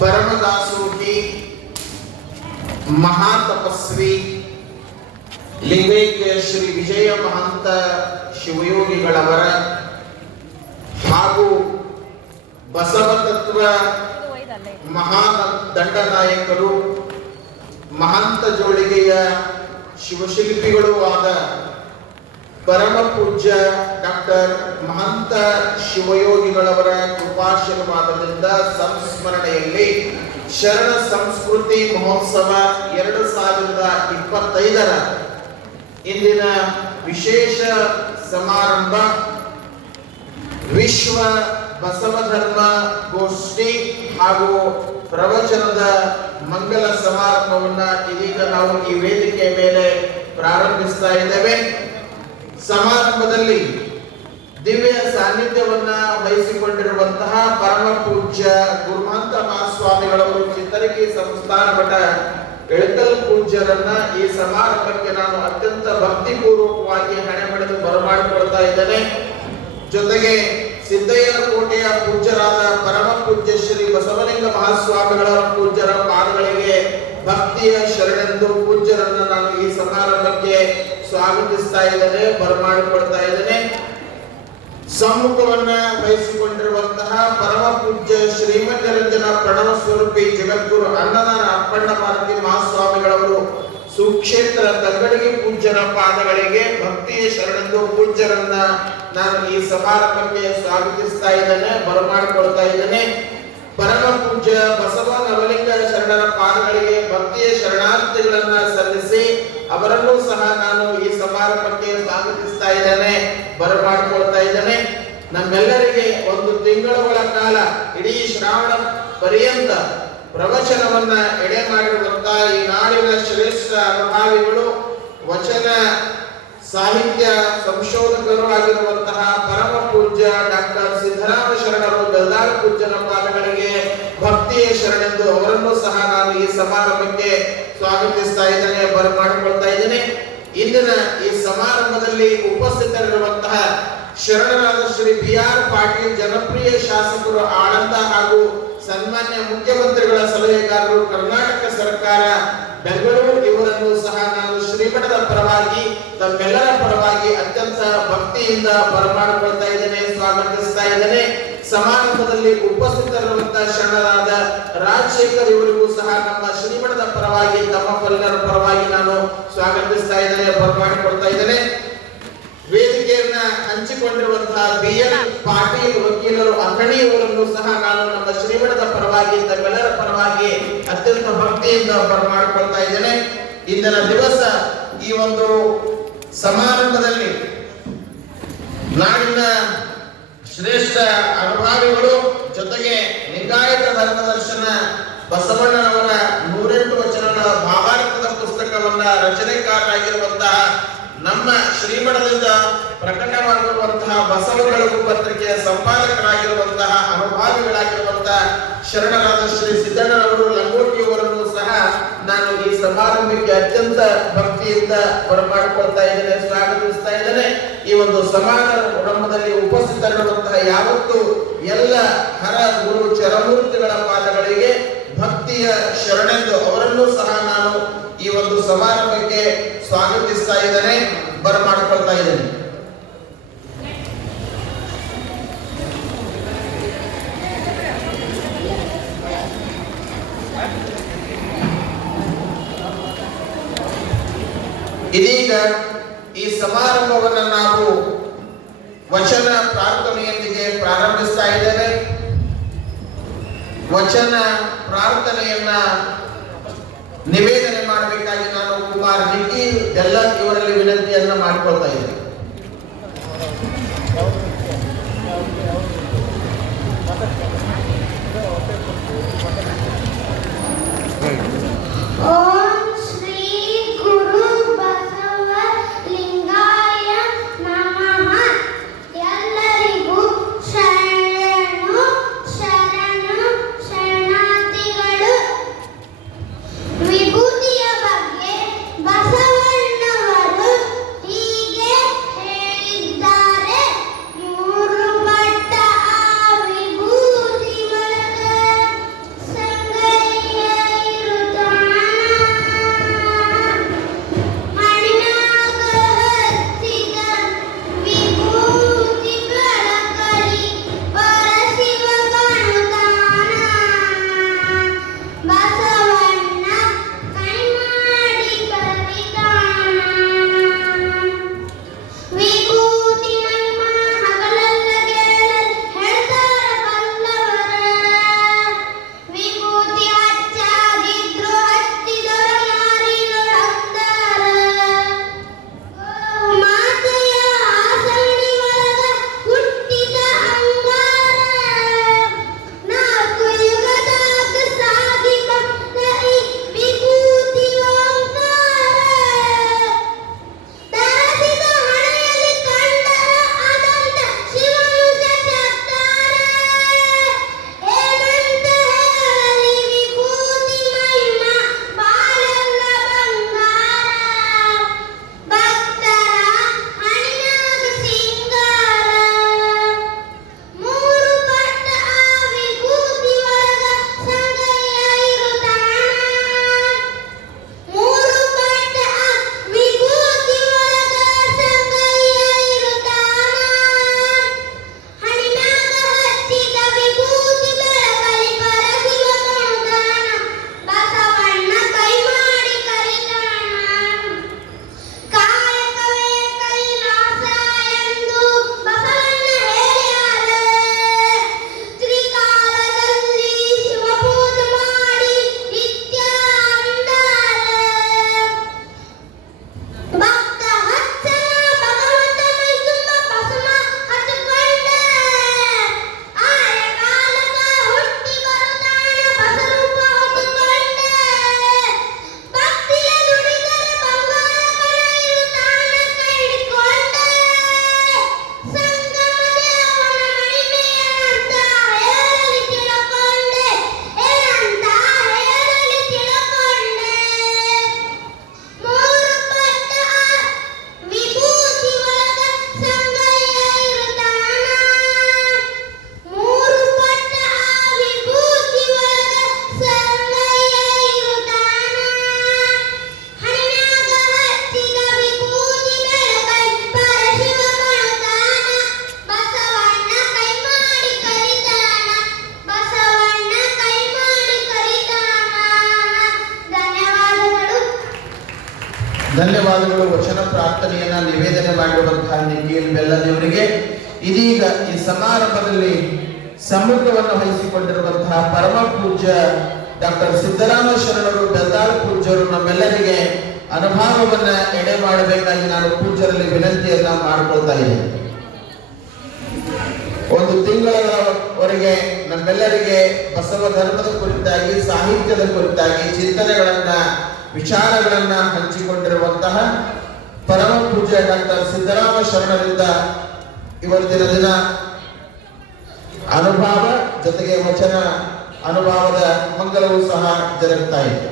ಪರಮದಾಸೋಹಿ ಮಹಾತಪಸ್ವಿ ಲಿಂಗೈಕ್ಯ ಶ್ರೀ ವಿಜಯ ಮಹಂತ ಶಿವಯೋಗಿಗಳವರ ಹಾಗೂ ಬಸವ ತತ್ವ ಮಹಾದಂಡನಾಯಕರು ಮಹಂತ ಜೋಳಿಗೆಯ ಶಿವಶಿಲ್ಪಿಗಳೂ ಆದ ಪರಮ ಪೂಜ್ಯ ಡಾಕ್ಟರ್ ಮಹಂತ ಶಿವಯೋಗಿಗಳವರ ಕೃಪಾಶೀರ್ವಾದದಿಂದ ಸಂಸ್ಮರಣೆಯಲ್ಲಿ ಶರಣ ಸಂಸ್ಕೃತಿ ಮಹೋತ್ಸವ 2025ರ ಇಂದಿನ ವಿಶೇಷ ಸಮಾರಂಭ ವಿಶ್ವ ಬಸವ ಧರ್ಮ ಗೋಷ್ಠಿ ಹಾಗೂ ಪ್ರವಚನದ ಮಂಗಲ ಸಮಾರಂಭವನ್ನ ಇದೀಗ ನಾವು ಈ ವೇದಿಕೆಯ ಮೇಲೆ ಪ್ರಾರಂಭಿಸ್ತಾ ಇದ್ದೇವೆ. ಸಮಾರಂಭದಲ್ಲಿ ದಿವ್ಯ ಸಾನ್ನಿಧ್ಯವನ್ನ ವಹಿಸಿಕೊಂಡಿರುವಂತಹ ಪರಮ ಪೂಜ್ಯ ಗುರುಮಂತ ಮಹಾಸ್ವಾಮಿಗಳವರು ಚಿತ್ತರಗಿ ಸಂಸ್ಥಾನ ಮಠ ಎಳಕಲ್ ಪೂಜ್ಯರನ್ನ ಈ ಸಮಾರಂಭಕ್ಕೆ ನಾನು ಅತ್ಯಂತ ಭಕ್ತಿಪೂರ್ವಕವಾಗಿ ಹಣೆ ಪಡೆದು ಬರಮಾಡಿಕೊಳ್ತಾ ಇದ್ದೇನೆ. ಜೊತೆಗೆ ಸಿದ್ದಯ್ಯನ ಕೋಟೆಯ ಪೂಜ್ಯರಾದ ಪರಮ ಪೂಜ್ಯ ಶ್ರೀ ಬಸವಲಿಂಗ ಮಹಾಸ್ವಾಮಿಗಳ ಪೂಜ್ಯರ ಪಾದಗಳಿಗೆ ಭಕ್ತಿಯ ಶರಣೆಂದು ಪೂಜ್ಯರನ್ನ ನಾನು ಈ ಸಮಾರಂಭಕ್ಕೆ ಸ್ವಾಗತಿಸ್ತಾ ಇದ್ದೇನೆ, ಬರಮಾಡಿಕೊಳ್ತಾ ಇದ್ದೇನೆ. ಸಮ್ಮುಖವನ್ನ ವಹಿಸಿಕೊಂಡಿರುವಂತಹ ಪರಮ ಪೂಜ್ಯ ಶ್ರೀಮಂತರಂಜನ ಪ್ರಣವ ಸ್ವರೂಪಿ ಜಗದ್ಗುರು ಅನ್ನದಾನ ಅಪ್ಪಣ್ಣ ಭಾರತಿ ಮಹಾಸ್ವಾಮಿಗಳವರು ಸುಕ್ಷೇತ್ರ ತಂಗಡಿಗೆ ಪೂಜ್ಯರ ಪಾದಗಳಿಗೆ ಭಕ್ತಿಯ ಶರಣೆಂದು ಪೂಜ್ಯರನ್ನ ನಾನು ಈ ಸಮಾರಂಭಕ್ಕೆ ಸ್ವಾಗತಿಸ್ತಾ ಇದ್ದೇನೆ, ಬರಮಾಡಿಕೊಳ್ತಾ ಇದ್ದೇನೆ. ಪರಮ ಪೂಜ್ಯ ಬಸವ ನವಲಿಂಗ ಶರಣರ ಪಾದಗಳಿಗೆ ಭಕ್ತಿಯ ಶರಣಾರ್ಥಿಗಳನ್ನ ಸಲ್ಲಿಸಿ ಅವರನ್ನು ಸಹ ನಾನು ಈ ಸಮಾರಂಭಕ್ಕೆ ಸ್ವಾಗತಿಸ್ತಾ ಇದ್ದೇನೆ, ಬರಮಾಡಿಕೊಳ್ತಾ ಇದ್ದೇನೆ. ನಮ್ಮೆಲ್ಲರಿಗೆ ಒಂದು ತಿಂಗಳ ಕಾಲ ಇಡೀ ಶ್ರಾವಣ ಪರ್ಯಂತ ಪ್ರವಚನವನ್ನ ಎಡೆ ಮಾಡಿರುವಂತಹ ಈ ನಾಡಿನ ಶ್ರೇಷ್ಠ ಅನುಭಾವಿಗಳು, ವಚನ ಸಾಹಿತ್ಯ ಸಂಶೋಧಕರು ಆಗಿರುವಂತಹ ಪರಮ ಪೂಜ್ಯ ಡಾಕ್ಟರ್ ಸಿದ್ದರಾಮ ಶರಣರು ಬೆಲ್ದಾಳ ಪೂಜ್ಯನ ಪಾದಗಳಿಗೆ ಭಕ್ತಿಯ ಶರಣೆಂದು ಅವರನ್ನು ಸಹ ನಾನು ಈ ಸಮಾರಂಭಕ್ಕೆ ಸ್ವಾಗತಿಸ್ತಾ ಇದ್ದೇನೆ, ಬರಮಾಡಿಕೊಳ್ತಾ ಇದ್ದೇನೆ. ಇಂದಿನ ಈ ಸಮಾರಂಭದಲ್ಲಿ ಉಪಸ್ಥಿತರಿರುವಂತಹ ಶರಣರಾದ ಶ್ರೀ BR ಪಾಟೀಲ್ ಜನಪ್ರಿಯ ಶಾಸಕರು ಆಳಂದ ಹಾಗೂ ಸನ್ಮಾನ್ಯ ಮುಖ್ಯಮಂತ್ರಿಗಳ ಸಲಹೆಗಾರರು ಕರ್ನಾಟಕ ಸರ್ಕಾರ ಬೆಂಗಳೂರು ಇವರನ್ನು ಸಹ ನಾನು ಶ್ರೀಮಠದ ಪರವಾಗಿ ತಮ್ಮೆಲ್ಲರ ಪರವಾಗಿ ಅತ್ಯಂತ ಭಕ್ತಿಯಿಂದ ಬರಮಾಡಿಕೊಳ್ತಾ ಇದ್ದೇನೆ, ಸ್ವಾಗತಿಸ್ತಾ ಇದ್ದೇನೆ. ಸಮಾರಂಭದಲ್ಲಿ ಉಪಸ್ಥಿತರಿರುವಂತಹ ಶರಣರಾದ ರಾಜಶೇಖರ್ ಇವರಿಗೂ ಸಹ ನಮ್ಮ ಶ್ರೀಮಠದ ಪರವಾಗಿ ತಮ್ಮ ಪರವಾಗಿ ನಾನು ಸ್ವಾಗತಿಸ್ತಾ ಇದ್ದೇನೆ, ಬರಮಾಡಿಕೊಳ್ತಾ ಇದ್ದೇನೆ. ವೇದಿಕೆಯನ್ನ ಹಂಚಿಕೊಂಡಿರುವಂತಹ BL ಪಾಟೀಲ್ ವಕೀಲರು ಅಂಗಡಿಯವರನ್ನು ಸಹ ನಾನು ನಮ್ಮ ಶ್ರೀಮಠದ ಪರವಾಗಿ ತಮ್ಮೆಲ್ಲರ ಪರವಾಗಿ ಅತ್ಯಂತ ಭಕ್ತಿಯಿಂದ ಬರಮಾಡಿಕೊಳ್ತಾ ಇದ್ದೇನೆ. ಇಂದಿನ ದಿವಸ ಈ ಒಂದು ಸಮಾರಂಭದಲ್ಲಿ ನಾಡಿನ ಶ್ರೇಷ್ಠ ಅನುಭಾವಿಗಳು, ಜೊತೆಗೆ ಲಿಂಗಾಯತ ಧರ್ಮದರ್ಶನ ಬಸವಣ್ಣನವರ 108 ವಚನಗಳ ಮಹಾಭಾರತದ ಪುಸ್ತಕವನ್ನ ರಚನೆಕಾರರಾಗಿರುವಂತಹ ನಮ್ಮ ಶ್ರೀಮಠದಿಂದ ಪ್ರಕಟವಾಗಿರುವಂತಹ ಬಸವ ಬೆಳಗು ಪತ್ರಿಕೆಯ ಸಂಪಾದಕರಾಗಿರುವಂತಹ ಅನುಭಾವಿಗಳಾಗಿರುವಂತಹ ಶರಣರಾದ ಶ್ರೀ ಸಿದ್ದಣ್ಣನವರು ಲಂಗೋಟಿಯವರನ್ನು ಸಹ ನಾನು ಈ ಸಮಾರಂಭಕ್ಕೆ ಅತ್ಯಂತ ಭಕ್ತಿಯಿಂದ ಬರಮಾಡಿಕೊಳ್ತಾ ಇದ್ದೇನೆ, ಸ್ವಾಗತಿಸ್ತಾ ಇದ್ದೇನೆ. ಈ ಒಂದು ಸಮಾರಂಭದಲ್ಲಿ ಉಪಸ್ಥಿತರಿರುವಂತಹ ಯಾವತ್ತು ಎಲ್ಲ ಹರ ಗುರು ಚರಮೂರ್ತಿಗಳ ಪಾದಗಳಿಗೆ ಭಕ್ತಿಯ ಶರಣೆಂದು ಅವರನ್ನು ಸಹ ನಾನು ಈ ಒಂದು ಸಮಾರಂಭಕ್ಕೆ ಸ್ವಾಗತಿಸ್ತಾ ಇದ್ದೇನೆ, ಬರಮಾಡಿಕೊಳ್ತಾ ಇದ್ದೇನೆ. ಇದೀಗ ಈ ಸಮಾರಂಭವನ್ನು ನಾವು ವಚನ ಪ್ರಾರ್ಥನೆಯೊಂದಿಗೆ ಪ್ರಾರಂಭಿಸ್ತಾ ಇದ್ದೇವೆ. ವಚನ ಪ್ರಾರ್ಥನೆಯನ್ನ ನಿವೇದನೆ ಮಾಡಬೇಕಾಗಿ ನಾನು ಕುಮಾರ್ ನಿಖಿಲ್ ಎಲ್ಲ ಇವರಲ್ಲಿ ವಿನಂತಿಯನ್ನ ಮಾಡಿಕೊಳ್ತಾ ಇದ್ದೇನೆ. ಓಂ ಶ್ರೀ ಗುರು ಬಸವ ಲಿಂಗಾಯ ನಮಃ. ಎಲ್ಲರಿಗೂ ಶರಣು ಶರಣು ಶರಣಾರ್ಥಿಗಳು. ವಿಭೂತಿಯ ಬಗ್ಗೆ ಬಸವಣ್ಣವರು ಹೀಗೆ ಹೇಳಿದ್ದಾರೆ. ಮೂರು ಬಟ್ಟ ಆ ವಿಭೂತಿ ಒಳಗ ಸಂಗ ಧನ್ಯವಾದಗಳು. ವಚನ ಪ್ರಾರ್ಥನೆಯನ್ನ ನಿವೇದನೆ ಮಾಡಿರುವಂತಹ ನಿಖಿಲ್ ಬೆಲ್ಲದೇವರಿಗೆ ಇದೀಗ ಈ ಸಮಾರಂಭದಲ್ಲಿ ಸಮ್ಮುಖವನ್ನು ವಹಿಸಿಕೊಂಡಿರುವಂತಹ ಪರಮ ಪೂಜ್ಯ ಡಾಕ್ಟರ್ ಸಿದ್ದರಾಮ ಶರಣರು ಬೆಲ್ದಾಳ್ ಪೂಜ್ಯರು ನಮ್ಮೆಲ್ಲರಿಗೆ ಅನುಭವವನ್ನ ಎಡೆ ಮಾಡಬೇಕಾಗಿ ನಾನು ಪೂಜ್ಯರಲ್ಲಿ ವಿನಂತಿಯನ್ನ ಮಾಡಿಕೊಳ್ತಾ ಇದ್ದೇನೆ. ಒಂದು ತಿಂಗಳವರೆಗೆ ನಮ್ಮೆಲ್ಲರಿಗೆ ಬಸವ ಧರ್ಮದ ಕುರಿತಾಗಿ, ಸಾಹಿತ್ಯದ ಕುರಿತಾಗಿ ಚಿಂತನೆಗಳನ್ನ, ವಿಚಾರಗಳನ್ನ ಹಂಚಿಕೊಂಡಿರುವಂತಹ ಪರಮ ಪೂಜ್ಯ ಡಾಕ್ಟರ್ ಸಿದ್ದರಾಮ ಶರಣರಿಂದ ಇವತ್ತಿನ ದಿನ ಅನುಭವ ಜೊತೆಗೆ ವಚನ ಅನುಭವದ ಮಂಗಲವೂ ಸಹ ಜರುಗುತ್ತಾ ಇದೆ.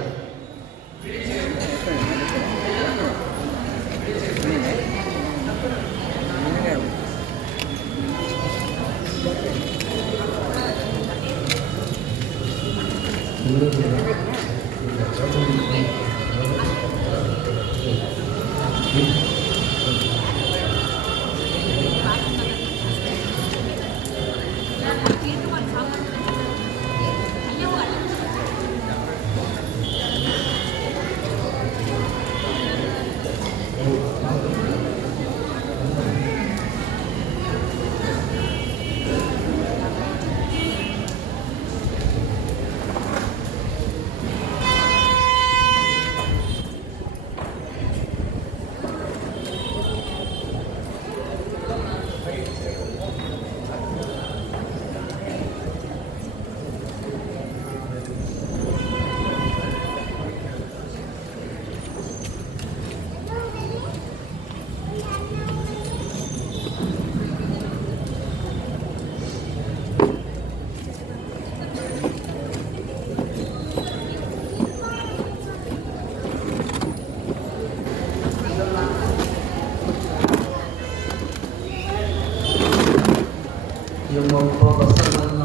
ಯಮ್ಮಪ್ಪ ಬಸವಣ್ಣ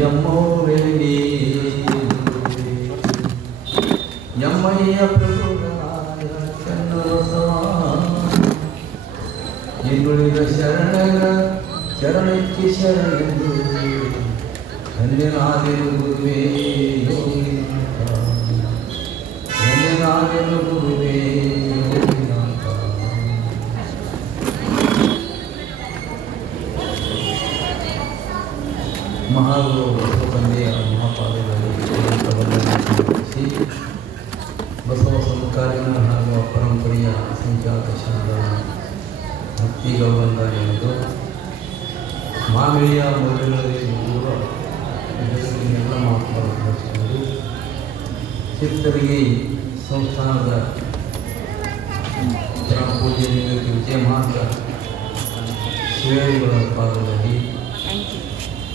ಯಮ್ಮೋವೇಲಿ ಯಮ್ಮಯ್ಯ ಪ್ರಭುರಾಯ ಚನ್ನಬಸವ ಇನ್ನುಳಿದ ಶರಣರ ಶರಣಕ್ಕೆ ಶರಣೆಂದು ಧನ್ಯನಾದೆನು ಗುರುವೇ ಯೋಗಿನಾಥ, ಧನ್ಯನಾದೆನು ಗುರುವೇ ಯೋಗಿನಾಥ. ಮಹಾಗುರು ಬಸವ ತಂದೆಯ ಮಹಾಪಾದಗಳಲ್ಲಿ ಸಮರ್ಪಿಸಿ ಬಸವ ಸಮಕಾಲೀನ ಹಾಗೂ ಪರಂಪರೆಯ ಸಂಖ್ಯಾತ ಶರಣರ ಭಕ್ತಿ ಗೌರವ ಎನ್ನುವುದು ಮಾನವೀಯ ಮೌಲ್ಯಗಳಲ್ಲಿ ಎಲ್ಲ ಮಾತುಗಳನ್ನು ನಡೆಸಿಕೊಂಡು ಚಿತ್ರರಿಗೆ ಸಂಸ್ಥಾನದ ಪರಮ ಪೂಜ್ಯ ವಿಜಯ ಮಹಾಂತ ಶಿವಗಳ ಪಾದದಲ್ಲಿ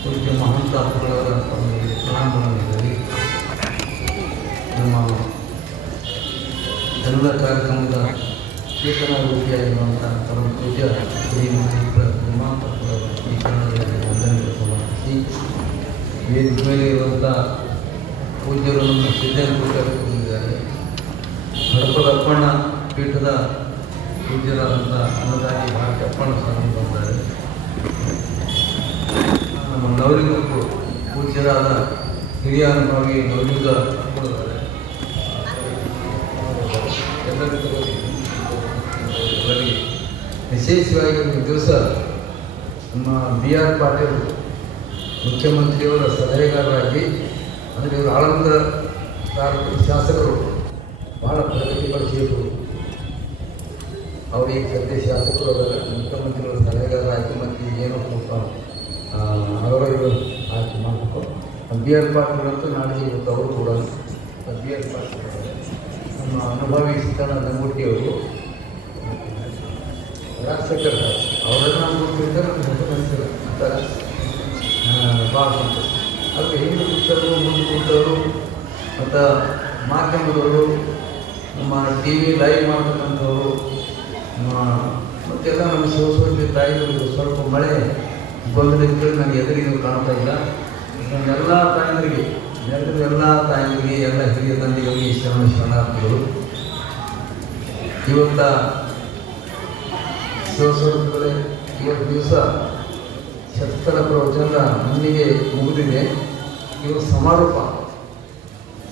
ಪೂಜ್ಯ ಮಹಂತಾತ್ಮಗಳವರ ಪಾದದಲ್ಲಿ ಪ್ರಣಾಮಗಳಲ್ಲಿ ನಮ್ಮ ಎಲ್ಲ ಕಾರ್ಯಕ್ರಮದ ಚೇತನ ರೂಪಿಯಾಗಿರುವಂಥ ಪರಮ ಪೂಜ್ಯ ಶ್ರೀ ಮಹಾಂತಾತ್ಮಗಳ ಈ ಕನ್ನಡದಲ್ಲಿ ವಂದನೆಗಳು ಸಮರ್ಪಿಸಿ ವೇದಿಕೆ ಮೇಲೆ ಇರುವಂಥ ಪೂಜ್ಯರು ನಮ್ಮ ಸಿದ್ಧೇಂದ್ರಿದ್ದಾರೆ. ಹಡಪದ ಅಪ್ಪಣ್ಣ ಪೀಠದ ಪೂಜ್ಯರಾದಂಥ ಅನ್ನದಾನಿ ಭಾರತಿ ಅಪ್ಪಣ್ಣ ಸ್ವಾಮಿ ಬಂದಿದ್ದಾರೆ. ನಮ್ಮ ನವಲಿಂಗಕ್ಕೂ ಪೂಜ್ಯರಾದ ಹಿರಿಯ ಅನುಭವಿ ನವಲಿಂಗ ಕೊಡಿದ್ದಾರೆ. ಎಲ್ಲರಿಗೆ ವಿಶೇಷವಾಗಿ ಒಂದು ದಿವಸ ನಮ್ಮ ಬಿ ಆರ್ ಪಾಟೀಲ್ ಮುಖ್ಯಮಂತ್ರಿಯವರ ಸಲಹೆಗಾರರಾಗಿ ಅಂದರೆ ಇವರು ಆಳಂದ ಶಾಸಕರು ಭಾಳ ಪ್ರಗತಿಪಡಿಸಿದರು. ಅವರು ಈಗ ಸದ್ಯ ಶಾಸಕರು ಮುಖ್ಯಮಂತ್ರಿಗಳ ಸಲಹೆಗಾರರಾಗಿ ಮತ್ತು ಏನೋ ಸ್ವಲ್ಪ ಹಲವಾರು ಆಯ್ಕೆ ಮಾಡಬೇಕು. ಬಿ ಆರ್ ಪಾಟೀಲ್ ಅಂತೂ ನಾಳೆ ಇವತ್ತು ಅವರು ಕೂಡ ಬಿ ಆರ್ ಪಾಟೀಲ್ ನಮ್ಮ ಅನುಭವಿ ಸಿದ್ದಣ್ಣ ನಂಗುಟ್ಟಿಯವರು ರಾಜಶೇಖರ್ ಅವರೆಲ್ಲ ನೋಡ್ತಿರ್ತಾರೆ. ಭಾಳ ಸಂತೋಷ. ಅದಕ್ಕೆ ಹಿಂದೆ ಕೂತವರು, ಮುಂದೆ ಕೂತವರು ಮತ್ತು ಮಾಧ್ಯಮದವರು, ನಮ್ಮ ಟಿ ವಿ ಲೈವ್ ಮಾಡ್ತಕ್ಕಂಥವ್ರು ಮತ್ತೆಲ್ಲ ನಮ್ಮ ಶಿವಸೋತಿ ತಾಯಿಗಳು ಸ್ವಲ್ಪ ಮಳೆ ಗೊಂದಲಿದ್ದರೆ ನನಗೆ ಎದುರಿಗೆ ಕಾಣ್ತಾ ಇಲ್ಲ. ಎಲ್ಲ ತಾಯಂದರಿಗೆ ಎಲ್ಲ ತಾಯಂದರಿಗೆ ಎಲ್ಲ ಹಿರಿಯ ತಂದೆಗಳಿಗೆ ಶರಣಾರ್ಥಿಗಳು. ಇವತ್ತ ಶಿವಸೋತಿಗಳೇ ಇವತ್ತು ದಿವಸ ಶಸ್ತ್ರ ಪ್ರವಚನದ ಮಣ್ಣಿಗೆ ಮುಗಿದಿದೆ. ಇವರು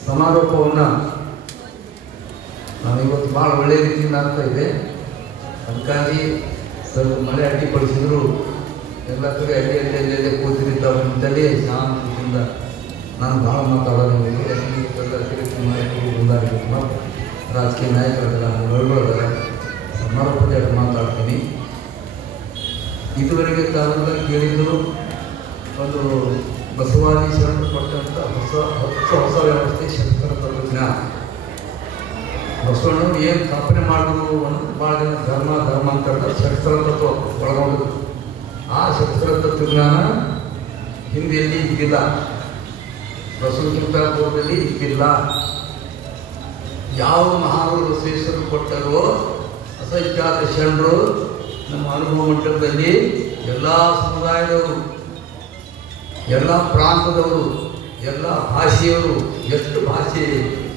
ಸಮಾರೋಪವನ್ನು ನಾನು ಇವತ್ತು ಭಾಳ ಒಳ್ಳೆಯ ರೀತಿಯಿಂದ ಆಗ್ತಾ ಇದೆ. ಅದಕ್ಕಾಗಿ ಸ್ವಲ್ಪ ಮಳೆ ಅಡ್ಡಿಪಡಿಸಿದ್ರು ಎಲ್ಲ ಕಡೆ ಅಡ್ಡಿ ಕೂತಿರ್ತಾವೆ ಅಂತಲೇ ಶಾಂತಿಯಿಂದ ನಾನು ಭಾಳ ಮಾತಾಡೋದು ನಾಯಕರು ಮುಂದಾಗಿರ್ಬೇಕು ಮತ್ತು ರಾಜಕೀಯ ನಾಯಕರಲ್ಲ ಒಳಗೊಳಗಲ್ಲ ಸಮಾರೋಪದ ಮಾತಾಡ್ತೀನಿ. ಇದುವರೆಗೆ ತಾವೆಲ್ಲ ಕೇಳಿದ್ರು ಒಂದು ಬಸವಾದಿ ಶರಣರು ಕೊಟ್ಟಂಥ ಹೊಸ ವ್ಯವಸ್ಥೆ ಶಸ್ತ್ರ ತಂತ್ರಜ್ಞಾನ. ಬಸವಣ್ಣವರು ಏನು ಸ್ಥಾಪನೆ ಮಾಡಿದ್ರು ಒಂದು ಭಾಳ ಜನ ಧರ್ಮ ಅಂತ ಶಸ್ತ್ರ ತತ್ವ ಒಳಗೊಂಡು ಆ ಶಸ್ತ್ರ ತತ್ವಜ್ಞಾನ ಹಿಂದಿಯಲ್ಲಿ ಇದ್ದಿಲ್ಲ, ಬಸವಗಿಂತ ಪೂರ್ವದಲ್ಲಿ ಇದ್ದಿಲ್ಲ. ಯಾವ ಮಹಾನವರು ಬಸವೇಶ್ವರರು ಕೊಟ್ಟರೋ ಅಸಂಖ್ಯಾತ ಶರಣರು ನಮ್ಮ ಅನುಭವ ಮಂಟಪದಲ್ಲಿ ಎಲ್ಲ ಸಮುದಾಯದವರು, ಎಲ್ಲ ಪ್ರಾಂತದವರು, ಎಲ್ಲ ಭಾಷೆಯವರು, ಎಷ್ಟು ಭಾಷೆ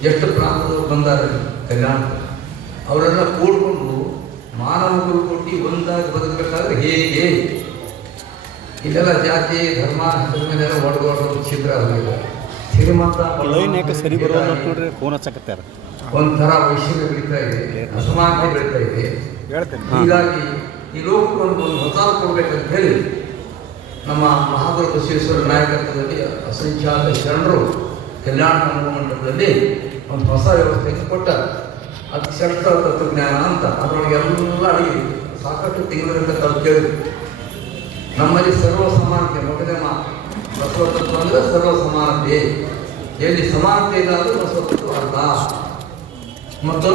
ಎಷ್ಟು ಪ್ರಾಂತದವರು ಬಂದಾರೆ ಕಲ್ಯಾಣ. ಅವರೆಲ್ಲ ಕೂಡ್ಕೊಂಡು ಮಾನವ ಗುರುಕೊಟ್ಟು ಒಂದಾಗಿ ಬದುಕಬೇಕಾದ್ರೆ ಹೇಗೆ ಇದೆಲ್ಲ ಜಾತಿ ಧರ್ಮ ಮೇಲೆಲ್ಲ ಒಡೆದೊಡ್ದು ಛಿದ್ರ ಆಗಿದೆ. ಶ್ರೀಮಂತ ಒಂಥರ ವೈಷಮ್ಯ ಬೆಳೀತಾ ಇದೆ, ಅಸಮಾನತೆ ಬೆಳೀತಾ ಇದೆ. ಹೀಗಾಗಿ ಈ ಲೋಕಕ್ಕೆ ಒಂದು ಹೊಸ ಕೊಡ್ಬೇಕಂತ ಹೇಳಿ ನಮ್ಮ ಮಹಾಗುರು ಬಸವೇಶ್ವರ ನಾಯಕತ್ವದಲ್ಲಿ ಅಸಂಖ್ಯಾತ ಶರಣರು ಕಲ್ಯಾಣ ಮಂಟಪದಲ್ಲಿ ಒಂದು ಹೊಸ ವ್ಯವಸ್ಥೆಯನ್ನು ಕೊಟ್ಟ. ಅದು ಶಸ್ತ್ರ ತತ್ವಜ್ಞಾನ ಅಂತ. ಅದರೊಳಗೆ ಎಲ್ಲ ಅಡಿಗೆ ಸಾಕಷ್ಟು ತಿಂಗಳಿಂದ ತಾವು ಕೇಳಿದ್ರು. ನಮ್ಮಲ್ಲಿ ಸರ್ವ ಸಮಾನತೆ ಮೊದಲೇ ಬಸವ ತತ್ವ ಅಂದರೆ ಸರ್ವ ಸಮಾನತೆ. ಎಲ್ಲಿ ಸಮಾನತೆ ಇಲ್ಲ ಅದು ಬಸವ ತತ್ವ ಅಲ್ಲ. ಮತ್ತು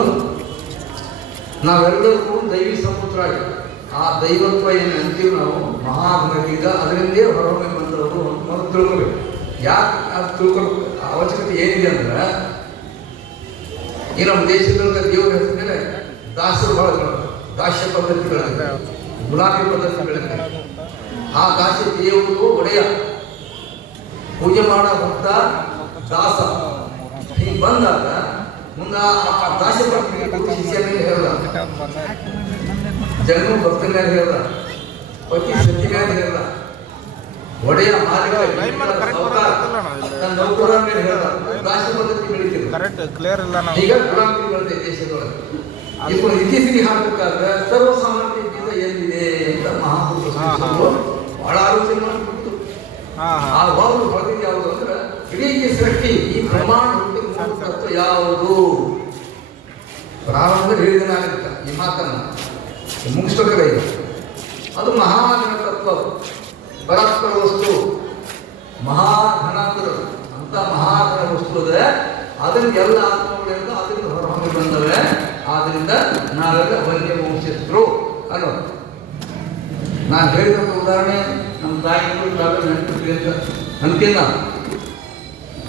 ನಾವೆಲ್ಲರಿಗೂ ದೈವಿ ಸಂಪುತ್ರರಾಗಿ ಆ ದೈವತ್ವ ಏನು ಅಂತೀವಿ ನಾವು ಮಹಾತ್ಮಗೀಗ ಅದರಿಂದೇ ಹೊರಹೊಮ್ಮಿ ಬಂದವರು ಮೊದಲು ತಿಳ್ಕೊಬೇಕು. ಯಾಕೆ ಅದು ತಿಳ್ಕೊಬೇಕು ಅವಶ್ಯಕತೆ ಏನಿದೆ ಅಂದ್ರೆ ಈ ನಮ್ಮ ದೇಶದೊಳಗೆ ದೇವರ ಹೆಸರು ಮೇಲೆ ದಾಸರು ಭಾಳ ದಾಸ್ಯ ಪದ್ಧತಿಗಳಿದೆ, ಗುಲಾಬಿ ಪದ್ಧತಿಗಳಿದೆ. ಆ ದಾಸ್ಯ ದೇವರು ಒಡೆಯ, ಪೂಜೆ ಮಾಡೋ ಭಕ್ತ ದಾಸ. ಹೀಗೆ ಬಂದಾಗ ಮುಂದೆ ಆ ದಾಸ್ಯ ಪದ್ಧತಿ ಶಿಷ್ಯ ಮೇಲೆ ಹೇಳಲ್ಲ, ಜನ್ಮ ಭಕ್ತ ಮೇಲೆ ಹೇಳಲ್ಲ, ಪತಿ ಸತಿ ಮೇಲೆ ಹೇಳಲ್ಲ, ಒಡೆಯ ಮಾಲಿಕ ತನ್ನ ನೌಕರ ಮೇಲೆ ಹೇಳಲ್ಲ. ದಾಸ್ಯ ಪದ್ಧತಿ ಬೆಳಿತೀವಿ. ಈಗ ಗುಲಾಮಿ ಬರುತ್ತೆ ದೇಶದೊಳಗೆ. ಈಗ ಇತ್ತೀಚೆಗೆ ಹಾಕಬೇಕಾದ್ರೆ ಸರ್ವಸಾಮಾನ್ಯ ಎಲ್ಲಿದೆ ಅಂತ ಮಹಾಪುರುಷರು ಬಹಳ ಆಲೋಚನೆ ಮಾಡಿಬಿಟ್ಟು ಆ ವಾರು ಹೊರದಿದ್ದು ಯಾವುದು ಅಂದ್ರೆ ಇಡೀ ಸೃಷ್ಟಿ ಈ ಬ್ರಹ್ಮಾಂಡ ತತ್ವ ಯಾವುದು ಪ್ರಾರಂಭದಲ್ಲಿ ಹೇಳಿದ ನಾಗರಿಕ ಈ ಮಾತನ್ನು ಮುಗಿಸ್ಬೇಕಾದ್ರೆ ಅದು ಮಹಾಘನ ತತ್ವ, ಪರಸ್ಪರ ವಸ್ತು, ಮಹಾಘನಾಂತರ ಅಂತ ಮಹಾಘನ ವಸ್ತು ಅದೇ. ಅದರಿಂದ ಎಲ್ಲ ಆತ್ಮಗಳಿಂದ ಅದರಿಂದ ಹೊರಹೊಮ್ಮಿ ಬಂದವೆ. ಆದ್ದರಿಂದ ನಾವೆಲ್ಲ ವನ್ಯ ವಂಶಸ್ಥರು ಅನ್ನೋದು. ನಾನು ಹೇಳಿದಂಥ ಉದಾಹರಣೆ ನಮ್ಮ ತಾಯಿಗಳು ನೆನಪಿಲ್ಲ ಅಂತಿಲ್ಲ.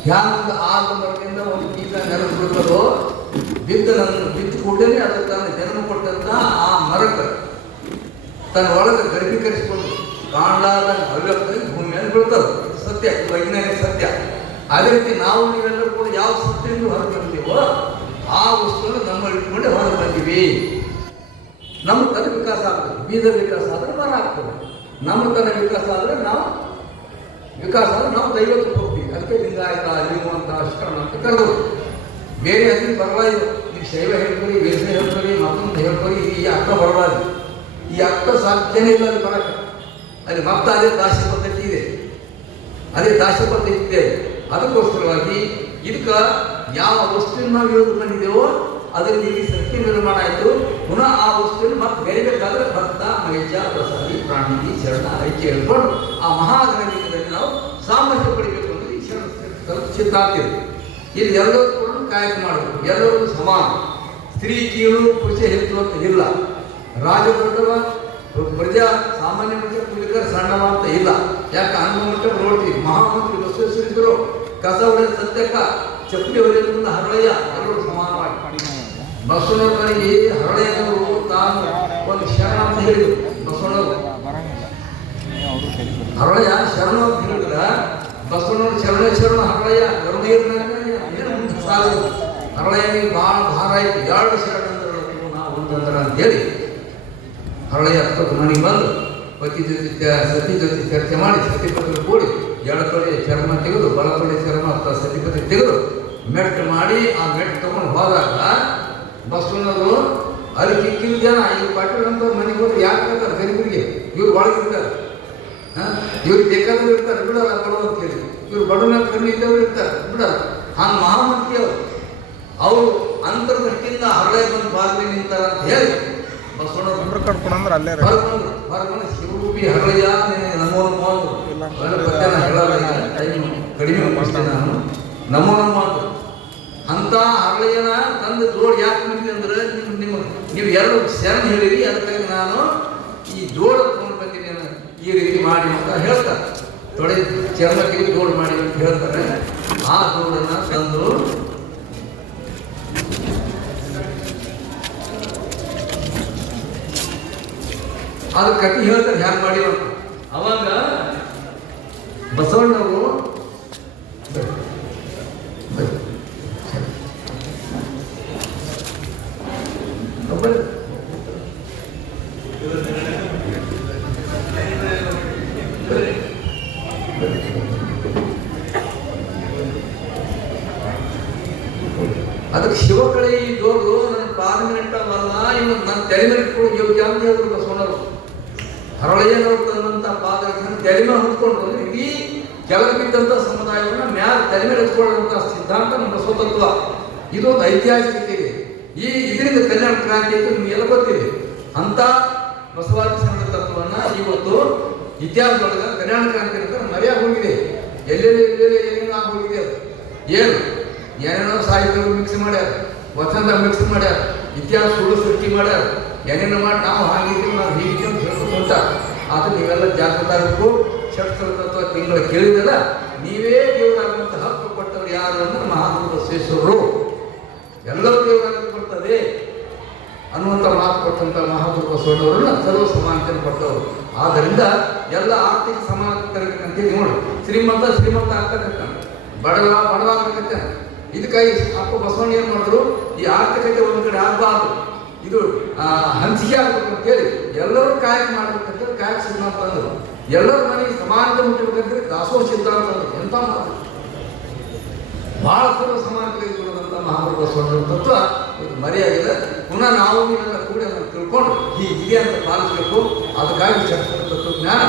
ಹ್ಯಾಂಗ ಆ ನಂಬರ್ನಿಂದ ಒಂದು ಬೀಜ ನೆಲಕ್ಕೆ ಬೀಳ್ತದೋ ಬಿದ್ದು ಕೂಡಲೇ ಅದು ತನ್ನ ಜನ್ಮ ಕೊಟ್ಟಂತ ಆ ಮರಕ್ಕೆ ತನ್ನ ಒಳಗೆ ಗರ್ಭೀಕರಿಸಿಕೊಂಡು ಕಾಣಲಾದ ಅವ್ಯಕ್ತ ಭೂಮಿ ಮೇಲೆ ಬೀಳ್ತದೆ. ಸತ್ಯ, ವೈಜ್ಞಾನಿಕ ಸತ್ಯ. ಅದೇ ರೀತಿ ನಾವು ನೀವೆಲ್ಲರೂ ಕೂಡ ಯಾವ ಸತ್ಯದಿಂದ ಹೊರಗೆ ಬಂದೀವೋ ಆ ವಸ್ತುವನ್ನು ನಮ್ಮಲ್ಲಿ ಇಟ್ಕೊಂಡೆ ಹೊರಗೆ ಬಂದೀವಿ. ನಮ್ಮ ತನ್ನ ವಿಕಾಸ ಆಗ್ತದೆ. ಬೀಜ ವಿಕಾಸ ಆದರೆ ಮರ ಆಗ್ತದೆ. ನಮ್ಮ ತನ್ನ ವಿಕಾಸ ಆದರೆ ನಾವು ದೈವತ್ವಕ್ಕೆ ಹೋಗ್ತೀವಿ. ಅದಕ್ಕೆ ಲಿಂಗಾಯತ ಲಿಂಗುವಂತ ಶರಣ ಅಂತ ಕರೆದವರು. ಬೇರೆ ಹೆಸರು ಬರಬಾರ್ದು. ಈ ಶೈವ ಹೇಳ್ಕೊರಿ, ವೈಷ್ಣವ ಹೇಳ್ಕೊರಿ, ಮತ್ತೊಂದು ಹೇಳ್ಕೊರಿ, ಈ ಅರ್ಥ ಬರಬಾರ್ದು. ಈ ಅರ್ಥ ಸಾಧ್ಯನೇ ಇಲ್ಲ ಅಲ್ಲಿ ಬರಕ್ಕೆ. ಅಲ್ಲಿ ಮತ್ತೆ ಅದೇ ದಾಸ್ಯ ಪದ್ಧತಿ ಇದೆ, ಅದೇ ದಾಸ್ಯ ಪದ್ಧತಿ ಇದೆ. ಅದಕ್ಕೋಸ್ಕರವಾಗಿ ಇದಕ್ಕೆ ಯಾವ ವಸ್ತುವಿನ ನಾವು ಇಳಿದು ಬಂದಿದ್ದೇವೋ ಅದರಿಂದ ಇಲ್ಲಿ ಸೃಷ್ಟಿ ನಿರ್ಮಾಣ ಆಯಿತು. ಪುನಃ ಆ ವಸ್ತುವಿನ ಮತ್ತೆ ಬೆಳಿಬೇಕಾದ್ರೆ ಭಕ್ತ, ಮೈಜ, ಪ್ರಸಾದಿ, ಪ್ರಾಣಿಗೆ, ಶರಣ, ಐಕ್ಯ ಹೇಳ್ಕೊಂಡು ಆ ಮಹಾಗಣಲಿಂಗದಲ್ಲಿ ನಾವು ಸಾಮರ್ಥ್ಯ ಪಡಿಬೇಕು ಅಂದರೆ ಈ ಶರಣ ಸಿದ್ಧಾಂತ ಇದೆ. ಇಲ್ಲಿ ಎಲ್ಲರೂ ಕೂಡ ಕಾಯಕ ಮಾಡಬೇಕು. ಎಲ್ಲರೂ ಸಮಾನ. ಸ್ತ್ರೀ ಕೀಳು, ಪುರುಷ ಹೆಚ್ಚು ಅಂತ ಇಲ್ಲ. ರಾಜ ದೊಡ್ಡವ, ಪ್ರಜಾ ಸಾಮಾನ್ಯ ಮನುಷ್ಯ ಪೂಜಕರ ಸಣ್ಣವ ಅಂತ ಇಲ್ಲ. ಯಾಕೆ ಅನುಭವ ಮಟ್ಟ ನೋಡ್ತೀವಿ. ಮಹಾಮಂತ್ರಿ ಬಸವೇಶ್ವರಿದ್ರು ಕಸ ಹೊಡೆದ ಸತ್ಯಕ್ಕ, ಚಪ್ಪಲಿ ಹೊಡೆಯೋದ್ರಿಂದ ಹರಳಯ್ಯ ಎಲ್ಲರೂ ಸಮಾನವಾಗಿ. ಬಸವಣ್ಣವ್ರ ಮನೆಗೆ ಹರಳಯ್ಯನವರು ತಾನು ಒಂದು ಶರಣ ಅಂತ ಹೇಳಿದ್ರು. ಬಸವಣ್ಣವರು ಹರಳಯ್ಯ ಶರಣ ಅಂತ ಹೇಳಿದ್ರ ಬಸವಣ್ಣವ್ರು ಶರಣ ಹರಳಯ್ಯ ಹರಳಯ್ಯನಿಗೆ ಭಾಳ ಭಾರ ಆಯ್ತು. 2 ಶರಣ ಅಂದ್ರೆ ನಾವು ಒಂದಂದ್ರ ಅಂತೇಳಿ ಹರಳಯ್ಯ ಮನೆಗೆ ಬಂದು ಪತಿ ಜೊತೆ ಸತಿ ಜೊತೆ ಚರ್ಚೆ ಮಾಡಿ ಸತಿಪತಿ ಕೂಡಿ ಎಡತೊಡೆ ಚರ್ಮ ತೆಗೆದು ಬಲತೊಡೆ ಚರ್ಮ ಸತಿಪತಿ ತೆಗೆದು ಮೆಟ್ಟು ಮಾಡಿ ಆ ಮೆಟ್ಟು ತಗೊಂಡು ಹೋದಾಗ ಬಸವಣ್ಣವರು ಅಲ್ಲಿ ಕಿಕ್ಕಿದ ಜನ ಈ ಪಾಟೀಲ್ ಅಂತವ್ರು ಮನೆಗೆ ಹೋದ್ರೆ ಯಾಕೆ ಹೇಳ್ತಾರೆ ಗರೀಬರಿಗೆ ಇವ್ರು ಒಳಗಿರ್ತಾರೆ, ಇವ್ರಿಗೆ ಬೇಕಾದ್ರು ಇರ್ತಾರೆ ಬಿಡಲ್ಲ ಬಡವ ಅಂತ ಹೇಳಿ, ಇವ್ರು ಬಡವನ ಕಮ್ಮಿ ಇದ್ದವ್ರು ಇರ್ತಾರೆ ಬಿಡಲ್ಲ. ಹಂಗೆ ಮಹಾಮಂತ್ರಿ ಅವರು ಅಂತರ್ದೃಷ್ಟಿಯಿಂದ ಹರಳೆ ಬಂದು ಬಾಗಿಲು ನಿಂತಾರ ಅಂತ ಹೇಳಿ ಬಸವಣ್ಣವ್ರು ಕಟ್ಕೊಂಡ್ರೆ ಅಲ್ಲೇ ಹೊರಬಂದು ಶಿವರೂಪಿ ಹರಳಯ್ಯ ನಮೋ ನಮೋ ಅಂದ್ರು. ಟೈಮ್ ಕಡಿಮೆ ಮುಗಿಸ್ತೇನೆ ನಾನು. ನಮೋ ನಮೋ ಅಂದ್ರು. ಅಂತ ಹರಳಯ್ಯನ ತಂದು ಜೋಡ್ ಯಾಕೆ ಬಂದಿದೆ ಅಂದ್ರೆ ನೀವು ಎರಡು ಶರಣ ಹೇಳಿರಿ, ಅದಕ್ಕಾಗಿ ನಾನು ಈ ಜೋಡ ತಗೊಂಡು ಬಂದಿದ್ದೇನೆ ಈ ರೀತಿ ಮಾಡಿ ಅಂತ ಹೇಳ್ತಾರೆ. ತೊಡೆ ಚರ್ಮಕ್ಕೆ ಜೋಡ್ ಮಾಡಿ ಅಂತ ಹೇಳ್ತಾರೆ. ಆ ಜೋಡನ್ನ ತಂದು ಅದು ಕಟ್ಟಿ ಹೇಳ್ತಾರೆ ಹ್ಯಾಂಗ ಮಾಡಿವ. ಅವಾಗ ಬಸವಣ್ಣವರು ಅದಕ್ಕೆ ಶಿವಕಳೆ ಈ ಜೋರು ನನ್ನ ಪಾದಮಿಟ್ಟವಲ್ಲ, ಇನ್ನು ನನ್ನ ತಲೆ ಮೇಲೆ ಇಟ್ಕೊಂಡು ಯೋಗ್ಯ ಅಂತ ಹೇಳಿದ್ರು ಬಸವಣ್ಣವರು. ಹರಳಯ್ಯನವರು ತಂದಂತ ಪಾದಗಳನ್ನು ತಲೆ ಮೇಲೆ ಹೊತ್ಕೊಂಡು ಇಡೀ ಕೆಳಗೆ ಬಿದ್ದಂಥ ಸಮುದಾಯವನ್ನು ಮ್ಯಾಲ ತಲೆ ಮೇಲೆ ಹಚ್ಕೊಳ್ಳುವಂಥ ಸಿದ್ಧಾಂತ ನಮ್ಮ ಬಸವತತ್ವ. ಇದು ಒಂದು ಐತಿಹಾಸಿಕತೆ ಇದೆ. ಇದರಿಂದ ಕಲ್ಯಾಣ ಕ್ರಾಂತಿ ಅಂತ ನಿಮಗೆಲ್ಲ ಗೊತ್ತಿದೆ. ಅಂತ ಬಸವಾದಿ ಸಂಘ ತತ್ವವನ್ನು ಇವತ್ತು ಇತಿಹಾಸದೊಳಗೆ ಕಲ್ಯಾಣ ಕ್ರಾಂತಿ ಅಂತ ಮರ್ಯಾದೆ ಹೋಗಿದೆ. ಎಲ್ಲೆಲ್ಲಿ ಏನೇನೋ ಹೋಗಿದೆ. ಅದು ಏನು ಏನೇನೋ ಸಾಹಿತ್ಯ ಮಿಕ್ಸ್ ಮಾಡ್ಯಾರ, ವಚನ ಮಿಕ್ಸ್ ಮಾಡ್ಯಾರ, ಇತಿಹಾಸ ಸುಳ್ಳು ಸೃಷ್ಟಿ ಮಾಡ್ಯಾರ, ಏನೇನೋ ಮಾಡಿ ನಾವು ಹಾಗಿದ್ದೀವಿ ನಾವು ಹೀಗಿದ್ದೀವಿ ಅಂತ ಹೇಳ್ಕೊಂತ. ಆದರೆ ನೀವೆಲ್ಲ ಜಾಗೃತ ಆಗಬೇಕು. ಷಟ್ಸ್ಥಳ ತತ್ವ ತಿಂಗಳು ಕೇಳಿದಲ್ಲ, ನೀವೇ ದೇವರಾಗುವಂಥ ಹಕ್ಕು ಕೊಟ್ಟವರು ಯಾರು ಅಂದ್ರೆ ಮಹಾಗುರು ಬಸವೇಶ್ವರರು. ಎಲ್ಲರೂ ದೇವರಾಗಿ ಕೊಡ್ತದೆ ಅನ್ನುವಂಥ ಮಾತು ಕೊಟ್ಟಂಥ ಮಹಾಗುರು ಬಸವಣ್ಣವರನ್ನ ಸರ್ವ ಸಮಾನತೆ ಕೊಟ್ಟವರು. ಆದ್ದರಿಂದ ಎಲ್ಲ ಆರ್ಥಿಕ ಸಮಾನತೆ ಅಂತೇಳಿ ನೋಡಿ, ಶ್ರೀಮಂತ ಆಗ್ತಕ್ಕಂಥ, ಬಡವ ಆಗಬೇಕಂತ. ಇದಕ್ಕಾಗಿ ಅಪ್ಪ ಬಸವಣ್ಣ ಏನು ಮಾಡಿದ್ರು, ಈ ಆರ್ಥಿಕತೆ ಒಂದು ಕಡೆ ಆಗಬಾರ್ದು, ಇದು ಹಂಚಿಕೆ ಆಗ್ಬೇಕು ಅಂತೇಳಿ ಎಲ್ಲರೂ ಕಾಯಕ ಮಾಡ್ಬೇಕಂತೇಳಿ ಕಾಯಕ ಸಿದ್ಧಾಂತ ಅಂದರು. ಎಲ್ಲರ ಮನೆಗೆ ಸಮಾನತೆ ಮುಟ್ಟಬೇಕಂದ್ರೆ ದಾಸೋಹ ಸಿದ್ಧಾಂತ ಅಂದರು. ಎಂಥ ಮಾತು! ಬಹಳ ಸರ್ವ ಸಮಾನತೆ ಕೊಡೋದಂಥ ಮಹಾಗುರು ಬಸವಣ್ಣನ ತತ್ವ ಇದು ಮರೆಯಾಗಿದೆ. ಪುನಃ ನಾವು ನೀವೆಲ್ಲ ಕೂಡ ಅದನ್ನು ತಿಳ್ಕೊಂಡು ಹೀಗಿದೆ ಅಂತ ಪಾಲಿಸಬೇಕು. ಅದಕ್ಕಾಗಿ ಷಟ್ಸ್ಥಳ ತತ್ವಜ್ಞಾನ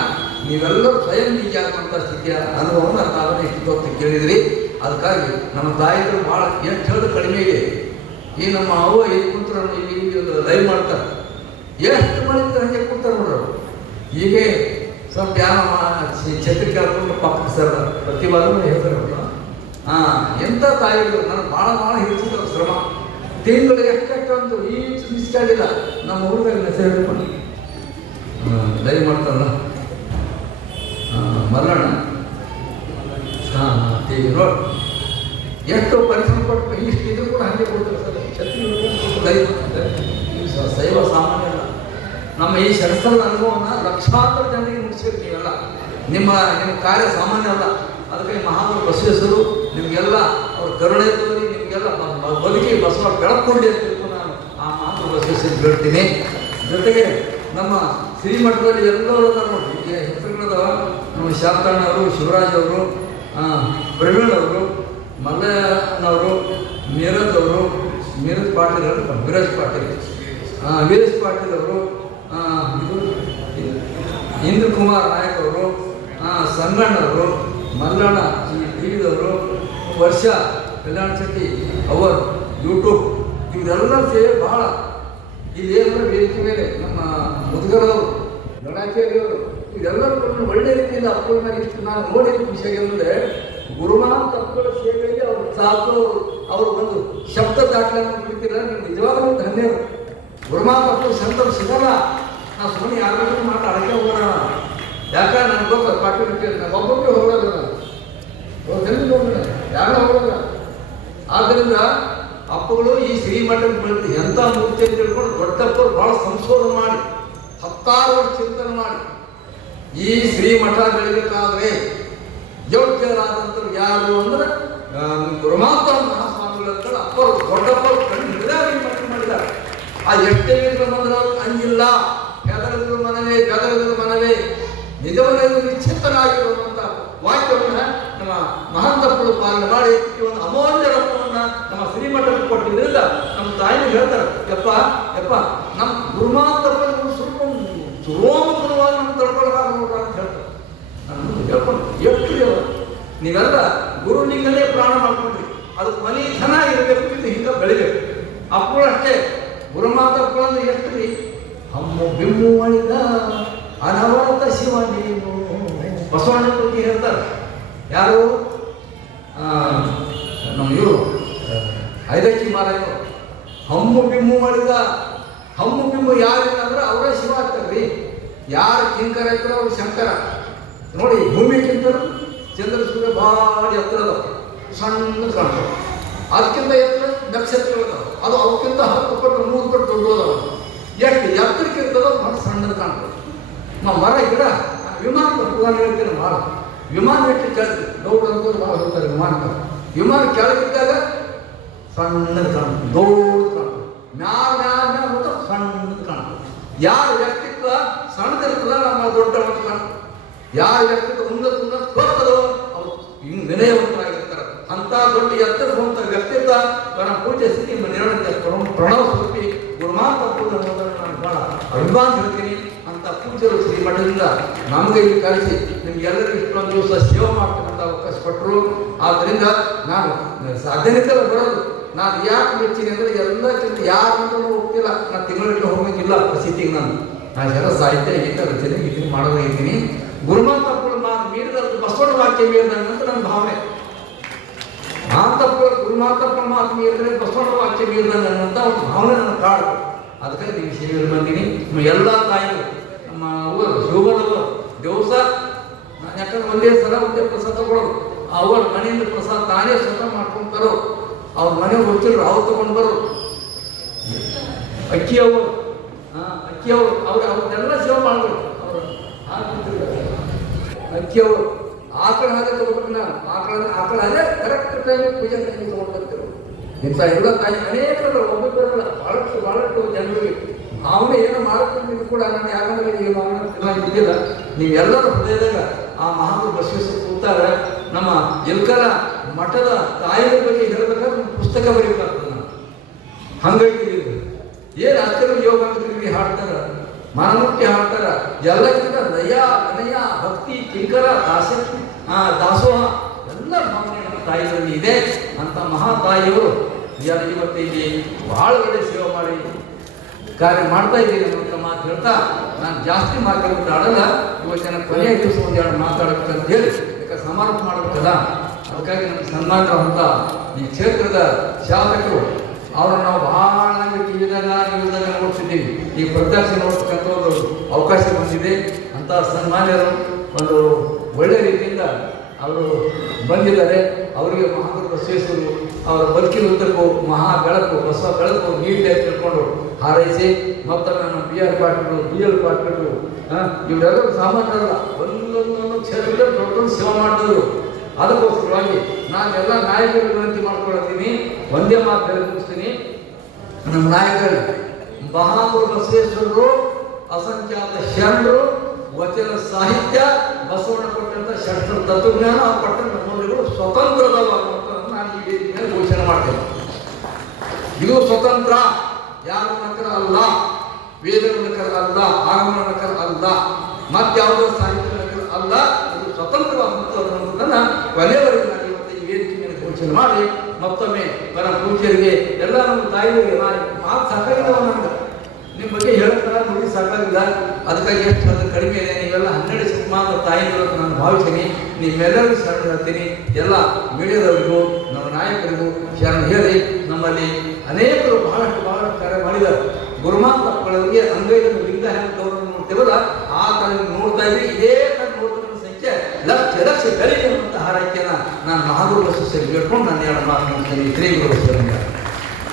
ನೀವೆಲ್ಲರೂ ಸ್ವಯಂ ನಿಜ ಆಗುವಂಥ ಸ್ಥಿತಿಯ ಅನುಭವವನ್ನು ತಾವೇ ಇಷ್ಟು ಕೇಳಿದಿರಿ. ಅದಕ್ಕಾಗಿ ನಮ್ಮ ತಾಯಿಗಳು ಭಾಳ ಎಷ್ಟು ಹೇಳೋದು ಕಡಿಮೆ ಇದೆ. ಈ ನಮ್ಮ ಅವ್ವ ಏನು ಕುಂತರು ಇಲ್ಲಿ ಲೈವ್ ಮಾಡ್ತಾರೆ, ಎಷ್ಟು ಮಾಡಿದ್ರೆ ಹಂಗೆ ಕೂತಾರೆ ನೋಡ್ರು. ಹೀಗೆ ಸ್ವಲ್ಪ ಯಾವ ಛತ್ರಿ ಕೇಳ್ಕೊಂಡು ಪಕ್ಕ ಸರ್ ಪ್ರತಿವಾದನೂ ಹೇಳ್ತಾರೆ. ಎಂಥ ತಾಯಿಗಳು ನನಗೆ ಭಾಳ ಹೆಚ್ಚಿದ್ರು ಶ್ರಮ. ತಿಂಗಳು ಎಷ್ಟಂತೂ ಈಚು ಮಿಸ್ಕಾಡಿಲ್ಲ. ನಮ್ಮ ಊರಿನಲ್ಲಿ ಮೆಸೇಜ್ ಮಾಡಿ ಲೈವ್ ಮಾಡ್ತಾರಲ್ಲ ಮಲ್ಲಣ್ಣ, ನೋಡಿ ಎಷ್ಟು ಪರಿಶ್ರಮ ಕೊಟ್ಟು ಇಷ್ಟು ಇದು ಕೂಡ ಹಂಗೆ ಕೊಡ್ತಾರೆ ಸರ್. ಛತ್ರಿ ಲೈವ್ ಶೈವ ಸಾಮಾನ್ಯ ಅಲ್ಲ. ನಮ್ಮ ಈ ಷಟ್ಸ್ಥಳದ ಅನುಭವನ ಲಕ್ಷಾಂತರ ಜನರಿಗೆ ಮುಗಿಸಿರಿ ನೀವೆಲ್ಲ. ನಿಮ್ಮ ಕಾರ್ಯ ಸಾಮಾನ್ಯ ಅಲ್ಲ. ಅದಕ್ಕೆ ಮಹಾಗುರು ಬಸವೇಶ್ವರರು ನಿಮಗೆಲ್ಲ ಅವ್ರ ಕರುಣೆ ತೋರಿ ನಿಮಗೆಲ್ಲ ಬದುಕಿ ಬಸವ ಬೆಳಕೊಂಡಿ ಅಂತ ನಾನು ಆ ಮಹಾಗುರು ಬಸವೇಶ್ವರಿಗೆ ಹೇಳ್ತೀನಿ. ಜೊತೆಗೆ ನಮ್ಮ ಶ್ರೀಮಠದಲ್ಲಿ ಎಲ್ಲರೂ ನೋಡಿ ಹೆಸರುಗಳದವ. ನಮ್ಮ ಶಾಂತಣ್ಣವರು, ಶಿವರಾಜ್ ಅವರು, ಪ್ರವೀಣ್ ಅವರು, ಮಲ್ಲಯ್ಯನವರು, ನೀರಜ್ ಅವರು, ನೀರಜ್ ಪಾಟೀಲ್ ಅವರು, ವೀರೇಶ್ ಪಾಟೀಲ್ ಅವರು, ಇಂದ್ರ ಕುಮಾರ್ ನಾಯಕ್ ಅವರು, ಸಂಗಣ್ಣವರು, ಮಲ್ಲಣ್ಣ ಟಿವಿದವರು, ವರ್ಷ ಕಲ್ಯಾಣ ಶೆಟ್ಟಿ ಅವರು, ಯೂಟ್ಯೂಬ್ ಇವರೆಲ್ಲ ಸೇರಿ ಬಹಳ ಇಲ್ಲೇನೋ ವೇದಿಕೆ ಮೇಲೆ ನಮ್ಮ ಮುದುಗರವರು, ಗಣಾಚಾರ್ಯವರು ಇವರೆಲ್ಲರೂ ಒಳ್ಳೆ ರೀತಿಯಿಂದ ಅಪ್ಪಗಳ ಮೇಲೆ ಇಷ್ಟು ನಾವು ನೋಡಿದ ವಿಷಯ ಅಂದರೆ ಗುರುಮಾನ್ ಅಪ್ಪಗಳ ಸೇವೆಯಲ್ಲಿ ಅವರು ಸಾಕು ಅವರು ಒಂದು ಶಬ್ದ ದಾಖಲೆಯನ್ನು ಬಿಡ್ತೀರ. ನೀವು ನಿಜವಾಗ್ಲೂ ಧನ್ಯರು. ಗುರುಮಾನ್ ಅಪ್ಪಗಳು ಸಂತರು ಸಿಗಲ್ಲ. ನಾವು ಸುಮ್ಮನೆ ಯಾರು ಮಾಡಿ ಅಡಕೆ ಹೋಗೋಣ. ಯಾಕಂದ್ರೆ ನನಗೆ ಗೊತ್ತ ಪಾಠ ನಾವು ಒಬ್ಬೊಬ್ಬರೇ ಹೋಗೋದು ಹೋಗೋಣ, ಯಾರು ಹೋಗೋಲ್ಲ. ಆದ್ದರಿಂದ ಅಪ್ಪಗಳು ಈ ಶ್ರೀಮಠಕ್ಕೆ ಬೆಳೆದು ಎಂಥ ಮೂರ್ತಿ ಅಂತ ತಿಳ್ಕೊಂಡು ದೊಡ್ಡಪ್ಪರು ಭಾಳ ಸಂಶೋಧನೆ ಮಾಡಿ 10 ವರ್ಷ ಚಿಂತನೆ ಮಾಡಿ ಈ ಶ್ರೀಮಠ ಬೆಳಿಬೇಕಾದ್ರೆ ಯೋಗ್ಯರಾದಂಥವ್ರು ಯಾರು ಅಂದ್ರೆ ಗುರುಮಾತ ಮಹಾಸ್ವಾಮಿಗಳು ಅಂತೇಳಿ ಅಪ್ಪರು ದೊಡ್ಡಪ್ಪರು ಕಣ್ಣು ಹಿಡಿದಾಗ ಈ ಮಠ ಮಾಡಿದ್ದಾರೆ. ಆ ಎಷ್ಟೇ ಬಂದ್ರೆ ಹಂಗಿಲ್ಲ. ಹೆದರದ್ರು ಮನವೇ ನಿಜವನ್ನೇ ನಿಶ್ಚಿತನಾಗಿರುವಂಥ ವಾಕ್ಯವನ್ನು ನಮ್ಮ ಮಹಾಂತಪ್ಪಳು ಪಾಲನೆ ಮಾಡಿ ಈ ಒಂದು ಅಮೂಲ್ಯ ರತ್ನವನ್ನು ನಮ್ಮ ಶ್ರೀಮಠಕ್ಕೆ ಕೊಟ್ಟಿದ್ದರಿಂದ ನಮ್ಮ ತಾಯಿನ ಹೇಳ್ತಾರೆ, ಯಪ್ಪ ಯಪ್ಪ ನಮ್ಮ ಗುರುಮಾಂತಪ್ಪಳು ಸ್ವಲ್ಪ ರೋಮಕರವಾಗಿ ನಮ್ಮ ತಡ್ಕೊಳ್ಳೋದಾಗ ಅಂತ ಹೇಳ್ತಾರೆ. ನಾನು ಹೇಳ್ಕೊಂಡು ಎಷ್ಟು ನೀವೆಲ್ಲ ಗುರುಲಿಂಗನೇ ಪ್ರಾಣ ಮಾಡ್ಕೊಂಡ್ರಿ, ಅದು ಮನೆ ಚೆನ್ನಾಗಿರ್ಬೇಕು, ಇದು ಹಿಂಗೆ ಬೆಳಿಬೇಕು. ಅಪ್ಪಳು ಅಷ್ಟೇ ಗುರುಮಾತಪ್ಪಳಂದ್ರೆ ಎಷ್ಟು ರೀ, ಹಮ್ಮು ಬಿಮ್ಮು ಮಾಡಿದ ಅನವರತ ಶಿವ ನೀನು ಬಸವಣ್ಣ ಬಗ್ಗೆ ಹೇಳ್ತಾರೆ. ಯಾರು ನಮ್ಮ ಇವರು ಐದಕ್ಕಿ ಮಾರಾಯರು ಹಮ್ಮು ಬಿಮ್ಮು ಮಾಡಿದ. ಹಮ್ಮು ಬಿಮ್ಮು ಯಾರಿಲ್ಲ ಅಂದ್ರೆ ಅವರೇ ಶಿವ ಆಗ್ತಾರ್ರಿ. ಯಾರು ಕಿಂಕರ ಇರ್ತಾರೋ ಅವ್ರು ಶಂಕರ. ನೋಡಿ ಭೂಮಿಗಿಂತಲೂ ಚಂದ್ರ ಸೂರ್ಯ ಭಾಳ ಎತ್ತರದ ಸಣ್ಣ ಕಾಣ್ತದೆ, ಅದಕ್ಕಿಂತ ಎತ್ತರ ನಕ್ಷತ್ರಗಳದಾವ, ಅದು ಅವಕ್ಕಿಂತ 10 ಪಟ್ಟು 100 ಪಟ್ಟು ದೊಡ್ಡದವ. ಎಷ್ಟು ಎತ್ತರಕ್ಕೆ ಇರ್ತದೋ ಭಾಳ ಸಣ್ಣದು ಕಾಣ್ತದೆ. ಮರ ಗಿಡ ವಿಮಾನ ನಾನು ಹೇಳ್ತೇನೆ, ಭಾಳ ವಿಮಾನ ಎಷ್ಟು ಕೆಳಗೆ ದೌಡ್ ಅಂತ ಭಾಳ ಹೋಗ್ತಾರೆ. ವಿಮಾನ ಕೆಳಗಿದ್ದಾಗ ಸಣ್ಣದು ಕಾಣ್ತದೆ, ದೊಡ್ಡದು ಕಾಣ್ತದೆ. ಮ್ಯಾಲ ಹೋದ ಸಣ್ಣದು ಕಾಣ್ತದೆ. ಯಾರ ವ್ಯಕ್ತಿತ್ವ ಸಣ್ಣದಿರ್ತದ ನಮ್ಮ ದೊಡ್ಡ ಕಾಣ್ತದೆ. ಯಾರ ವ್ಯಕ್ತಿತ್ವ ಉನ್ನತ ಹೋಗ್ತದೋ ಅವ್ರು ಹಿಂಗೆ ವಿನಯವಂತರಾಗಿರ್ತಾರೆ. ಅಂತ ದೊಡ್ಡ ಎತ್ತರ ಹೋದ ವ್ಯಕ್ತಿತ್ವ ನಮ್ಮ ಪೂಜೆ ಸ್ಥಿತಿ ನಿರ್ಣಯ ಪ್ರಣವ ಸ್ವರೂಪಿ ಗುರುಮಾಂತಪ್ಪು ನಾನು ಭಾಳ ಅಭಿಮಾನ ಹೇಳ್ತೀನಿ. ಅಂತ ಪೂಜರು ಶ್ರೀಮಠದಿಂದ ನಮಗೆ ಇಲ್ಲಿ ಕಳಿಸಿ ನಿಮ್ಗೆಲ್ಲರಿಗೂ ಇಷ್ಟೊಂದು ದಿವಸ ಸೇವೆ ಮಾಡ್ತಕ್ಕಂಥ ಅವಕಾಶ ಕೊಟ್ಟರು. ಆದ್ದರಿಂದ ನಾನು ಸಾಧ್ಯನಿದ್ದಲ್ಲ ಬರೋದು. ನಾನು ಯಾಕೆ ಮೆಚ್ಚಿನಿ ಅಂದರೆ ಎಲ್ಲಕ್ಕಿಂತ ಯಾರಂತೂ ಹೋಗ್ತಿಲ್ಲ. ನಾನು ತಿಂಗಳಿಗೆ ಹೋಗೋಂಗಿಲ್ಲ ಪರಿಸ್ಥಿತಿಗೆ. ನಾನು ಎಲ್ಲ ಸಾಹಿತ್ಯ ಗೀತ ರಚನೆ ಇದನ್ನು ಮಾಡೋದೇ ಇದ್ದೀನಿ. ಗುರುಮಾಂತಪ್ಪಳ ಮಾತು ಮೀರಿದಂತ ಬಸವಣ್ಣ ವಾಕ್ಯ ಮೀರಿದಂಗೆ ಅಂತ ನನ್ನ ಭಾವನೆ. ಗುರುಮಾಂತಪ್ಪಳ ಮಾತು ಮೀರಿದ್ರೆ ಬಸವಣ್ಣ ವಾಕ್ಯ ಮೀರಿದಂಗೆ ಅನ್ನೋಂಥ ಒಂದು ಭಾವನೆ ನನ್ನ ಕಾಡು. ಅದಕ್ಕೆ ನೀವು ಸೇವೆಯಲ್ಲಿ ಬಂದೀನಿ. ನಮ್ಮ ಎಲ್ಲ ತಾಯಿಗಳು ನಮ್ಮ ಅವರು ಶಿವಬದವರು ದಿವಸ ನಾನು ಯಾಕಂದ್ರೆ ಒಂದೇ ಪ್ರಸಾದ ತಗೊಳ್ಳೋದು. ಅವ್ರ ಮನೆಯಿಂದ ಪ್ರಸಾದ ತಾನೇ ಸ್ವತಃ ಮಾಡ್ಕೊಂತಾರೋ. ಅವ್ರ ಮನೆ ಗೊತ್ತಿದ್ರು ಅವ್ರು ತಗೊಂಡು ಬರೋರು. ಅಕ್ಕಿಯವರು ಅವ್ರನ್ನೆಲ್ಲ ಸೇವೆ ಮಾಡಬೇಕು. ಅವರು ಅಕ್ಕಿಯವರು ಆಕಳ ಹಾಗೆ ತಗೋಬೇಕು. ನಾನು ಆಕಳ ಹಾಗೆ ಕರೆಕ್ಟ್ ಟೈಮಿಗೆ ಪೂಜೆ ಟೈಮಿಗೆ ತಗೊಂಡು ಬರ್ತಿರು. ಇಂಥ ಎಲ್ಲ ತಾಯಿ ಅನೇಕರು ಒಬ್ಬೊಬ್ಬರಲ್ಲ ಬಹಳಷ್ಟು ಜನರಿಗೆ ಅವನೇ ಏನೋ ಮಾಡ್ಕೊಂಡಿದ್ದು ಕೂಡ ನಾನು ಯಾಕಂದ್ರೆ ಇದ್ದಿಲ್ಲ. ನೀವೆಲ್ಲರೂ ಹೃದಯದಾಗ ಆ ಮಹಾಗುರು ಬಸವೇಶ್ವರ ಕೂತಾಗ ನಮ್ಮ ಎಲ್ಕರ ಮಠದ ತಾಯಿಯ ಬಗ್ಗೆ ಹೇಳ್ಬೇಕಾದ್ರೆ ಒಂದು ಪುಸ್ತಕ ಬರೀಬೇಕಾಗ್ತದೆ. ನಾನು ಹಂಗಾಗಿ ಏನು ಅಷ್ಟರು ಯೋಗ ಅಂತ ಹಾಡ್ತಾರ, ಮನಮುಟ್ಟಿ ಹಾಡ್ತಾರ. ಎಲ್ಲಕ್ಕಿಂತ ನಯ ವಿನಯ ಭಕ್ತಿ ಕಿಂಕರ ದಾಸೋಹ ಎಲ್ಲ ಭಾವನೆ ನಮ್ಮ ತಾಯಿಗಳಲ್ಲಿ ಇದೆ. ಅಂತ ಮಹಾ ತಾಯಿಯವರು ಇವತ್ತು ಇಲ್ಲಿ ಬಹಳ ಒಳ್ಳೆ ಸೇವೆ ಮಾಡಿ ಕಾರ್ಯ ಮಾಡ್ತಾ ಇದ್ದೀನಿ ಅಂತ ಮಾತು ಹೇಳ್ತಾ ನಾನು ಜಾಸ್ತಿ ಮಾತಾಡೋದು ಆಡಲ್ಲ. ಇವತ್ತಿನ ಕೊನೆಯ ದಿವಸ ಒಂದೆರಡು ಮಾತಾಡಬೇಕಂತ ಹೇಳಿ ಯಾಕೆ ಸಮಾರೋಪ ಮಾಡಬೇಕಲ್ಲ. ಅದಕ್ಕಾಗಿ ನಮ್ಗೆ ಸನ್ಮಾನವಂತ ಈ ಕ್ಷೇತ್ರದ ಶಾಸಕರು ಅವ್ರನ್ನ ನಾವು ಬಹಳ ಟಿವಿದಾಗ ನೋಡ್ತಿದ್ದೀವಿ. ಈ ಪ್ರತ್ಯಕ್ಷ ನೋಡ್ತಕ್ಕಂಥ ಒಂದು ಅವಕಾಶ ಬಂದಿದೆ. ಅಂತ ಸನ್ಮಾನ್ಯರು ಒಂದು ಒಳ್ಳೆಯ ರೀತಿಯಿಂದ ಅವರು ಬಂದಿದ್ದಾರೆ. ಅವರಿಗೆ ಮಹಾಗುರು ಬಸವೇಶ್ವರರು ಅವರ ಬದುಕಿನ ಉದ್ದಕ್ಕೂ ಮಹಾ ಬೆಳಕು ಬಸವ ಬೆಳಕು ನೀಡಲಿ ಅಂತ ತಿಳ್ಕೊಂಡು ಹಾರೈಸಿ ಮತ್ತೊಮ್ಮೆ ನಮ್ಮ BR ಪಾಟೀಲ್ BL ಪಾಟೀಲ್ ಇವರೆಲ್ಲರೂ ಸಾಮಾನ್ಯರಲ್ಲ, ಒಂದೊಂದೊಂದು ಕ್ಷೇತ್ರದಲ್ಲಿ ದೊಡ್ಡ ಸೇವೆ ಮಾಡಿದ್ರು. ಅದಕ್ಕೋಸ್ಕರವಾಗಿ ನಾನು ಎಲ್ಲ ನಾಯಕರಿಗೆ ವಿನಂತಿ ಮಾಡ್ಕೊಳ್ತೀನಿ. ಒಂದೇ ಮಾತು ಹೇಳಿ ಮುಗಿಸ್ತೀನಿ. ನಮ್ಮ ನಾಯಕರು ಮಹಾಗುರು ಬಸವೇಶ್ವರರು ಅಸಂಖ್ಯಾತ ಶರಣರು, ವಚನ ಸಾಹಿತ್ಯ, ಬಸವಣ್ಣ ಕೊಟ್ಟಂತ ಷಟ್ರ ತತ್ವಜ್ಞಾನ, ಅವ್ರು ಕೊಟ್ಟಂತ ಮೌಲ್ಯಗಳು ಸ್ವತಂತ್ರದವಾಗುವಂಥದ್ದನ್ನು ನಾನು ಈ ವೇದಿಕೆ ಮೇಲೆ ಘೋಷಣೆ ಮಾಡ್ತೇನೆ. ಇದು ಸ್ವತಂತ್ರ, ಯಾರು ನಕರ ಅಲ್ಲ, ವೇದಗಳ ನಕರ ಅಲ್ಲ, ಆಗಮನ ನಕರ ಅಲ್ಲ, ಮತ್ಯಾವುದೋ ಸಾಹಿತ್ಯ ನಕರ ಅಲ್ಲ. ಇದು ಸ್ವತಂತ್ರವಾದಂಥದ್ದನ್ನು ಕೊನೆಯವರೆಗೆ ನಾನು ಇವತ್ತು ಈ ವೇದಿಕೆ ಮೇಲೆ ಘೋಷಣೆ ಮಾಡಿ ಮತ್ತೊಮ್ಮೆ ಪರ ಪೂಜ್ಯರಿಗೆ ಎಲ್ಲ ನಮ್ಮ ತಾಯಿಗಳಿಗೆ ಮಾತು ಸಾಕಾಗಿಲ್ಲ. ನನಗೆ ನಿಮ್ಮ ಬಗ್ಗೆ ಹೇಳ್ತಾರ ನೋಡಿ ಸಾಕಾಗಿಲ್ಲ. ಅದಕ್ಕಾಗಿ ಎಷ್ಟು ಅದು ಕಡಿಮೆ ಇದೆ. ನೀವೆಲ್ಲ 12 ಶತಮಾನದ ತಾಯಿಗಳು ಅಂತ ನಾನು ಭಾವಿಸ್ತೀನಿ. ನಿಮ್ಮೆಲ್ಲರಿಗೂ ಶರಣ ಹೇಳ್ತೀನಿ. ಎಲ್ಲ ಮೀಡಿಯಾದವರಿಗೂ ನಮ್ಮ ನಾಯಕರಿಗೂ ಶರಣ ಹೇಳಿ ನಮ್ಮಲ್ಲಿ ಅನೇಕರು ಬಹಳಷ್ಟು ಕಾರ್ಯ ಮಾಡಿದ್ದಾರೆ. ಗುರುಮಾಂತಪ್ಪಳವರಿಗೆ ಅಂಗೈದ ಲಿಂಗ ಹೆಂಗವ್ರನ್ನ ನೋಡ್ತೇವಲ್ಲ ಆ ಥರ ನೋಡ್ತಾ ಇದ್ವಿ. ಇದೇ ಥರ ನೋಡ್ತಕ್ಕಂಥ ಸಂಖ್ಯೆ ಲಕ್ಷ ಕಲಿಗೆ ಅನ್ನುವಂಥ ಹಾರೈಕೆಯನ್ನು ನಾನು ಮಹಾಗುರು ಬಸವೇಶ್ವರಿಗೆ ಹೇಳ್ಕೊಂಡು ನಾನು ಎರಡು ಮಾತು ಮಾಡ್ತೀನಿ. ಶ್ರೀ ಗುರು ಬಸವೇಶ್ವರ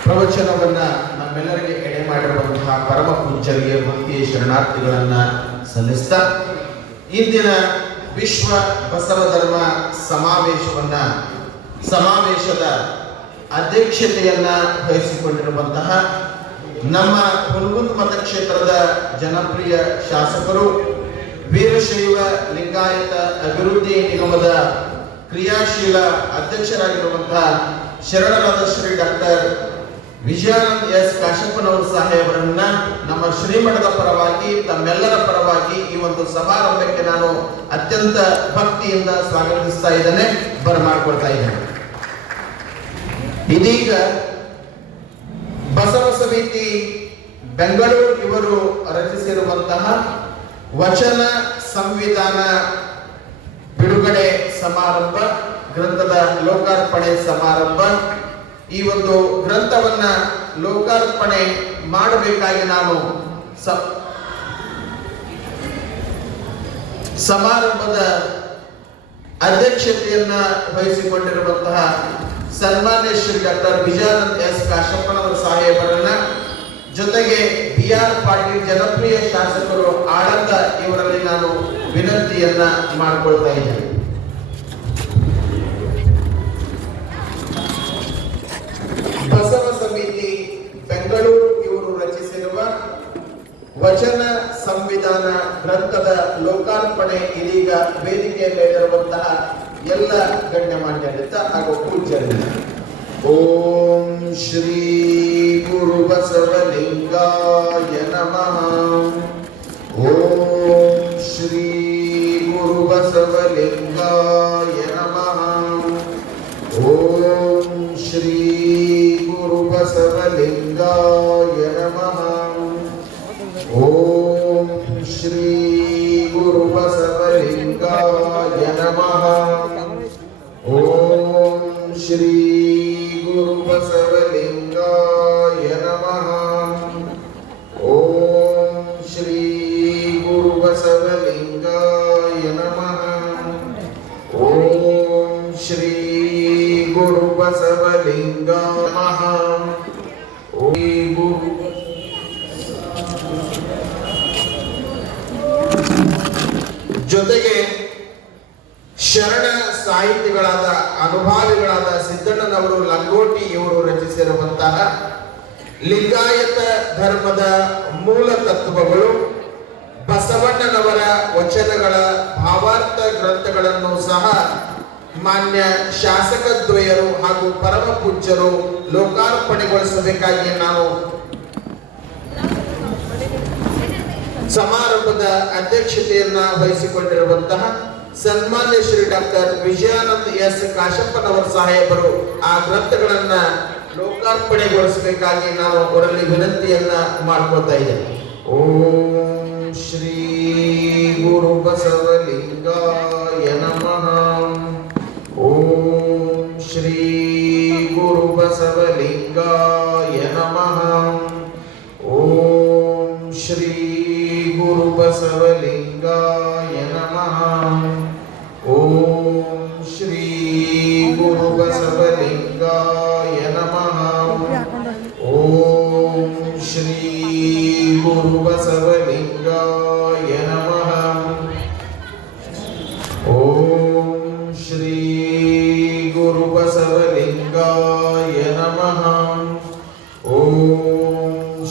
ಪ್ರವಚನವನ್ನ ನಮ್ಮೆಲ್ಲರಿಗೆ ಎಡೆ ಮಾಡಿರುವಂತಹ ಪರಮ ಪೂಜ್ಯರಿಗೆ ಭಕ್ತಿಯ ಶರಣಾರ್ಥಿಗಳನ್ನ ಸಲ್ಲಿಸ್ತಾ ಇಂದಿನ ವಿಶ್ವ ಬಸವ ಧರ್ಮ ಸಮಾವೇಶದ ಅಧ್ಯಕ್ಷತೆಯನ್ನ ವಹಿಸಿಕೊಂಡಿರುವಂತಹ ನಮ್ಮ ಹುನಗುಂದ ಮತಕ್ಷೇತ್ರದ ಜನಪ್ರಿಯ ಶಾಸಕರು, ವೀರಶೈವ ಲಿಂಗಾಯತ ಅಭಿವೃದ್ಧಿ ನಿಗಮದ ಕ್ರಿಯಾಶೀಲ ಅಧ್ಯಕ್ಷರಾಗಿರುವಂತಹ ಶರಣರಾದ ಶ್ರೀ ಡಾಕ್ಟರ್ ವಿಜಯಾನಂದ್ ಎಸ್ ಕಾಶಪ್ಪನವರು ಸಾಹೇಬರನ್ನ ನಮ್ಮ ಶ್ರೀಮಠದ ಪರವಾಗಿ ತಮ್ಮೆಲ್ಲರ ಪರವಾಗಿ ಈ ಒಂದು ಸಮಾರಂಭಕ್ಕೆ ನಾನು ಅತ್ಯಂತ ಭಕ್ತಿಯಿಂದ ಸ್ವಾಗತಿಸ್ತಾ ಇದ್ದೇನೆ, ಬರಮಾಡ್ಕೊಳ್ತಾ ಇದ್ದೇನೆ. ಇದೀಗ ಬಸವ ಸಮಿತಿ ಬೆಂಗಳೂರು ಇವರು ರಚಿಸಿರುವಂತಹ ವಚನ ಸಂವಿಧಾನ ಬಿಡುಗಡೆ ಸಮಾರಂಭ, ಗ್ರಂಥದ ಲೋಕಾರ್ಪಣೆ ಸಮಾರಂಭ. ಈ ಒಂದು ಗ್ರಂಥವನ್ನ ಲೋಕಾರ್ಪಣೆ ಮಾಡಬೇಕಾಗಿ ನಾನು ಸಮಾರಂಭದ ಅಧ್ಯಕ್ಷತೆಯನ್ನ ವಹಿಸಿಕೊಂಡಿರುವಂತಹ ಸನ್ಮಾನ್ಯ ಶ್ರೀ ಡಾಕ್ಟರ್ ವಿಜಯಾನಂದ್ ಎಸ್ ಕಾಶಪ್ಪನವರ ಸಾಹೇಬರನ್ನ, ಜೊತೆಗೆ BR ಪಾಟೀಲ್ ಜನಪ್ರಿಯ ಶಾಸಕರು ಆಳಂದ ಇವರಲ್ಲಿ ನಾನು ವಿನಂತಿಯನ್ನ ಮಾಡಿಕೊಳ್ತಾ ಇದ್ದೇನೆ. ಬಸವ ಸಮಿತಿ ಬೆಂಗಳೂರು ಇವರು ರಚಿಸಿರುವ ವಚನ ಸಂವಿಧಾನ ಗ್ರಂಥದ ಲೋಕಾರ್ಪಣೆ ಇದೀಗ ವೇದಿಕೆ ಮೇಲಿರುವಂತಹ ಎಲ್ಲ ಗಣ್ಯಮಾನ್ಯರಿಂದ ಹಾಗೂ ಪೂಜ್ಯರಿಂದ. ಓಂ ಶ್ರೀ ಗುರು ಬಸವಲಿಂಗಾಯ ನಮಃ. ಓಂ ಶ್ರೀ ಗುರು ಬಸವಲಿಂಗಾಯ ನಮಃ. ಓಂ ಶ್ರೀ ಗುರು ಬಸವಲಿಂಗಾಯ ನಮಃ. ಓಂ ಶ್ರೀ ಗುರು ಬಸವಲಿಂಗಾಯ ನಮಃ. ಓಂ ಶ್ರೀ ಗುರು ಬಸವಲಿಂಗಾಯ ನಮಃ. ಓಂ ಶ್ರೀ ಗುರು ಬಸವಲಿಂಗಾಯ ನಮಃ. ಓಂ ಶ್ರೀ ಗುರು ಬಸವಲಿಂಗಾಯ ನಮಃ. ಜೊತೆಗೆ ಶರಣ ಸಾಹಿತಿಗಳಾದ ಅನುಭಾವಿಗಳಾದ ಸಿದ್ದಣ್ಣನವರು ಲಂಗೋಟಿ ಇವರು ರಚಿಸಿರುವಂತಹ ಲಿಂಗಾಯತ ಧರ್ಮದ ಮೂಲ ತತ್ವಗಳು, ಬಸವಣ್ಣನವರ ವಚನಗಳ ಭಾವಾರ್ಥ ಗ್ರಂಥಗಳನ್ನು ಸಹ ಮಾನ್ಯ ಶಾಸಕದ್ವಯರು ಹಾಗೂ ಪರಮ ಪೂಜ್ಯರು ಲೋಕಾರ್ಪಣೆಗೊಳಿಸಬೇಕಾಗಿ ನಾನು ಸಮಾರಂಭದ ಅಧ್ಯಕ್ಷತೆಯನ್ನ ವಹಿಸಿಕೊಂಡಿರುವಂತಹ ಸನ್ಮಾನ್ಯ ಶ್ರೀ ಡಾಕ್ಟರ್ ವಿಜಯಾನಂದ್ ಎಸ್ ಕಾಶಪ್ಪನವರ ಸಾಹೇಬರು ಆ ಗ್ರಂಥಗಳನ್ನ ಲೋಕಾರ್ಪಣೆಗೊಳಿಸಬೇಕಾಗಿ ನಾವು ಅವರಲ್ಲಿ ವಿನಂತಿಯನ್ನ ಮಾಡ್ಕೊಳ್ತಾ ಇದ್ದೇನೆ. ಓಂ ಶ್ರೀ ಗುರು ಬಸವಲಿಂಗಾಯ ನಮಃ. ಓಂ ಶ್ರೀ ಗುರು ಬಸವಲಿಂಗಾಯ ನಮಃ. ಓಂ ಶ್ರೀ ಗುರು ಬಸವಲಿಂಗಾಯ ನಮಃ. ಓಂ ಶ್ರೀ ಗುರು ಬಸವಲಿಂಗಾಯ ನಮಃ. ಓಂ ಶ್ರೀ ಗುರು ಬಸವಲಿಂಗಾಯ ನಮಃ. ಓಂ ಶ್ರೀ ಗುರು ಬಸವಲಿಂಗಾಯ ನಮಃ. ಓಂ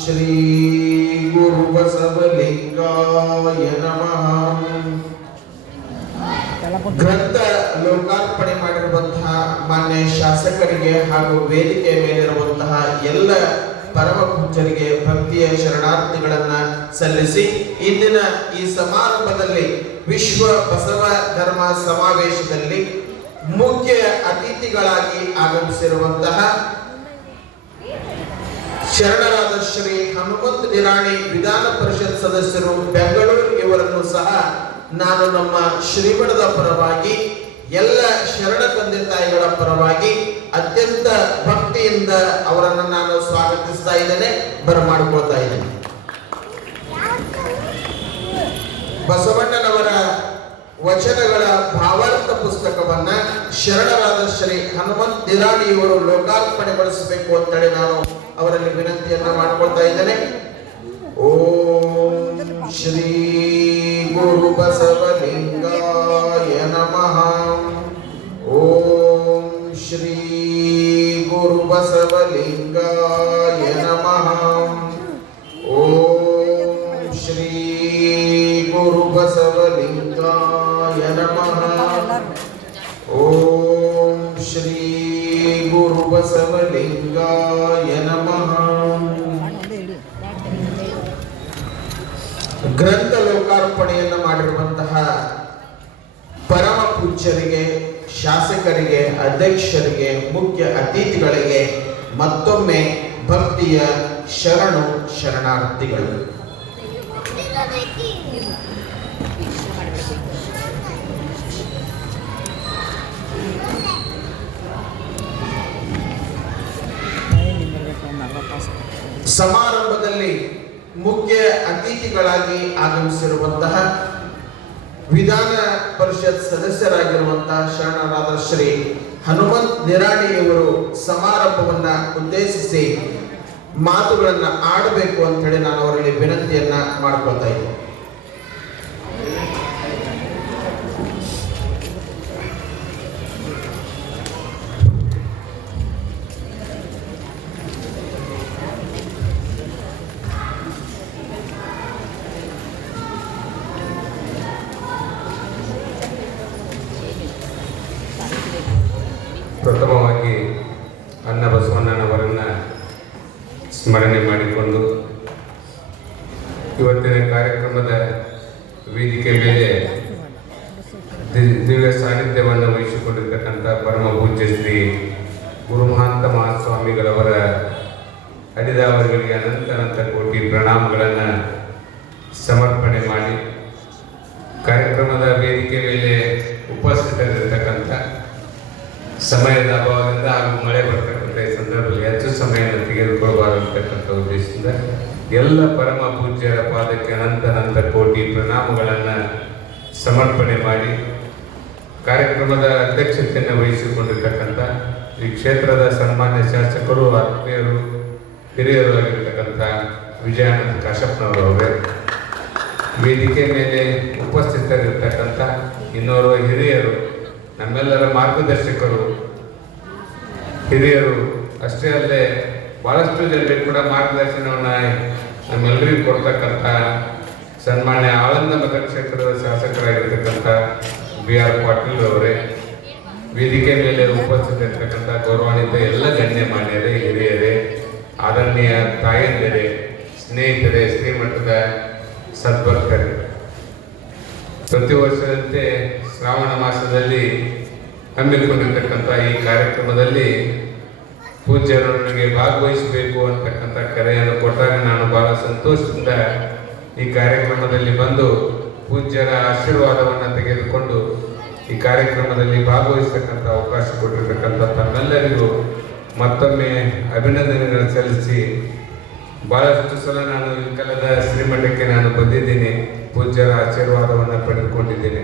ಶ್ರೀ ಗುರು ಬಸವಲಿಂಗಾಯ ನಮಃ. ಗ್ರಂಥ ಲೋಕಾರ್ಪಣೆ ಮಾಡಿರುವಂತಹ ಮಾನ್ಯ ಶಾಸಕರಿಗೆ ಹಾಗೂ ವೇದಿಕೆ ಮೇಲಿರುವಂತಹ ಎಲ್ಲ ಪರಮ ಪೂಜ್ಯರಿಗೆ ಭಕ್ತಿಯ ಶರಣಾರ್ಥಿಗಳನ್ನ ಸಲ್ಲಿಸಿ, ಇಂದಿನ ಈ ಸಮಾರಂಭದಲ್ಲಿ ವಿಶ್ವ ಬಸವ ಧರ್ಮ ಸಮಾವೇಶದಲ್ಲಿ ಮುಖ್ಯ ಅತಿಥಿಗಳಾಗಿ ಆಗಮಿಸಿರುವಂತಹ ಶರಣರಾದ ಶ್ರೀ ಹನುಮಂತ ನಿರಾಣಿ ವಿಧಾನ ಪರಿಷತ್ ಸದಸ್ಯರು ಬೆಂಗಳೂರು ಇವರನ್ನು ಸಹ ನಾನು ನಮ್ಮ ಶ್ರೀಮಠದ ಪರವಾಗಿ ಎಲ್ಲ ಶರಣ ತಂದೆ ತಾಯಿಗಳ ಪರವಾಗಿ ಅತ್ಯಂತ ಭಕ್ತಿಯಿಂದ ಅವರನ್ನು ನಾನು ಸ್ವಾಗತಿಸ್ತಾ ಇದ್ದೇನೆ, ಬರಮಾಡಿಕೊಳ್ತಾ ಇದ್ದೇನೆ. ಬಸವಣ್ಣನವರ ವಚನಗಳ ಭಾವಾರ್ಥ ಪುಸ್ತಕವನ್ನ ಶರಣರಾದ ಶ್ರೀ ಹನುಮಂತ ನಿರಾಣಿಯವರು ಲೋಕಾರ್ಪಣೆಗೊಳಿಸಬೇಕು ಅಂತೇಳಿ ನಾನು ಅವರಲ್ಲಿ ವಿನಂತಿಯನ್ನ ಮಾಡಿಕೊಳ್ತಾ ಇದ್ದೇನೆ. ಓಂ ಶ್ರೀ ಗುರು ಬಸವಲಿಂಗಾಯ ನಮಃ. ಓಂ ಶ್ರೀ ಗುರು ಬಸವಲಿಂಗಾಯ ನಮಃ. ಓಂ ಶ್ರೀ ಗುರು ಬಸವಲಿಂಗಾಯ ನಮಃ. ಓಂ ಗುರು ಬಸವಲಿಂಗಾಯ ನಮಃ. ಗ್ರಂಥ ಲೋಕಾರ್ಪಣೆಯನ್ನು ಮಾಡಿರುವಂತಹ ಪರಮ ಪೂಜ್ಯರಿಗೆ, ಶಾಸಕರಿಗೆ, ಅಧ್ಯಕ್ಷರಿಗೆ, ಮುಖ್ಯ ಅತಿಥಿಗಳಿಗೆ ಮತ್ತೊಮ್ಮೆ ಭಕ್ತಿಯ ಶರಣು ಶರಣಾರ್ಥಿಗಳು. ಸಮಾರಂಭದಲ್ಲಿ ಮುಖ್ಯ ಅತಿಥಿಗಳಾಗಿ ಆಗಮಿಸಿರುವಂತಹ ವಿಧಾನ ಪರಿಷತ್ ಸದಸ್ಯರಾಗಿರುವಂತಹ ಶರಣರಾದ ಶ್ರೀ ಹನುಮಂತ್ ನಿರಾಣಿಯವರು ಸಮಾರಂಭವನ್ನ ಉದ್ದೇಶಿಸಿ ಮಾತುಗಳನ್ನ ಆಡಬೇಕು ಅಂತ ಹೇಳಿ ನಾನು ಅವರಲ್ಲಿ ವಿನಂತಿಯನ್ನ ಮಾಡ್ಕೊಳ್ತಾ ಇದ್ದೀನಿ. ಪ್ರಥಮವಾಗಿ ಅನ್ನ ಬಸವಣ್ಣನವರನ್ನು ಸ್ಮರಣೆ ಮಾಡಿಕೊಂಡು ಇವತ್ತಿನ ಕಾರ್ಯಕ್ರಮದ ವೇದಿಕೆ ಮೇಲೆ ದಿವ್ಯ ಸಾನ್ನಿಧ್ಯವನ್ನು ವಹಿಸಿಕೊಂಡಿರ್ತಕ್ಕಂಥ ಪರಮ ಪೂಜ್ಯ ಶ್ರೀ ಗುರುಮಹಾಂತ ಮಹಾಸ್ವಾಮಿಗಳವರ ಅಡಿದಾವರಿಗೆ ಅನಂತ ಕೋಟಿ ಪ್ರಣಾಮಗಳನ್ನು ಸಮರ್ಪಣೆ ಮಾಡಿ ಕಾರ್ಯಕ್ರಮದ ವೇದಿಕೆ ಮೇಲೆ ಉಪಸ್ಥಿತರಿರ್ತಕ್ಕಂಥ ಸಮಯದ ಅಭಾವದಿಂದ ಹಾಗೂ ಮಳೆ ಬರ್ತಕ್ಕಂಥ ಈ ಸಂದರ್ಭದಲ್ಲಿ ಹೆಚ್ಚು ಸಮಯವನ್ನು ತೆಗೆದುಕೊಳ್ಳಬಾರತಕ್ಕಂಥ ಉದ್ದೇಶದಿಂದ ಎಲ್ಲ ಪರಮ ಪೂಜ್ಯರ ಪಾದಕ್ಕೆ ಅನಂತ ಕೋಟಿ ಪ್ರಣಾಮಗಳನ್ನು ಸಮರ್ಪಣೆ ಮಾಡಿ ಕಾರ್ಯಕ್ರಮದ ಅಧ್ಯಕ್ಷತೆಯನ್ನು ವಹಿಸಿಕೊಂಡಿರ್ತಕ್ಕಂಥ ಈ ಕ್ಷೇತ್ರದ ಸನ್ಮಾನ್ಯ ಶಾಸಕರು, ಆತ್ಮೀಯರು, ಹಿರಿಯರು ಆಗಿರ್ತಕ್ಕಂಥ ವಿಜಯಾನಂದ ಕಾಶಪ್ಪನವರವರೇ, ವೇದಿಕೆ ಮೇಲೆ ಉಪಸ್ಥಿತರಿರ್ತಕ್ಕಂಥ ಇನ್ನೋರ್ವ ಹಿರಿಯರು, ನಮ್ಮೆಲ್ಲರ ಮಾರ್ಗದರ್ಶಕರು, ಹಿರಿಯರು ಅಷ್ಟೇ ಅಲ್ಲದೆ ಬಹಳಷ್ಟು ಜನರಿಗೆ ಕೂಡ ಮಾರ್ಗದರ್ಶನವನ್ನು ನಮ್ಮೆಲ್ಲರಿಗೂ ಕೊಡ್ತಕ್ಕಂಥ ಸನ್ಮಾನ್ಯ ಆಳಂದ ಮತಕ್ಷೇತ್ರದ ಶಾಸಕರಾಗಿರ್ತಕ್ಕಂಥ BR ಪಾಟೀಲ್ ಅವರೇ, ವೇದಿಕೆ ಮೇಲೆ ಉಪಸ್ಥಿತರಿರ್ತಕ್ಕಂಥ ಗೌರವಾನ್ವಿತ ಎಲ್ಲ ಗಣ್ಯಮಾನ್ಯರೇ, ಹಿರಿಯರೇ, ಆದರಣೀಯ ತಾಯಂದಿರೇ, ಸ್ನೇಹಿತರೇ, ಶ್ರೀಮಠದ ಸದ್ಭಕ್ತರೇ, ಪ್ರತಿ ವರ್ಷದಂತೆ ಶ್ರಾವಣ ಮಾಸದಲ್ಲಿ ಹಮ್ಮಿಕೊಂಡಿರ್ತಕ್ಕಂಥ ಈ ಕಾರ್ಯಕ್ರಮದಲ್ಲಿ ಪೂಜ್ಯರು ನನಗೆ ಭಾಗವಹಿಸಬೇಕು ಅಂತಕ್ಕಂಥ ಕರೆಯನ್ನು ಕೊಟ್ಟಾಗ ನಾನು ಬಹಳ ಸಂತೋಷದಿಂದ ಈ ಕಾರ್ಯಕ್ರಮದಲ್ಲಿ ಬಂದು ಪೂಜ್ಯರ ಆಶೀರ್ವಾದವನ್ನು ತೆಗೆದುಕೊಂಡು ಈ ಕಾರ್ಯಕ್ರಮದಲ್ಲಿ ಭಾಗವಹಿಸತಕ್ಕಂಥ ಅವಕಾಶ ಕೊಟ್ಟಿರ್ತಕ್ಕಂಥ ತಮ್ಮೆಲ್ಲರಿಗೂ ಮತ್ತೊಮ್ಮೆ ಅಭಿನಂದನೆಗಳನ್ನು ಸಲ್ಲಿಸಿ, ಬಹಳಷ್ಟು ಸಲ ನಾನು ಇಲ್ಕಲದ ಶ್ರೀಮಠಕ್ಕೆ ನಾನು ಬಂದಿದ್ದೀನಿ, ಪೂಜ್ಯರ ಆಶೀರ್ವಾದವನ್ನು ಪಡೆದುಕೊಂಡಿದ್ದೇನೆ.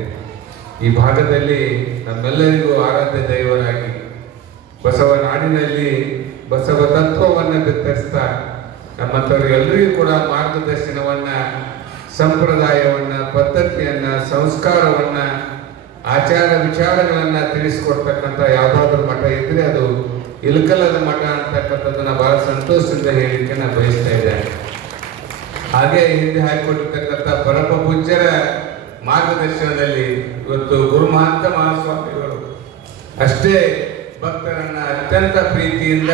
ಈ ಭಾಗದಲ್ಲಿ ನಮ್ಮೆಲ್ಲರಿಗೂ ಆರಾಧ್ಯ ದೈವರಾಗಿ ಬಸವ ನಾಡಿನಲ್ಲಿ ಬಸವ ತತ್ವವನ್ನು ಬಿತ್ತರಿಸ್ತಾ ನಮ್ಮಂಥವ್ರು ಎಲ್ಲರಿಗೂ ಕೂಡ ಮಾರ್ಗದರ್ಶನವನ್ನು, ಸಂಪ್ರದಾಯವನ್ನು, ಪದ್ಧತಿಯನ್ನು, ಸಂಸ್ಕಾರವನ್ನು, ಆಚಾರ ವಿಚಾರಗಳನ್ನು ತಿಳಿಸಿಕೊಡ್ತಕ್ಕಂಥ ಯಾವುದಾದ್ರೂ ಮಠ ಇದ್ದರೆ ಅದು ಇಲ್ಕಲದ ಮಠ ಅಂತಕ್ಕಂಥದ್ದನ್ನು ಬಹಳ ಸಂತೋಷದಿಂದ ಹೇಳಲಿಕ್ಕೆ ನಾನು ಬಯಸ್ತಾ ಇದ್ದೇನೆ. ಹಾಗೆ ಹಿಂದೆ ಹಾಕಿಕೊಟ್ಟಿರ್ತಕ್ಕಂಥ ಪರಮ ಪೂಜ್ಯರ ಮಾರ್ಗದರ್ಶನದಲ್ಲಿ ಇವತ್ತು ಗುರುಮಹಾಂತ ಮಹಾಸ್ವಾಮಿಗಳು ಅಷ್ಟೇ ಭಕ್ತರನ್ನ ಅತ್ಯಂತ ಪ್ರೀತಿಯಿಂದ,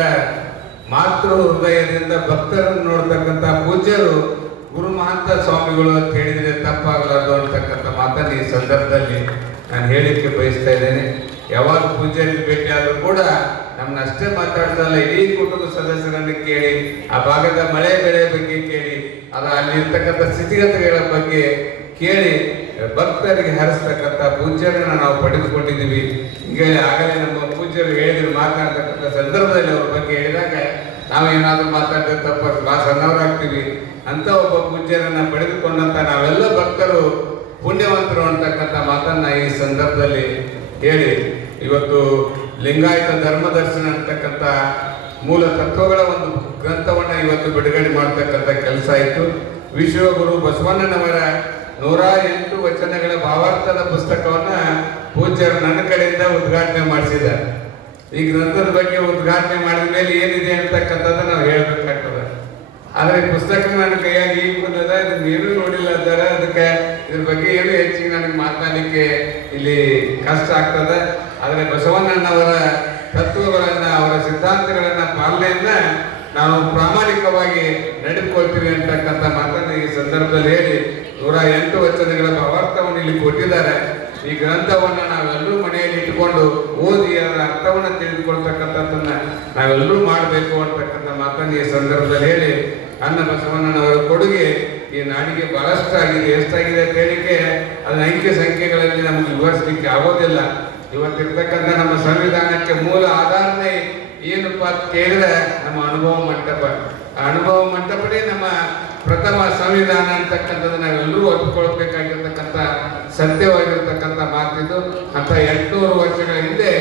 ಮಾತೃ ಹೃದಯದಿಂದ ಭಕ್ತರನ್ನು ನೋಡ್ತಕ್ಕಂಥ ಪೂಜ್ಯರು ಗುರುಮಹಾಂತ ಸ್ವಾಮಿಗಳು ಅಂತ ಹೇಳಿದರೆ ತಪ್ಪಾಗಲಾರ್ದು ಅಂತಕ್ಕಂಥ ಮಾತನ್ನು ಈ ಸಂದರ್ಭದಲ್ಲಿ ನಾನು ಹೇಳಲಿಕ್ಕೆ ಬಯಸ್ತಾ ಇದ್ದೇನೆ. ಯಾವಾಗ ಪೂಜ್ಯರಿಗೆ ಭೇಟಿ ಆದರೂ ಕೂಡ ನಮ್ಮನ್ನ ಅಷ್ಟೇ ಮಾತಾಡ್ತಲ್ಲ, ಇಡೀ ಕುಟುಂಬ ಸದಸ್ಯರನ್ನು ಕೇಳಿ, ಆ ಭಾಗದ ಮಳೆ ಬೆಳೆ ಬಗ್ಗೆ ಕೇಳಿ, ಅಲ್ಲಿ ಇರ್ತಕ್ಕಂಥ ಸ್ಥಿತಿಗತಿಗಳ ಬಗ್ಗೆ ಕೇಳಿ ಭಕ್ತರಿಗೆ ಹರಿಸ್ತಕ್ಕಂಥ ಪೂಜ್ಯರನ್ನು ನಾವು ಪಡೆದುಕೊಂಡಿದ್ದೀವಿ. ಈಗ ಆಗಲೇ ನಮ್ಮ ಪೂಜ್ಯರು ಹೇಳಿದ್ರು, ಮಾತನಾಡ್ತಕ್ಕಂಥ ಸಂದರ್ಭದಲ್ಲಿ ಅವ್ರ ಬಗ್ಗೆ ಹೇಳಿದಾಗ ನಾವೇನಾದ್ರೂ ಮಾತಾಡಿದ್ರೆ ತಪ್ಪ ಬಹಳ ಸಣ್ಣವರಾಗ್ತೀವಿ ಅಂತ ಒಬ್ಬ ಪೂಜ್ಯರನ್ನ ಪಡೆದುಕೊಂಡಂತ ನಾವೆಲ್ಲ ಭಕ್ತರು ಪುಣ್ಯವಂತರು ಅಂತಕ್ಕಂಥ ಮಾತನ್ನ ಈ ಸಂದರ್ಭದಲ್ಲಿ ಹೇಳಿ, ಇವತ್ತು ಲಿಂಗಾಯತ ಧರ್ಮದರ್ಶನ ಅಂತಕ್ಕಂಥ ಮೂಲ ತತ್ವಗಳ ಒಂದು ಗ್ರಂಥವನ್ನು ಇವತ್ತು ಬಿಡುಗಡೆ ಮಾಡ್ತಕ್ಕಂಥ ಕೆಲಸ ಆಯಿತು. ವಿಶ್ವಗುರು ಬಸವಣ್ಣನವರ 108 ವಚನಗಳ ಭಾವಾರ್ಥದ ಪುಸ್ತಕವನ್ನ ಪೂಜ್ಯರು ನನ್ನ ಕಡೆಯಿಂದ ಉದ್ಘಾಟನೆ ಮಾಡಿಸಿದ್ದಾರೆ. ಈ ಗ್ರಂಥದ ಬಗ್ಗೆ ಉದ್ಘಾಟನೆ ಮಾಡಿದ ಮೇಲೆ ಏನಿದೆ ಅಂತಕ್ಕಂಥದ್ದು ನಾವು ಹೇಳ್ಬೇಕಾಗ್ತದೆ. ಆದರೆ ಪುಸ್ತಕ ನನ್ನ ಕೈಯಾಗಿ ಈಗ ಬಂದದ, ಇದನ್ನ ಏನೂ ನೋಡಿಲ್ಲ ಅಂತಾರೆ, ಅದಕ್ಕೆ ಇದ್ರ ಬಗ್ಗೆ ಏನು ಹೆಚ್ಚಿಗೆ ನನಗೆ ಮಾತನಾಡಲಿಕ್ಕೆ ಇಲ್ಲಿ ಕಷ್ಟ ಆಗ್ತದೆ. ಆದರೆ ಬಸವಣ್ಣನವರ ತತ್ವಗಳನ್ನ ಅವರ ಸಿದ್ಧಾಂತಗಳನ್ನ ಪಾಲನೆಯನ್ನ ನಾವು ಪ್ರಾಮಾಣಿಕವಾಗಿ ನಡೆದುಕೊಳ್ತೀವಿ ಅಂತಕ್ಕಂಥ ಮಾತನ್ನು ಈ ಸಂದರ್ಭದಲ್ಲಿ ಹೇಳಿ 108 ವಚನಗಳ ಭಾವಾರ್ಥವನ್ನು ಇಲ್ಲಿ ಕೊಟ್ಟಿದ್ದಾರೆ. ಈ ಗ್ರಂಥವನ್ನು ನಾವೆಲ್ಲರೂ ಮನೆಯಲ್ಲಿ ಇಟ್ಟುಕೊಂಡು ಓದಿ ಅದರ ಅರ್ಥವನ್ನು ತಿಳಿದುಕೊಳ್ತಕ್ಕಂಥದ್ದನ್ನ ನಾವೆಲ್ಲರೂ ಮಾಡಬೇಕು ಅಂತಕ್ಕಂಥ ಮಾತನ್ನು ಈ ಸಂದರ್ಭದಲ್ಲಿ ಹೇಳಿ ಅನ್ನ ಬಸವಣ್ಣನವರ ಕೊಡುಗೆ ಈ ನಾಡಿಗೆ ಬಹಳಷ್ಟು ಆಗಿದೆ. ಎಷ್ಟಾಗಿದೆ ಅಂತ ಹೇಳಿಕೆ ಅದನ್ನ ಅಂಕಿ ಸಂಖ್ಯೆಗಳಲ್ಲಿ ನಮಗೆ ವಿವರಿಸಲಿಕ್ಕೆ ಆಗೋದಿಲ್ಲ. ಇವತ್ತಿರ್ತಕ್ಕಂಥ ನಮ್ಮ ಸಂವಿಧಾನಕ್ಕೆ ಮೂಲ ಆಧಾರನೇ ಏನಪ್ಪ ಅಂತ ಕೇಳಿದ್ರೆ ನಮ್ಮ ಅನುಭವ ಮಂಟಪ. ಆ ಅನುಭವ ಮಂಟಪನೇ ನಮ್ಮ ಪ್ರಥಮ ಸಂವಿಧಾನ ಅಂತಕ್ಕಂಥದ್ದು ನಾವೆಲ್ಲರೂ ಒಪ್ಪಿಕೊಳ್ಬೇಕಾಗಿರ್ತಕ್ಕಂಥ ಸತ್ಯವಾಗಿರ್ತಕ್ಕಂಥ ಮಾತಿದ್ದು. ಅಂತ 800 ವರ್ಷಗಳ ಹಿಂದೆ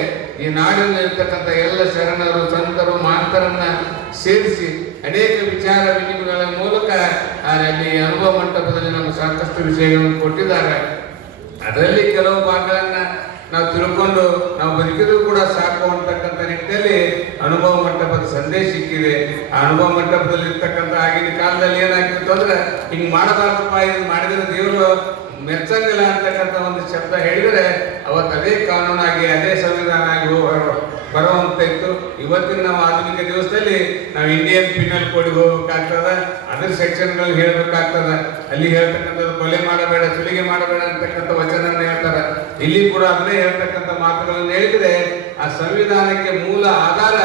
ಈ ನಾಡಿನಲ್ಲಿರ್ತಕ್ಕಂಥ ಎಲ್ಲ ಶರಣರು ಸಂತರು ಮಹಂತರನ್ನ ಸೇರಿಸಿ ಅನೇಕ ವಿಚಾರ ವಿನಿಮಯಗಳ ಮೂಲಕ ಅಲ್ಲಿ ಅನುಭವ ಮಂಟಪದಲ್ಲಿ ನಮಗೆ ಸಾಕಷ್ಟು ವಿಷಯಗಳನ್ನು ಕೊಟ್ಟಿದ್ದಾರೆ. ಅದರಲ್ಲಿ ಕೆಲವು ಭಾಗಗಳನ್ನ ನಾವು ತಿಳ್ಕೊಂಡು ನಾವು ಬದುಕಿದ್ರು ಕೂಡ ಸಾಕು ಅಂತಕ್ಕಂಥ ನಿಟ್ಟಿನಲ್ಲಿ ಅನುಭವ ಮಂಟಪದ ಸಂದೇಶ ಸಿಕ್ಕಿದೆ. ಆ ಅನುಭವ ಮಂಟಪದಲ್ಲಿ ಇರ್ತಕ್ಕಂಥ ಆಗಿನ ಕಾಲದಲ್ಲಿ ಏನಾಗಿತ್ತು ಅಂದ್ರೆ ಹಿಂಗ್ ಮಾಡಬಾರ್ದಪ್ಪ, ಇದನ್ನ ಮಾಡಿದ್ರೆ ದೇವರು ಮೆಚ್ಚಂಗಿಲ್ಲ ಅಂತಕ್ಕಂಥ ಒಂದು ಶಬ್ದ ಹೇಳಿದರೆ ಅವತ್ತು ಅದೇ ಕಾನೂನಾಗಿ ಅದೇ ಸಂವಿಧಾನ ಆಗಿ ಬರುವಂತ ಇತ್ತು. ಇವತ್ತಿನ ನಾವು ಆಧುನಿಕ ದಿವಸದಲ್ಲಿ ನಾವು ಇಂಡಿಯನ್ ಪಿನಲ್ ಕೋಡ್ಗೆ ಹೋಗ್ಬೇಕಾಗ್ತದ, ಅದರ ಸೆಕ್ಷನ್ಗಳು ಹೇಳ್ಬೇಕಾಗ್ತದ. ಅಲ್ಲಿ ಹೇಳ್ತಕ್ಕಂಥದ್ದು ಕೊಲೆ ಮಾಡಬೇಡ, ಸುಲಿಗೆ ಮಾಡಬೇಡ ಅಂತಕ್ಕಂಥ ವಚನ ಹೇಳ್ತಾರೆ. ಇಲ್ಲಿ ಕೂಡ ಅದನ್ನೇ ಹೇಳ್ತಕ್ಕಂಥ ಮಾತುಗಳನ್ನು ಹೇಳಿದ್ರೆ ಆ ಸಂವಿಧಾನಕ್ಕೆ ಮೂಲ ಆಧಾರ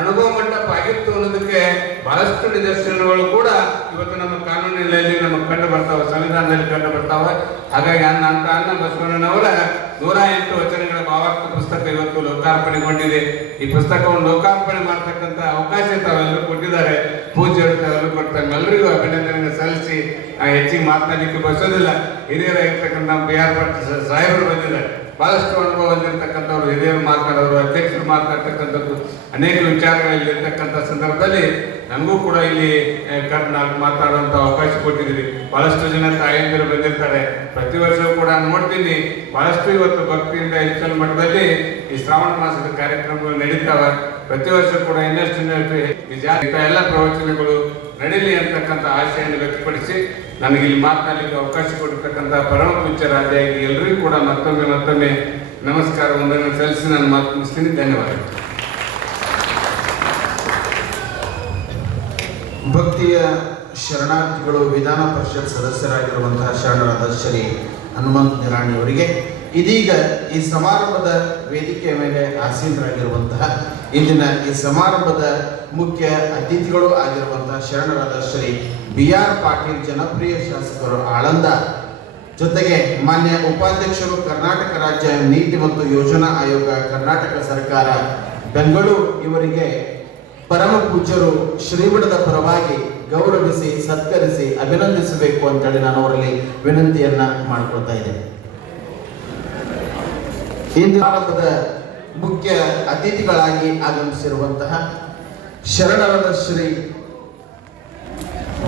ಅನುಭವ ಮಂಟಪ ಆಗಿತ್ತು ಅನ್ನೋದಕ್ಕೆ ಬಹಳಷ್ಟು ನಿದರ್ಶನಗಳು ಕೂಡ ಇವತ್ತು ನಮ್ಮ ಕಾನೂನಿನಲ್ಲಿ ನಮಗೆ ಕಂಡು ಬರ್ತಾವೆ, ಸಂವಿಧಾನದಲ್ಲಿ ಕಂಡು ಬರ್ತಾವೆ. ಹಾಗಾಗಿ ಅನ್ನ ಬಸವಣ್ಣನವರ 108 ವಚನಗಳ ಭಾವಾರ್ಥ ಪುಸ್ತಕ ಇವತ್ತು ಲೋಕಾರ್ಪಣೆಗೊಂಡಿದೆ. ಈ ಪುಸ್ತಕವನ್ನು ಲೋಕಾರ್ಪಣೆ ಮಾಡತಕ್ಕಂಥ ಅವಕಾಶ ತಾವೆಲ್ಲರೂ ಕೊಟ್ಟಿದ್ದಾರೆ. ಪೂಜ್ಯರು ತಾವೆಲ್ಲರೂ ಕೊಡ್ತಾರೆ. ಎಲ್ಲರಿಗೂ ಅಭಿನಂದನೆ ಸಲ್ಲಿಸಿ ಹೆಚ್ಚಿಗೆ ಮಾತನಾಡಲಿಕ್ಕೆ ಬಸೋದಿಲ್ಲ. ಹಿರಿಯರಾಗಿರ್ತಕ್ಕಂಥ BR ಪಾಟೀಲ್ ಸಾಹೇಬರು ಬಂದಿದ್ದಾರೆ. ಬಹಳಷ್ಟು ಅನುಭವ ಹೊಂದಿರತಕ್ಕಂಥವ್ರು, ಹಿರಿಯರು ಮಾತನಾಡೋರು, ಅಧ್ಯಕ್ಷರು ಮಾತನಾಡ್ತಕ್ಕಂಥದ್ದು ಅನೇಕ ವಿಚಾರಗಳಲ್ಲಿ ಇರ್ತಕ್ಕಂಥ ಸಂದರ್ಭದಲ್ಲಿ ನಮಗೂ ಕೂಡ ಇಲ್ಲಿ ನಾಲ್ಕು ಮಾತಾಡುವಂಥ ಅವಕಾಶ ಕೊಟ್ಟಿದ್ದೀರಿ. ಬಹಳಷ್ಟು ಜನ ತಾಯಂದಿರು ಬಂದಿರ್ತಾರೆ. ಪ್ರತಿ ವರ್ಷವೂ ಕೂಡ ನೋಡ್ತೀನಿ ಬಹಳಷ್ಟು ಇವತ್ತು ಭಕ್ತಿಯಿಂದ ಇಷ್ಟಲ್ ಮಠದಲ್ಲಿ ಈ ಶ್ರಾವಣ ಮಾಸದ ಕಾರ್ಯಕ್ರಮಗಳು ನಡೀತಾವೆ. ಪ್ರತಿ ವರ್ಷ ಕೂಡ ಇನ್ನಷ್ಟು ಎಲ್ಲ ಪ್ರವಚನಗಳು ನಡೀಲಿ ಅಂತಕ್ಕಂಥ ಆಶೆಯನ್ನು ವ್ಯಕ್ತಪಡಿಸಿ ನನಗೆ ಇಲ್ಲಿ ಮಾತನಾಡಲಿಕ್ಕೆ ಅವಕಾಶ ಕೊಟ್ಟಿರ್ತಕ್ಕಂಥ ಪರಮ ಪೂಜ್ಯರಾದಿಯಾಗಿ ಎಲ್ಲರಿಗೂ ಕೂಡ ಮತ್ತೊಮ್ಮೆ ನಮಸ್ಕಾರ ಒಂದನ್ನು ಸಲ್ಲಿಸಿ ನಾನು ಮಾತು ಮುಗಿಸ್ತೀನಿ. ಧನ್ಯವಾದಗಳು. ಭಕ್ತಿಯ ಶರಣಾರ್ಥಿಗಳು ವಿಧಾನ ಪರಿಷತ್ ಸದಸ್ಯರಾಗಿರುವಂತಹ ಶರಣರಾದ ಶ್ರೀ ಹನುಮಂತ ನಿರಾಣಿ ಅವರಿಗೆ ಇದೀಗ ಈ ಸಮಾರಂಭದ ವೇದಿಕೆಯ ಮೇಲೆ ಆಸೀನರಾಗಿರುವಂತಹ ಇಂದಿನ ಈ ಸಮಾರಂಭದ ಮುಖ್ಯ ಅತಿಥಿಗಳು ಆಗಿರುವಂತಹ ಶರಣರಾದ ಶ್ರೀ BR ಪಾಟೀಲ್, ಜನಪ್ರಿಯ ಶಾಸಕರು ಆಳಂದ, ಜೊತೆಗೆ ಮಾನ್ಯ ಉಪಾಧ್ಯಕ್ಷರು ಕರ್ನಾಟಕ ರಾಜ್ಯ ನೀತಿ ಮತ್ತು ಯೋಜನಾ ಆಯೋಗ ಕರ್ನಾಟಕ ಸರ್ಕಾರ ಬೆಂಗಳೂರು ಇವರಿಗೆ ಪರಮ ಪೂಜ್ಯರು ಶ್ರೀಮಠದ ಪರವಾಗಿ ಗೌರವಿಸಿ ಸತ್ಕರಿಸಿ ಅಭಿನಂದಿಸಬೇಕು ಅಂತೇಳಿ ನಾನು ಅವರಲ್ಲಿ ವಿನಂತಿಯನ್ನ ಮಾಡಿಕೊಳ್ತಾ ಇದ್ದೇನೆ. ಇಂದು ಸಮಾರಂಭದ ಮುಖ್ಯ ಅತಿಥಿಗಳಾಗಿ ಆಗಮಿಸಿರುವಂತಹ ಶರಣರಾದ ಶ್ರೀ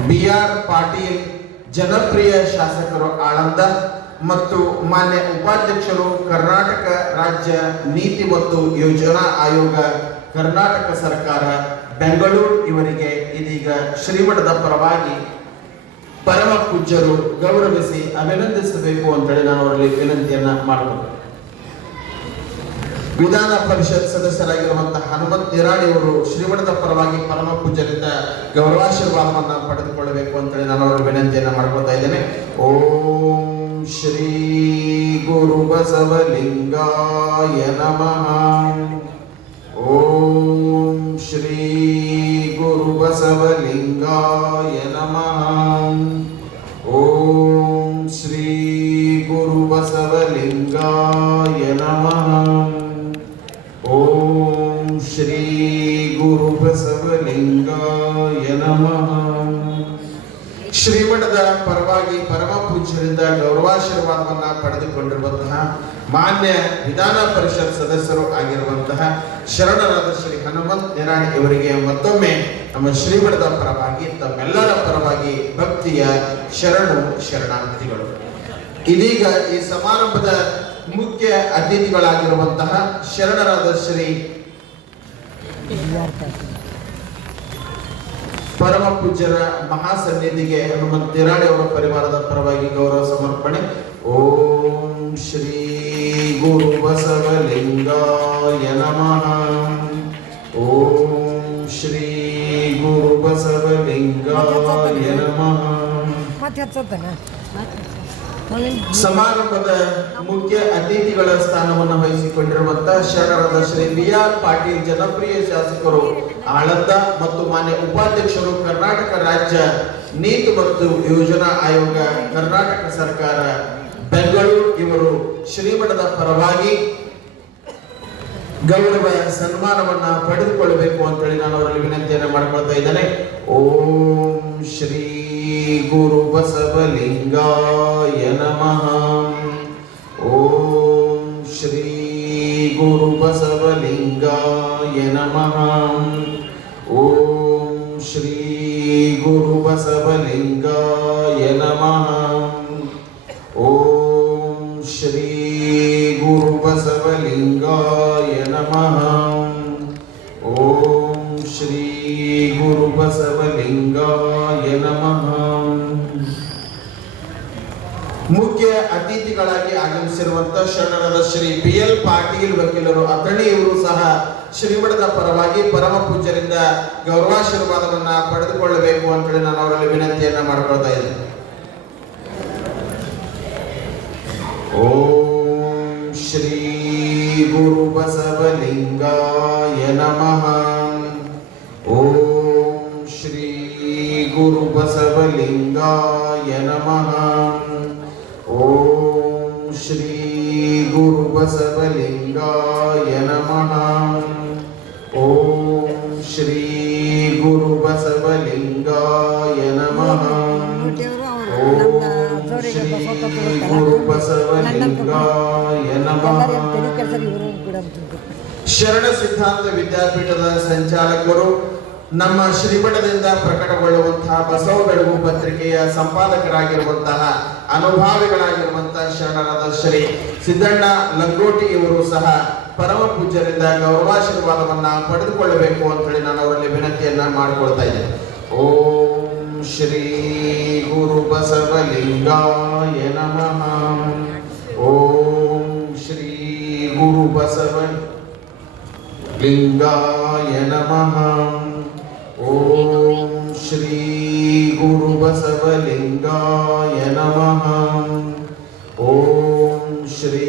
BR ಪಾಟೀಲ್, ಜನಪ್ರಿಯ ಶಾಸಕರು ಆಳಂದ ಮತ್ತು ಮಾನ್ಯ ಉಪಾಧ್ಯಕ್ಷರು ಕರ್ನಾಟಕ ರಾಜ್ಯ ನೀತಿ ಮತ್ತು ಯೋಜನಾ ಆಯೋಗ ಕರ್ನಾಟಕ ಸರ್ಕಾರ ಬೆಂಗಳೂರು ಇವರಿಗೆ ಇದೀಗ ಶ್ರೀಮಠದ ಪರವಾಗಿ ಪರಮ ಪೂಜ್ಯರು ಗೌರವಿಸಿ ಅಭಿನಂದಿಸಬೇಕು ಅಂತೇಳಿ ನಾನು ಅವರಲ್ಲಿ ವಿನಂತಿಯನ್ನ ಮಾಡಬಹುದು. ವಿಧಾನ ಪರಿಷತ್ ಸದಸ್ಯರಾಗಿರುವಂತಹ ಹನುಮಂತ ನಿರಾಣಿ ಅವರು ಶ್ರೀಮಠದ ಪರವಾಗಿ ಪರಮ ಪೂಜ್ಯರಿಂದ ಗೌರವಾಶೀರ್ವಾದವನ್ನು ಪಡೆದುಕೊಳ್ಳಬೇಕು ಅಂತೇಳಿ ನಾನು ಅವರ ವಿನಂತಿಯನ್ನ ಮಾಡ್ಕೊತಾ ಇದ್ದೇನೆ. ಓಂ ಶ್ರೀ ಗುರು ಬಸವಲಿಂಗಾಯ ನಮಃ. ಓಂ ಶ್ರೀ ಗುರು ಬಸವಲಿಂಗಾಯ ನಮಃ. ಓಂ ಶ್ರೀ ಗುರು ಬಸವಲಿಂಗಾಯ ನಮಃ. ಓಂ ಶ್ರೀ ಗುರು ಬಸವಲಿಂಗಾಯ ನಮಃ. ಶ್ರೀಮಠದ ಪರವಾಗಿ ಪರಮ ಪೂಜ್ಯರಿಂದ ಗೌರವಾಶೀರ್ವಾದವನ್ನ ಪಡೆದುಕೊಂಡಿರುವಂತಹ ಮಾನ್ಯ ವಿಧಾನ ಪರಿಷತ್ ಸದಸ್ಯರು ಆಗಿರುವಂತಹ ಶರಣರಾದ ಶ್ರೀ ಹನುಮಂತ ನಿರಾಣಿ ಇವರಿಗೆ ಮತ್ತೊಮ್ಮೆ ನಮ್ಮ ಶ್ರೀಮಠದ ಪರವಾಗಿ ತಮ್ಮೆಲ್ಲರ ಪರವಾಗಿ ಭಕ್ತಿಯ ಶರಣಾರ್ಥಿಗಳು. ಇದೀಗ ಈ ಸಮಾರಂಭದ ಮುಖ್ಯ ಅತಿಥಿಗಳಾಗಿರುವಂತಹ ಶರಣರಾದ ಶ್ರೀ ಪರಮ ಪೂಜ್ಯರ ಮಹಾಸನ್ನಿಧಿಗೆ ಹನುಮಂತ ನಿರಾಣಿ ಅವರ ಪರಿವಾರದ ಪರವಾಗಿ ಗೌರವ ಸಮರ್ಪಣೆ ಓಂ ಶ್ರೀ ಗುರು ಬಸವಲಿಂಗಾಯ ನಮಃ. ಓಂ ಶ್ರೀ ಗುರು ಬಸವಲಿಂಗಾಯ ನಮಃ. ಸಮಾರಂಭದ ಮುಖ್ಯ ಅತಿಥಿಗಳ ಸ್ಥಾನವನ್ನು ವಹಿಸಿಕೊಂಡಿರುವಂತಹ ಶರಣರಾದ ಶ್ರೀ ಬಿ.ಆರ್. ಪಾಟೀಲ್, ಜನಪ್ರಿಯ ಶಾಸಕರು ಆಳಂದ ಮತ್ತು ಮಾನ್ಯ ಉಪಾಧ್ಯಕ್ಷರು, ಕರ್ನಾಟಕ ರಾಜ್ಯ ನೀತಿ ಮತ್ತು ಯೋಜನಾ ಆಯೋಗ, ಕರ್ನಾಟಕ ಸರ್ಕಾರ, ಬೆಂಗಳೂರು ಇವರು ಶ್ರೀಮಠದ ಪರವಾಗಿ ಗೌರವ ಸನ್ಮಾನವನ್ನ ಪಡೆದುಕೊಳ್ಳಬೇಕು ಅಂತೇಳಿ ನಾನು ಅವರಲ್ಲಿ ವಿನಂತಿಯನ್ನು ಮಾಡ್ಕೊಳ್ತಾ ಇದ್ದೇನೆ. ಓಂ ಶ್ರೀ ಗುರು ಬಸವಲಿಂಗಾಯ ನಮಃ. ಓಂ ಶ್ರೀ ಗುರು ಬಸವಲಿಂಗಾಯ ನಮಃ. ಓಂ ಶ್ರೀ ಗುರು ಬಸವಲಿಂಗಾಯ ನಮಃ. ಓಂ ಶ್ರೀ ಗುರು ಬಸವಲಿಂಗಾಯ ನಮಃ. ಓಂ ಶ್ರೀ ಗುರು ಬಸವಲಿಂಗಾಯ ನಮಃ. ಮುಖ್ಯ ಅತಿಥಿಗಳಾಗಿ ಆಗಮಿಸಿರುವಂತಹ ಶರಣರಾದ ಶ್ರೀ ಬಿ.ಎಲ್. ಪಾಟೀಲ್ ವಕೀಲರು, ಅತಣಿ ಇವರು ಸಹ ಶ್ರೀಮಠದ ಪರವಾಗಿ ಪರಮ ಪೂಜ್ಯರಿಂದ ಗೌರವಾಶೀರ್ವಾದವನ್ನ ಪಡೆದುಕೊಳ್ಳಬೇಕು ಅಂತೇಳಿ ನಾನು ಅವರಲ್ಲಿ ವಿನಂತಿಯನ್ನ ಮಾಡ್ಕೊಳ್ತಾ ಇದ್ದೇನೆ. ಓಂ ಶ್ರೀ ಗುರು ಬಸವಲಿಂಗಾಯ ನಮಃ. ಓಂ ಶ್ರೀ ಗುರು ಬಸವಲಿಂಗಾಯ ನಮಃ. ಓಂ ಶ್ರೀ ಗುರು ಬಸವಲಿಂಗಾಯ ನಮಃ. ಓಂ ಶ್ರೀ ಗುರು ಬಸವಲಿಂಗಾಯ ನಮಃ. ಓಂ ಶ್ರೀ ಗುರು ಬಸವಲಿಂಗಾಯ ನಮಃ. ಶರಣ ಸಿದ್ಧಾಂತ ವಿದ್ಯಾಪೀಠದ ಸಂಚಾಲಕರು, ನಮ್ಮ ಶ್ರೀಮಠದಿಂದ ಪ್ರಕಟಗೊಳ್ಳುವಂತಹ ಬಸವ ಬೆಳಗು ಪತ್ರಿಕೆಯ ಸಂಪಾದಕರಾಗಿರುವಂತಹ ಅನುಭಾವಿಗಳಾಗಿರುವಂತಹ ಶರಣರಾದ ಶ್ರೀ ಸಿದ್ದಣ್ಣ ಲಂಗೋಟಿ ಇವರು ಸಹ ಪರಮ ಪೂಜ್ಯರಿಂದ ಗೌರವಾಶೀರ್ವಾದವನ್ನ ಪಡೆದುಕೊಳ್ಳಬೇಕು ಅಂತ ಹೇಳಿ ನಾನು ಅವರಲ್ಲಿ ವಿನಂತಿಯನ್ನ ಮಾಡಿಕೊಳ್ತಾ ಇದ್ದೇನೆ. ಓಂ ಶ್ರೀ ಗುರು ಬಸವಲಿಂಗಾಯ ನಮಃ. ಓಂ ಶ್ರೀ ಗುರು ಬಸವಲಿಂಗಾಯ ನಮಃ. ಓಂ ಶ್ರೀ ಗುರು ಬಸವಲಿಂಗಾಯ ನಮಃ. ಓಂ ಶ್ರೀ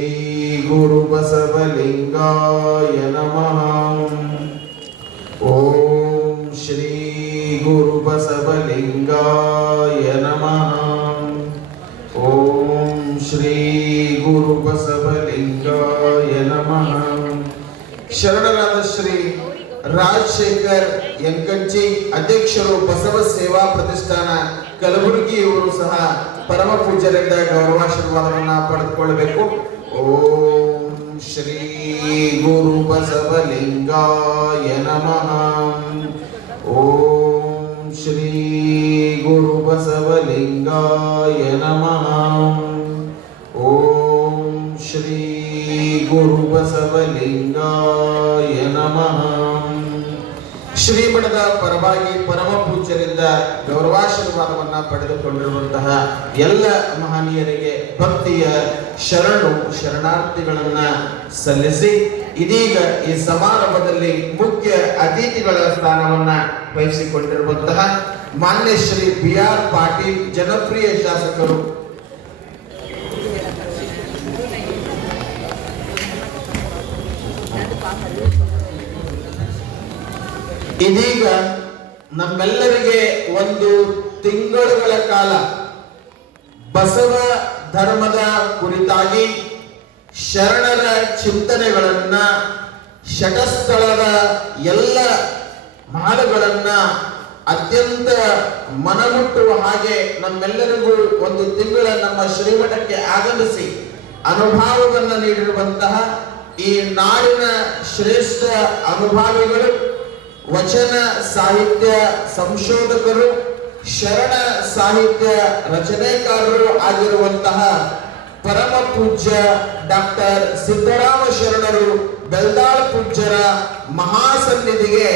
ಗುರು ಬಸವಲಿಂಗಾಯ ನಮಃ. ಓಂ ಶ್ರೀ ಗುರು ಬಸವಲಿಂಗಾಯ ನಮಃ. ಓಂ ಶ್ರೀ ಗುರು ಬಸವಲಿಂಗಾಯ ನಮಃ. ಶರಣರಾದ ಶ್ರೀ ರಾಜಶೇಖರ್ ಯಂಕಂಚಿ, ಅಧ್ಯಕ್ಷರು, ಬಸವ ಸೇವಾ ಪ್ರತಿಷ್ಠಾನ, ಕಲಬುರಗಿ ಇವರು ಸಹ ಪರಮ ಪೂಜ್ಯರಿಂದ ಗೌರವಾಶೀರ್ವಾದವನ್ನ ಪಡೆದುಕೊಳ್ಳಬೇಕು. ಓಂ ಶ್ರೀ ಗುರು ಬಸವಲಿಂಗಾಯ ನಮಃ. ಓಂ ಶ್ರೀ ಗುರು ಬಸವಲಿಂಗಾಯ ನಮಃ. ಓಂ ಶ್ರೀ ಗುರು ಬಸವಲಿಂಗಾಯ ನಮಃ. ಶ್ರೀಮಠದ ಪರವಾಗಿ ಪರಮ ಪೂಜ್ಯರಿಂದ ಗೌರವಾಶೀರ್ವಾದವನ್ನ ಪಡೆದುಕೊಂಡಿರುವಂತಹ ಎಲ್ಲ ಮಹನೀಯರಿಗೆ ಭಕ್ತಿಯ ಶರಣಾರ್ಥಿಗಳನ್ನ ಸಲ್ಲಿಸಿ, ಇದೀಗ ಈ ಸಮಾರಂಭದಲ್ಲಿ ಮುಖ್ಯ ಅತಿಥಿಗಳ ಸ್ಥಾನವನ್ನ ವಹಿಸಿಕೊಂಡಿರುವಂತಹ ಮಾನ್ಯ ಶ್ರೀ ಬಿ.ಆರ್. ಪಾಟೀಲ್, ಜನಪ್ರಿಯ ಶಾಸಕರು, ಇದೀಗ ನಮ್ಮೆಲ್ಲರಿಗೆ ಒಂದು ತಿಂಗಳುಗಳ ಕಾಲ ಬಸವ ಧರ್ಮದ ಕುರಿತಾಗಿ ಶರಣರ ಚಿಂತನೆಗಳನ್ನ, ಶಟಸ್ಥಳದ ಎಲ್ಲ ಮಾತುಗಳನ್ನ ಅತ್ಯಂತ ಮನಮುಟ್ಟುವ ಹಾಗೆ ನಮ್ಮೆಲ್ಲರಿಗೂ ಒಂದು ತಿಂಗಳ ನಮ್ಮ ಶ್ರೀಮಠಕ್ಕೆ ಆಗಮಿಸಿ ಅನುಭವವನ್ನು ನೀಡಿರುವಂತಹ ಈ ನಾಡಿನ ಶ್ರೇಷ್ಠ ಅನುಭಾವಿಗಳು, ವಚನ ಸಾಹಿತ್ಯ ಸಂಶೋಧಕರು, ಶರಣ ಸಾಹಿತ್ಯ ರಚನೆಕಾರರು ಆಗಿರುವಂತಹ ಪರಮ ಪೂಜ್ಯ ಡಾಕ್ಟರ್ ಸಿದ್ದರಾಮ ಶರಣರು ಬೆಲ್ದಾಳ್ ಪೂಜ್ಯರ ಮಹಾಸನ್ನಿಧಿಗೆ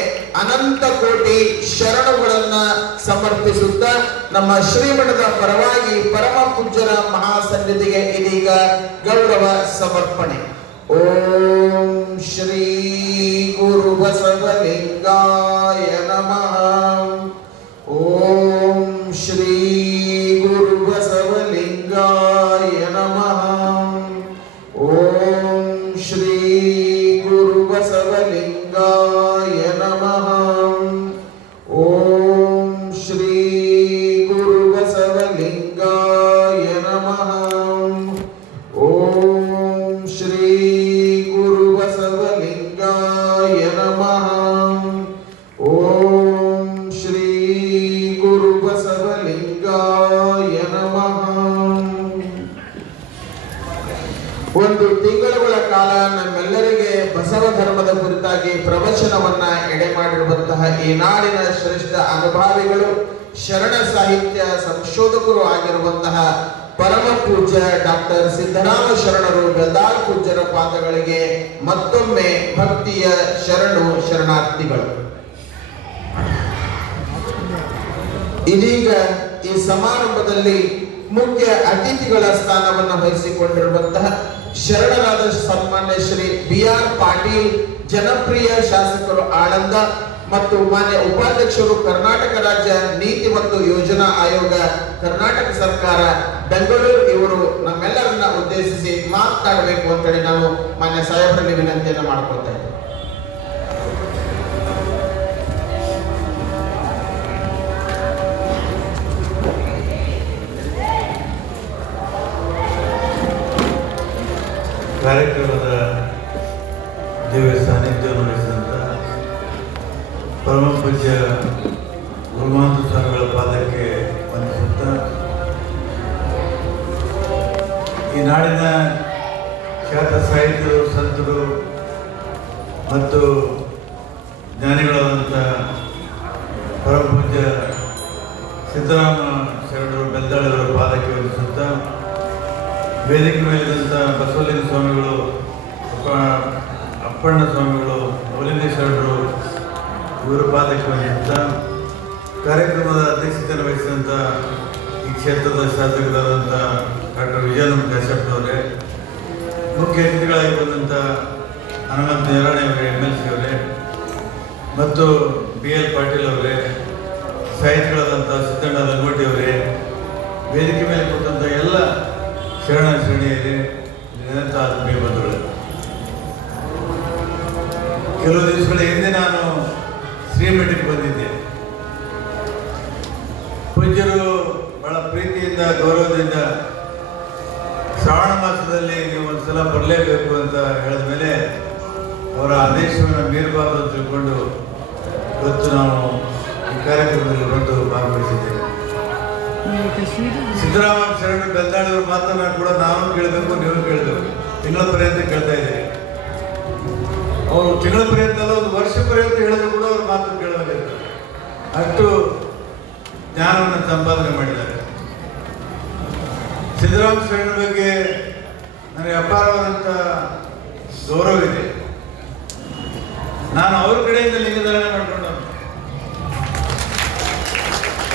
ಅನಂತ ಕೋಟಿ ಶರಣುಗಳನ್ನ ಸಮರ್ಪಿಸುತ್ತಾ ನಮ್ಮ ಶ್ರೀಮಠದ ಪರವಾಗಿ ಪರಮ ಪೂಜ್ಯರ ಮಹಾಸನ್ನಿಧಿಗೆ ಇದೀಗ ಗೌರವ ಸಮರ್ಪಣೆ. ಓಂ ಶ್ರೀ ಗುರು ಬಸವಲಿಂಗಾಯ ನಮಃ. ಓಂ ಶ್ರೀ ಗುರು ಬಸವಲಿಂಗಾಯ ನಮಃ. ಓಂ ಶ್ರೀ ಗುರು ಬಸವಲಿಂಗಾಯ ನಮಃ. ಓಂ ಶ್ರೀ ಗುರು ಬಸವಲಿಂಗಾಯ ನಮಃ. ಓಂ ಶ್ರೀ ಗುರು ಬಸವಲಿಂಗಾಯ ನಮಃ. ಓಂ ಶ್ರೀ ಗುರು ಬಸವಲಿಂಗಾಯ ನಮಃ. ಒಂದು ತಿಂಗಳುಗಳ ಕಾಲ ನಮ್ಮೆಲ್ಲರಿಗೆ ಬಸವ ಧರ್ಮದ ಕುರಿತಾಗಿ ಪ್ರವಚನವನ್ನ ಎಡೆ ಮಾಡಿರುವಂತಹ ಈ ನಾಡಿನ ಶ್ರೇಷ್ಠ ಅನುಭಾವಿಗಳು, ಶರಣ ಸಾಹಿತ್ಯ ಸಂಶೋಧಕರು ಆಗಿರುವಂತಹ ಪರಮ ಪೂಜ್ಯ ಡಾಕ್ಟರ್ ಸಿದ್ದರಾಮ ಶರಣರು ಬೆಲ್ದಾಳ್ ಪೂಜ್ಯರ ಪಾದಗಳಿಗೆ ಮತ್ತೊಮ್ಮೆ ಭಕ್ತಿಯ ಶರಣಾರ್ಥಿಗಳು. ಇದೀಗ ಈ ಸಮಾರಂಭದಲ್ಲಿ ಮುಖ್ಯ ಅತಿಥಿಗಳ ಸ್ಥಾನವನ್ನು ವಹಿಸಿಕೊಂಡಿರುವಂತಹ ಶರಣರಾದ ಸನ್ಮಾನ್ಯ ಶ್ರೀ BR ಪಾಟೀಲ್, ಜನಪ್ರಿಯ ಶಾಸಕರು ಆಳಂದ ಮತ್ತು ಮಾನ್ಯ ಉಪಾಧ್ಯಕ್ಷರು ಕರ್ನಾಟಕ ರಾಜ್ಯ ನೀತಿ ಮತ್ತು ಯೋಜನಾ ಆಯೋಗ ಕರ್ನಾಟಕ ಸರ್ಕಾರ ಬೆಂಗಳೂರು, ಇವರು ನಮ್ಮೆಲ್ಲರನ್ನ ಉದ್ದೇಶಿಸಿ ಮಾತನಾಡಬೇಕು ಅಂತೇಳಿ ನಾನು ಮಾನ್ಯ ಸಾಹೇಬರಲ್ಲಿ ವಿನಂತಿಯನ್ನು ಮಾಡ್ಕೊಳ್ತಾ ಇದ್ದೇನೆ. ಕಾರ್ಯಕ್ರಮದ ದಿವ್ಯ ಸಾನ್ನಿಧ್ಯವನ್ನು ವಹಿಸಿದಂಥ ಪರಮ ಪೂಜ್ಯ ಗುರುಮಹಾಂತ ಸ್ವಾಮಿಗಳ ಪಾದಕ್ಕೆ ವಂದಿಸುತ್ತಾ, ಈ ನಾಡಿನ ಖ್ಯಾತ ಸಾಹಿತ್ಯರು, ಸಂತರು ಮತ್ತು ಜ್ಞಾನಿಗಳಾದಂಥ ಪರಮ ಪೂಜ್ಯ ಸಿದ್ದರಾಮ ಶರಣರು ಬೆಲ್ದಾಳವರ ಪಾದಕ್ಕೆ ವಂದಿಸುತ್ತಾ, ವೇದಿಕೆ ಮೇಲಿದ್ದಂಥ ಬಸವಲಿಂಗ ಸ್ವಾಮಿಗಳು, ಅಪ್ಪಣ್ಣ ಸ್ವಾಮಿಗಳು, ಮೌಲಿಂಗೇಶ್ವರರು ಇವರ ಪಾದಕ್ಕೆ ವಂದಿಸುತ್ತಾ, ಕಾರ್ಯಕ್ರಮದ ಅಧ್ಯಕ್ಷತೆಯನ್ನು ವಹಿಸಿದಂಥ ಈ ಕ್ಷೇತ್ರದ ಶಾಸಕರಾದಂಥ ಡಾಕ್ಟರ್ ವಿಜಯನಗರ ಕಶ್ಯಪ್ನವರೇ, ಮುಖ್ಯ ಅತಿಥಿಗಳಾಗಿ ಬಂದಂಥ ಹನುಮಂತ ನಿರಾಣಿ ಅವರೇ, MLC ಅವರೇ, ಮತ್ತು BL ಪಾಟೀಲ್ ಅವರೇ, ಸಾಹಿತಿಗಳಾದಂಥ ಸಿದ್ದಣ್ಣ ಲಂಗೋಟಿ ಅವರೇ, ವೇದಿಕೆ ಮೇಲೆ ಕೊಟ್ಟಂಥ ಎಲ್ಲ ಶರಣಿಯರೇ, ನಿರಂತರ ಆತ್ಮೀಯ ಬಂಧುಗಳೇ, ಕೆಲವು ದಿವಸಗಳ ಹಿಂದೆ ನಾನು ಶ್ರೀಮಠಕ್ಕೆ ಬಂದಿದ್ದೆ. ಪೂಜ್ಯರು ಬಹಳ ಪ್ರೀತಿಯಿಂದ, ಗೌರವದಿಂದ ಶ್ರಾವಣ ಮಾಸದಲ್ಲಿ ನೀವು ಒಂದ್ಸಲ ಬರಲೇಬೇಕು ಅಂತ ಹೇಳಿದ ಮೇಲೆ ಅವರ ಆದೇಶವನ್ನು ಮೀರಬಾರದು ಅಂತ ತಿಳ್ಕೊಂಡು ಇವತ್ತು ನಾವು ಈ ಕಾರ್ಯಕ್ರಮದಲ್ಲಿ ಬಂದು ಭಾಗವಹಿಸಿದ್ದೇವೆ. ಸಿದ್ದರಾಮ ಶರಣರು ಬೆಲ್ದಾಳವರು ಮಾತನ್ನ ಕೂಡ ನಾವು ಕೇಳಬೇಕು, ನೀವು ಕೇಳಬೇಕು. ತಿಂಗಳ ಪರ್ಯಂತ ಕೇಳ್ತಾ ಇದ್ದೀರಿ. ಅವರು ತಿಂಗಳ ಪರ್ಯಂತ ಅಲ್ಲ, ಒಂದು ವರ್ಷ ಪರ್ಯಂತ ಹೇಳಿದ್ರು ಕೂಡ ಅವ್ರ ಮಾತು ಕೇಳಬೇಕು. ಅಷ್ಟು ಜ್ಞಾನವನ್ನು ಸಂಪಾದನೆ ಮಾಡಿದ್ದಾರೆ. ಸಿದ್ದರಾಮ ಶರಣರ ಬಗ್ಗೆ ನನಗೆ ಅಪಾರವಾದಂಥ ಗೌರವ ಇದೆ. ನಾನು ಅವ್ರ ಕಡೆಯಿಂದ ಲಿಂಗಧಾರಣೆ ಮಾಡಿಕೊಂಡು,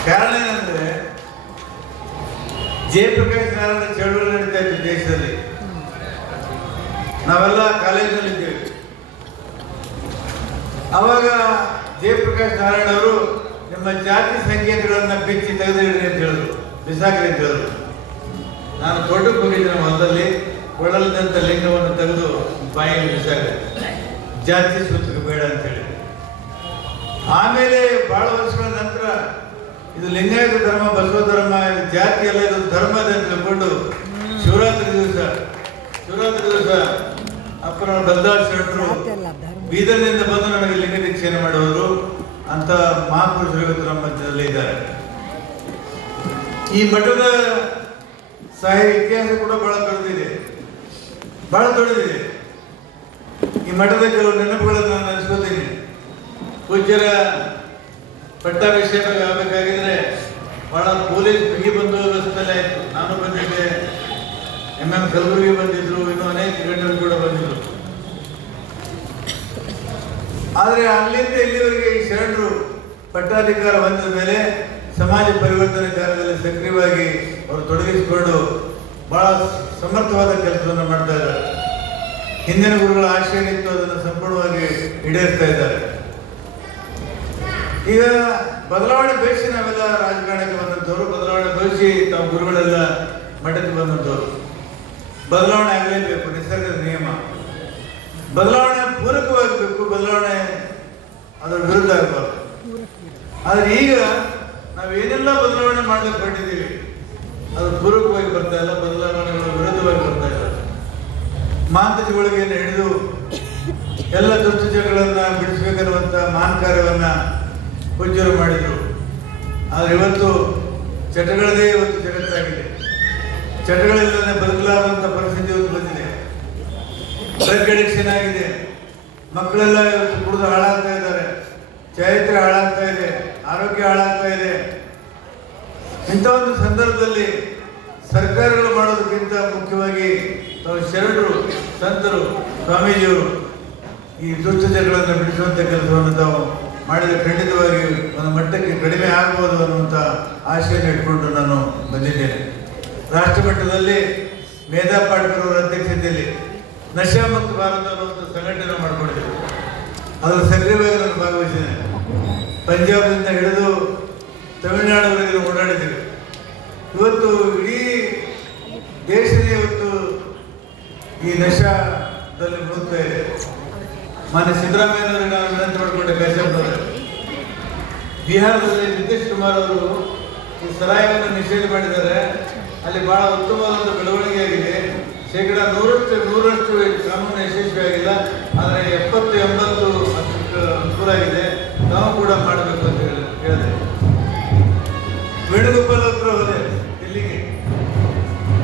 ಕಾರಣ ಏನಂದ್ರೆ ಜಯಪ್ರಕಾಶ್ ನಾರಾಯಣ ಚಳವಳಿ ನಡೀತಾ ಇತ್ತು ದೇಶದಲ್ಲಿ. ನಾವೆಲ್ಲ ಕಾಲೇಜಿನಲ್ಲಿದ್ದೇವೆ. ಅವಾಗ ಜಯಪ್ರಕಾಶ್ ನಾರಾಯಣ ಅವರು ನಿಮ್ಮ ಜಾತಿ ಸಂಕೇತಗಳನ್ನು ಬಿಚ್ಚಿ ತೆಗೆದಿಡ್ರಿ ಅಂತ ಹೇಳಿದ್ರು, ಬಿಸಾಕ್ರಿ ಅಂತ ಹೇಳಿದ್ರು. ನಾನು ತೋಟಕ್ಕೆ ಹೋಗಿದ್ದೆ ಹೊಲದಲ್ಲಿ, ಒಳಲಿದ್ದಂಥ ಲಿಂಗವನ್ನು ತೆಗೆದು ಬಾಯಿಗೆ ಬಿಸಾಕ್ರಿ, ಜಾತಿ ಸೂಚಕ ಬೇಡ ಅಂತ ಹೇಳಿ. ಆಮೇಲೆ ಬಹಳ ವರ್ಷಗಳ ನಂತರ ಇದು ಲಿಂಗಾಯತ ಧರ್ಮ, ಬಸವ ಧರ್ಮ, ಇದು ಜಾತಿ ಅಲ್ಲ, ಇದು ಧರ್ಮ ಇದೆ ಅಂತ ತಿಳ್ಕೊಂಡು ಶಿವರಾತ್ರಿ ದಿವಸ ಅಪ್ಪನ ಬೆಲ್ದಾಳ್ ಶರಣರು ಬೀದರ್ನಿಂದ ಬಂದು ನನಗೆ ಲಿಂಗ ದೀಕ್ಷೆಯನ್ನು ಮಾಡುವರು ಅಂತ ಮಹಾಪುರುಷರು ಇವತ್ತು ನಮ್ಮ ಮಧ್ಯದಲ್ಲಿ ಇದ್ದಾರೆ. ಈ ಮಠದ ಇತಿಹಾಸ ಕೂಡ ಬಹಳ ದೊಡ್ಡದಿದೆ. ಈ ಮಠದ ಕೆಲವು ನೆನಪುಗಳನ್ನು ನಾನು ನೆನೆಸ್ಕೋತೀನಿ. ಪೂಜ್ಯರ ಪಟ್ಟಾಭಿಷೇಕ ಆಗಬೇಕಾಗಿದ್ರೆ ಬಹಳ ಪೊಲೀಸ್ ಬಿಗಿ ಬಂದೋಬಸ್ತಲ್ಲೇ ಆಯಿತು. ನಾನು ಬಂದಿದ್ದೆ, MM ಕಲಬುರ್ಗಿ ಬಂದಿದ್ರು, ಇನ್ನು ಅನೇಕ ಗಣ್ಯರು ಕೂಡ ಬಂದಿದ್ರು. ಆದರೆ ಅಲ್ಲಿಂದ ಇಲ್ಲಿವರೆಗೆ ಈ ಶರಣರು ಪಟ್ಟಾಧಿಕಾರ ಬಂದ ಮೇಲೆ ಸಮಾಜ ಪರಿವರ್ತನೆ ಕಾರ್ಯದಲ್ಲಿ ಸಕ್ರಿಯವಾಗಿ ಅವರು ತೊಡಗಿಸಿಕೊಂಡು ಬಹಳ ಸಮರ್ಥವಾದ ಕೆಲಸವನ್ನು ಮಾಡ್ತಾ ಇದ್ದಾರೆ. ಹಿಂದಿನ ಗುರುಗಳ ಆಶಯ ಇತ್ತು, ಅದನ್ನು ಸಂಪೂರ್ಣವಾಗಿ ಈಡೇರಿಸ್ತಾ ಇದ್ದಾರೆ. ಈಗ ಬದಲಾವಣೆ ಬಯಸಿ ನಾವೆಲ್ಲ ರಾಜಕಾರಣಕ್ಕೆ ಬಂದಂಥವ್ರು, ಬದಲಾವಣೆ ಬಯಸಿ ತಾವು ಗುರುಗಳೆಲ್ಲ ಮಠಕ್ಕೆ ಬಂದಂಥವ್ರು. ಬದಲಾವಣೆ ಆಗಲೇಬೇಕು, ನಿಸರ್ಗದ ನಿಯಮ. ಬದಲಾವಣೆ ಪೂರಕವಾಗಬೇಕು, ಬದಲಾವಣೆ ಅದರ ವಿರುದ್ಧ ಆಗಬಾರ್ದು. ಆದರೆ ಈಗ ನಾವು ಏನೆಲ್ಲ ಬದಲಾವಣೆ ಮಾಡಲಿಕ್ಕೆ ಹೊರಟಿದ್ದೀವಿ ಅದು ಪೂರಕವಾಗಿ ಬರ್ತಾ ಇಲ್ಲ, ಬದಲಾವಣೆಗಳ ವಿರುದ್ಧವಾಗಿ ಬರ್ತಾ ಇಲ್ಲ. ಮಾಂತಜಗಳಿಗೆ ಹಿಡಿದು ಎಲ್ಲ ದುಷ್ಟಜಗಳನ್ನು ಬಿಡಿಸಬೇಕನ್ನುವಂಥ ಮಹಾನ್ ಕಾರ್ಯವನ್ನು ಪೂಜ್ಯರು ಮಾಡಿದರು. ಆದರೆ ಇವತ್ತು ಚಟಗಳದೇ ಇವತ್ತು ಜಗತ್ತಾಗಿದೆ. ಚಟಗಳಿಲ್ಲದೆ ಬದುಕಲಾದಂಥ ಪರಿಸ್ಥಿತಿ ಇವತ್ತು ಬಂದಿದೆ. ಡ್ರಗ್ ಅಡಿಕ್ಷನ್ ಆಗಿದೆ. ಮಕ್ಕಳೆಲ್ಲ ಇವತ್ತು ಕುಡಿದು ಹಾಳಾಗ್ತಾ ಇದ್ದಾರೆ. ಚರಿತ್ರೆ ಹಾಳಾಗ್ತಾ ಇದೆ, ಆರೋಗ್ಯ ಹಾಳಾಗ್ತಾ ಇದೆ. ಇಂಥ ಒಂದು ಸಂದರ್ಭದಲ್ಲಿ ಸರ್ಕಾರಗಳು ಮಾಡೋದಕ್ಕಿಂತ ಮುಖ್ಯವಾಗಿ ತಾವು ಶರಣರು, ಸಂತರು, ಸ್ವಾಮೀಜಿಯವರು ಈ ದುಷ್ಟಜಗಳನ್ನು ಬಿಡಿಸುವಂಥ ಕೆಲಸವನ್ನು ತಾವು ಮಾಡಿದರೆ ಖಂಡಿತವಾಗಿ ಒಂದು ಮಟ್ಟಕ್ಕೆ ಕಡಿಮೆ ಆಗ್ಬೋದು ಅನ್ನುವಂಥ ಆಶೆಯನ್ನು ಇಟ್ಕೊಂಡು ನಾನು ಬಂದಿದ್ದೇನೆ. ರಾಷ್ಟ್ರ ಮಟ್ಟದಲ್ಲಿ ಮೇಧಾ ಪಾಟ್ಕರ್ ಅವರ ಅಧ್ಯಕ್ಷತೆಯಲ್ಲಿ ನಶಾ ಮುಕ್ತ ಭಾರತ ಅನ್ನುವಂಥ ಸಂಘಟನೆ ಮಾಡಿಕೊಂಡಿದ್ದೇವೆ. ಅದರ ಸಕ್ರಿಯವಾಗಿ ನಾನು ಭಾಗವಹಿಸಿದ್ದೇನೆ. ಪಂಜಾಬ್ನಿಂದ ಹಿಡಿದು ತಮಿಳುನಾಡುವರೆಗೆ ಓಡಾಡಿದ್ದೇವೆ. ಇವತ್ತು ಇಡೀ ದೇಶನೇ ಇವತ್ತು ಈ ನಶಾದಲ್ಲಿ ಮುಳುಗ್ತಾ ಇದೆ. ಮಾನ್ಯ ಸಿದ್ದರಾಮಯ್ಯನವರಿಗೆ ನಾನು ವಿನಂತಿ ಮಾಡಿಕೊಂಡೆ, ಕಾಶ್ಯಪ್ನವರೇ, ಬಿಹಾರದಲ್ಲಿ ನಿತೀಶ್ ಕುಮಾರ್ ಅವರು ಈ ಸರಾಯವನ್ನು ನಿಷೇಧ ಮಾಡಿದ್ದಾರೆ. ಅಲ್ಲಿ ಬಹಳ ಉತ್ತಮವಾದ ಬೆಳವಣಿಗೆ ಆಗಿದೆ. 100% ಕಾನೂನು ಯಶಸ್ವಿಯಾಗಿಲ್ಲ, ಆದರೆ 70-80 ಅನುಕೂಲ ಆಗಿದೆ. ನಾವು ಕೂಡ ಮಾಡಬೇಕು ಅಂತ ಹೇಳಿದೆ. ವೇಣುಗೋಪಾಲ್ ಹತ್ರ ಹೋದೆ, ಇಲ್ಲಿಗೆ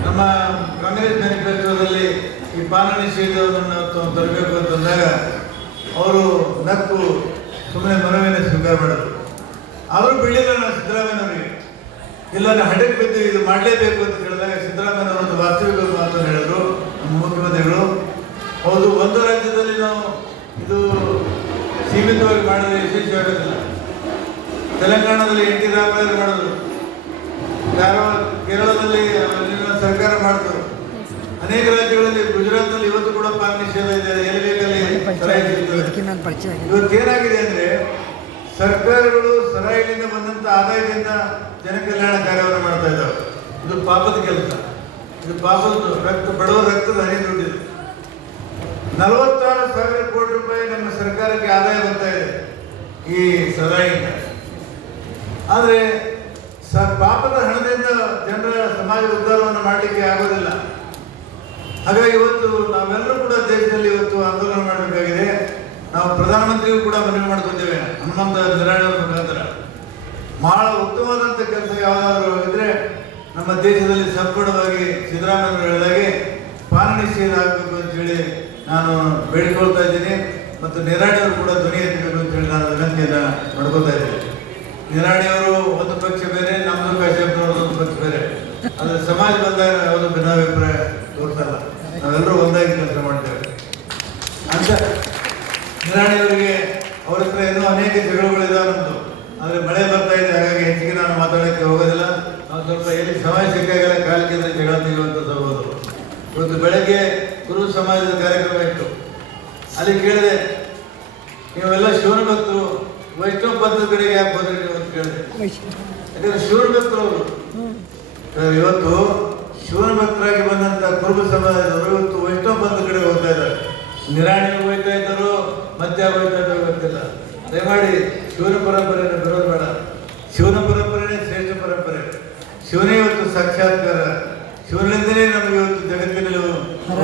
ನಮ್ಮ ಕಾಂಗ್ರೆಸ್ ಮ್ಯಾನಿಫೆಸ್ಟೋದಲ್ಲಿ ಈ ಪಾನ ನಿಷೇಧವನ್ನು ತರಬೇಕು ಅಂತಂದಾಗ ಅವರು ನಕ್ಕು ಸುಮ್ಮನೆ ಮನವಿಯನ್ನು ಸ್ವೀಕಾರ ಮಾಡಿದ್ರು. ಅವರು ಬಿಡಲಿಲ್ಲ ನಾನು ಸಿದ್ದರಾಮಯ್ಯನವರಿಗೆ. ಇಲ್ಲ, ನಾನು ಹಡಕ್ಕೆ ಬಿದ್ದು ಇದು ಮಾಡಲೇಬೇಕು ಅಂತ ಹೇಳಿದಾಗ ಸಿದ್ದರಾಮಯ್ಯನವರು ಒಂದು ವಾಸ್ತವಿಕ ಮಾತನ್ನು ಹೇಳಿದ್ರು ನಮ್ಮ ಮುಖ್ಯಮಂತ್ರಿಗಳು. ಹೌದು, ಒಂದು ರಾಜ್ಯದಲ್ಲಿ ನಾವು ಇದು ಸೀಮಿತವಾಗಿ ಮಾಡಿದ್ರೆ ಯಶಸ್ವಿಯಾಗೋದಿಲ್ಲ. ತೆಲಂಗಾಣದಲ್ಲಿ NT ರಾಮರಾಯರು ಮಾಡಿದ್ರು, ಕೇರಳದಲ್ಲಿ ಅಲ್ಲಿನ ಸರ್ಕಾರ ಮಾಡಿದ್ರು, ಅನೇಕ ರಾಜ್ಯಗಳಲ್ಲಿ, ಗುಜರಾತ್ನಲ್ಲಿ ಇವತ್ತು ಕೂಡ ಪಾನ ನಿಷೇಧ ಇದೆ. ಎಲ್ಲಿ ಬೇಕಲ್ಲಿ ಇವತ್ತೇನಾಗಿದೆ ಅಂದರೆ ಸರ್ಕಾರಗಳು ಸರಾಯಿನಿಂದ ಬಂದಂಥ ಆದಾಯದಿಂದ ಜನಕಲ್ಯಾಣ ಕಾರ್ಯವನ್ನು ಮಾಡ್ತಾ ಇದ್ದಾವೆ. ಇದು ಪಾಪದ ಕೆಲಸ. ಇದು ಪಾಪದ ರಕ್ತ, ಬಡವರ ರಕ್ತದ ಹನಿ ದುಡ್ಡಿದೆ. 46,000 ಕೋಟಿ ರೂಪಾಯಿ ನಮ್ಮ ಸರ್ಕಾರಕ್ಕೆ ಆದಾಯ ಬರ್ತಾ ಇದೆ ಈ ಸರಾಯಿಯಿಂದ. ಆದರೆ ಪಾಪದ ಹಣದಿಂದ ಜನರ ಸಮಾಜ ಉದ್ಧಾರವನ್ನು ಮಾಡಲಿಕ್ಕೆ ಆಗೋದಿಲ್ಲ. ಹಾಗಾಗಿ ಇವತ್ತು ನಾವೆಲ್ಲರೂ ಕೂಡ ದೇಶದಲ್ಲಿ ಇವತ್ತು ಆಂದೋಲನ ಮಾಡಬೇಕಾಗಿದೆ. ನಾವು ಪ್ರಧಾನಮಂತ್ರಿಗೂ ಕೂಡ ಮನವಿ ಮಾಡ್ಕೊಂಡಿದ್ದೇವೆ, ಹನುಮಂತ ನಿರಾಣಿಯವರ ಮುಖಾಂತರ. ಬಹಳ ಉತ್ತಮವಾದಂಥ ಕೆಲಸ ಯಾವುದಾದ್ರೂ ಇದ್ರೆ ನಮ್ಮ ದೇಶದಲ್ಲಿ ಸಂಪೂರ್ಣವಾಗಿ ಸಿದ್ದರಾಮಯ್ಯ ಹೇಳಿದಾಗೆ ಪಾನ ನಿಷೇಧ ಆಗಬೇಕು ಅಂತೇಳಿ ನಾನು ಬೇಡಿಕೊಳ್ತಾ ಇದ್ದೀನಿ. ಮತ್ತು ನಿರಾಣಿಯವರು ಕೂಡ ಧ್ವನಿ ಎತ್ತಬೇಕು ಅಂತೇಳಿ ನಾನು ವಿನಂತಿಯನ್ನು ಮಾಡ್ಕೊತಾ ಇದ್ದೀನಿ. ನಿರಾಣಿಯವರು ಒಂದು ಪಕ್ಷ ಬೇರೆ, ನಮ್ಮದು ಕಾಶ್ಯಪ್ನವರು ಒಂದು ಪಕ್ಷ ಬೇರೆ. ಆದರೆ ಸಮಾಜ ಬಂದಾಗ ಯಾವುದೋ ಭಿನ್ನಾಭಿಪ್ರಾಯ ತೋರಿಸಲ್ಲ. ನಾವೆಲ್ಲರೂ ಒಂದಾಗಿ ಕೆಲಸ ಮಾಡ್ತೇವೆ ಅಂತ ನಿರಾಣಿಯವರಿಗೆ ಅವ್ರ ಹತ್ರ ಇನ್ನೂ ಅನೇಕ ಜಗಳಗಳಿದಾವೆ ನಮ್ಮದು. ಆದರೆ ಮಳೆ ಬರ್ತಾ ಇದೆ, ಹಾಗಾಗಿ ಹೆಚ್ಚಿಗೆ ನಾನು ಮಾತಾಡೋಕ್ಕೆ ಹೋಗೋದಿಲ್ಲ. ನಾವು ಸ್ವಲ್ಪ ಎಲ್ಲಿ ಸಮಯ ಸಿಕ್ಕಾಗೆಲ್ಲ ಕಾಲಕ್ಕೆ ಜಗಳ ತೆಗೆಯುವಂಥದ್ದು ಹೋಗೋದು. ಇವತ್ತು ಬೆಳಗ್ಗೆ ಗುರು ಸಮಾಜದ ಕಾರ್ಯಕ್ರಮ ಇತ್ತು. ಅಲ್ಲಿ ಕೇಳಿದೆ, ನೀವೆಲ್ಲ ಶಿವನ ಭಕ್ತರು, ವೈಷ್ಣವ ಪಂಥದ ಕಡೆಗೆ ಯಾಕೆ ಬಂದ್ರಿ ನೀವು ಅಂತ ಕೇಳಿದೆ. ಯಾಕಂದ್ರೆ ಶಿವನ ಭಕ್ತರು ಅವರು. ಇವತ್ತು ಶಿವನ ಭಕ್ತರಾಗಿ ಬಂದಂಥ ಕುರುಬ ಸಮಾಜದವರು ಇವತ್ತು ವೈಷ್ಣವ ಪಂಥದ ಕಡೆ ಹೋಗ್ತಾ ಇದ್ದಾರೆ. ನಿರಾಣಿಗೆ ಹೋಗ್ತಾ ಇದ್ದಾರೋ ಮತ್ತೆ ಹೋಗ್ತಾ ಇದ್ದಾರೋ ಗೊತ್ತಿಲ್ಲ. ದಯಮಾಡಿ ಶಿವನ ಪರಂಪರೆಯನ್ನು ಬಿರೋಧ ಬೇಡ. ಶಿವನ ಪರಂಪರೆನೇ ಶ್ರೇಷ್ಠ ಪರಂಪರೆ. ಶಿವನೇ ಇವತ್ತು ಸಾಕ್ಷಾತ್ಕಾರ. ಶಿವನಿಂದಲೇ ನಮಗೆ ಇವತ್ತು ಜಗತ್ತಿನಲ್ಲಿ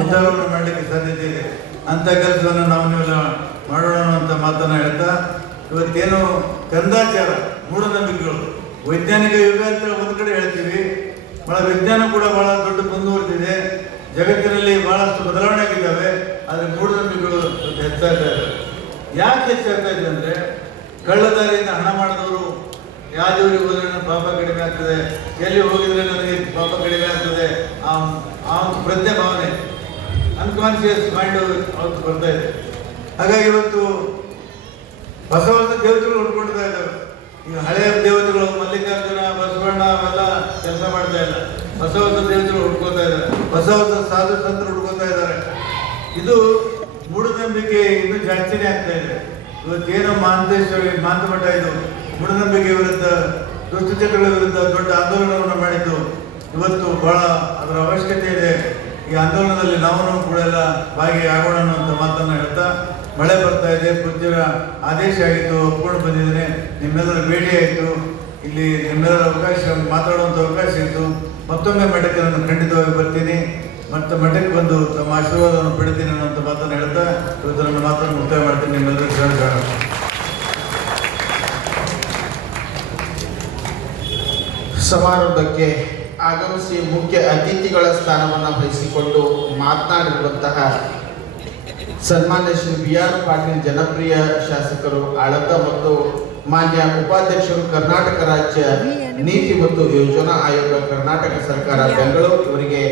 ಉದ್ಧಾರವನ್ನು ಮಾಡಲಿಕ್ಕೆ ಸಾಧ್ಯತೆ ಇದೆ. ಅಂಥ ಕೆಲಸವನ್ನು ನಾವು ನೀವೆಲ್ಲ ಮಾಡೋಣ ಅಂತ ಮಾತನ್ನು ಹೇಳ್ತಾ, ಇವತ್ತೇನು ಕಂದಾಚಾರ, ಮೂಢನಂಬಿಕೆಗಳು, ವೈಜ್ಞಾನಿಕ ಯುಗ ಅಂತ ಒಂದು ಕಡೆ ಹೇಳ್ತೀವಿ. ಬಹಳ ವಿಜ್ಞಾನ ಕೂಡ ಬಹಳ ದೊಡ್ಡ ಮುಂದುವರೆದಿದೆ. ಜಗತ್ತಿನಲ್ಲಿ ಬಹಳಷ್ಟು ಬದಲಾವಣೆ ಆಗಿದ್ದಾವೆ. ಆದರೆ ಮೂಢನಂಬಿಕೆಗಳು ಹೆಚ್ಚಾಗ್ತಾ ಇದ್ದಾವೆ. ಯಾಕೆ ಹೆಚ್ಚಾಗ್ತಾ ಇದೆ ಅಂದರೆ, ಕಳ್ಳದಾರಿಯಿಂದ ಹಣ ಮಾಡಿದವರು ಯಾವ ದೇವರಿಗೆ ಹೋದ್ರೆ ನನ್ನ ಪಾಪ ಕಡಿಮೆ ಆಗ್ತದೆ, ಎಲ್ಲಿ ಹೋಗಿದ್ರೆ ನನಗೆ ಪಾಪ ಕಡಿಮೆ ಆಗ್ತದೆ, ಆ ಒಂದು ಪ್ರಜ್ಞೆ ಭಾವನೆ ಅನ್ಕಾನ್ಶಿಯಸ್ ಮೈಂಡ್ ಅವತ್ತು ಬರ್ತಾ ಇದೆ. ಹಾಗಾಗಿ ಇವತ್ತು ಹೊಸ ಹೊಸ ದೇವತೆಗಳು ಹುಡ್ಕೊಳ್ತಾ ಇದ್ದಾವೆ. ಈಗ ಹಳೆಯ ದೇವತೆಗಳು ಮಲ್ಲಿಕಾರ್ಜುನ, ಬಸವಣ್ಣ ಅವೆಲ್ಲ ಕೆಲಸ ಮಾಡ್ತಾ ಇಲ್ಲ. ಹೊಸ ಹೊಸ ದೇವತೆಗಳು ಹುಡ್ಕೋತಾ ಇದ್ದಾರೆ, ಹೊಸ ಹೊಸ ಸಾಧು ಸಂತರು ಹುಡ್ಕೋತಾ ಇದ್ದಾರೆ. ಇದು ಮೂಢನಂಬಿಕೆ ಇನ್ನೂ ಜಾಸ್ತಿನೇ ಆಗ್ತಾ ಇದೆ. ಇವತ್ತೇನೋ ಮಹಾಂತೇಶ್ವರಿ ಮಠ ಇದು ಮೂಢನಂಬಿಕೆ ವಿರುದ್ಧ, ದುಷ್ಟಚಟಗಳ ವಿರುದ್ಧ ದೊಡ್ಡ ಆಂದೋಲನವನ್ನು ಮಾಡಿದ್ದು. ಇವತ್ತು ಬಹಳ ಅದರ ಅವಶ್ಯಕತೆ ಇದೆ. ಈ ಆಂದೋಲನದಲ್ಲಿ ನಾವು ಕೂಡ ಎಲ್ಲ ಭಾಗಿಯಾಗೋಣ ಅನ್ನುವಂಥ ಮಾತನ್ನು ಹೇಳ್ತಾ, ಮಳೆ ಬರ್ತಾ ಇದೆ, ಪೂಜ್ಯರ ಆದೇಶ ಆಗಿತ್ತು, ಒಪ್ಕೊಂಡು ಬಂದಿದ್ದೇನೆ. ನಿಮ್ಮೆಲ್ಲರ ಭೇಟಿ ಆಯಿತು, ಇಲ್ಲಿ ನಿಮ್ಮೆಲ್ಲರ ಅವಕಾಶ ಮಾತಾಡುವಂಥ ಅವಕಾಶ ಇತ್ತು. ಮತ್ತೊಮ್ಮೆ ಮಠಕ್ಕೆ ನಾನು ಖಂಡಿತವಾಗಿ ಬರ್ತೀನಿ, ಮತ್ತು ಮಠಕ್ಕೆ ಬಂದು ತಮ್ಮ ಆಶೀರ್ವಾದವನ್ನು ಪಡಿತೀನಿ ಅನ್ನುವಂಥ ಮಾತನ್ನು ಹೇಳ್ತಾ ಇವತ್ತು ನನ್ನ ಮಾತನ್ನು ಮುಕ್ತಾಯ ಮಾಡ್ತೀನಿ. ನಿಮ್ಮೆಲ್ಲರೂ ಶರಣ. ಸಮಾರಂಭಕ್ಕೆ ಆಗಮಿಸಿ ಮುಖ್ಯ ಅತಿಥಿಗಳ ಸ್ಥಾನವನ್ನು ವಹಿಸಿಕೊಂಡು ಮಾತನಾಡಿರುವಂತಹ ಸನ್ಮಾನ್ಯ ಶ್ರೀ BR ಪಾಟೀಲ್, ಜನಪ್ರಿಯ ಶಾಸಕರು ಆಳಂದ ಮತ್ತು ಮಾನ್ಯ ಉಪಾಧ್ಯಕ್ಷರು, ಕರ್ನಾಟಕ ರಾಜ್ಯ ನೀತಿ ಮತ್ತು ಯೋಜನಾ ಆಯೋಗ, ಕರ್ನಾಟಕ ಸರ್ಕಾರ, ಬೆಂಗಳೂರು ಇವರಿಗೆ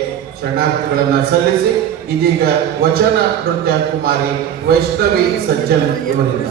ಶರಣಾರ್ಥಿಗಳನ್ನು ಸಲ್ಲಿಸಿ ಇದೀಗ ವಚನ ನೃತ್ಯ ಕುಮಾರಿ ವೈಷ್ಣವಿ ಸಜ್ಜನ್ ಇವರಿಂದ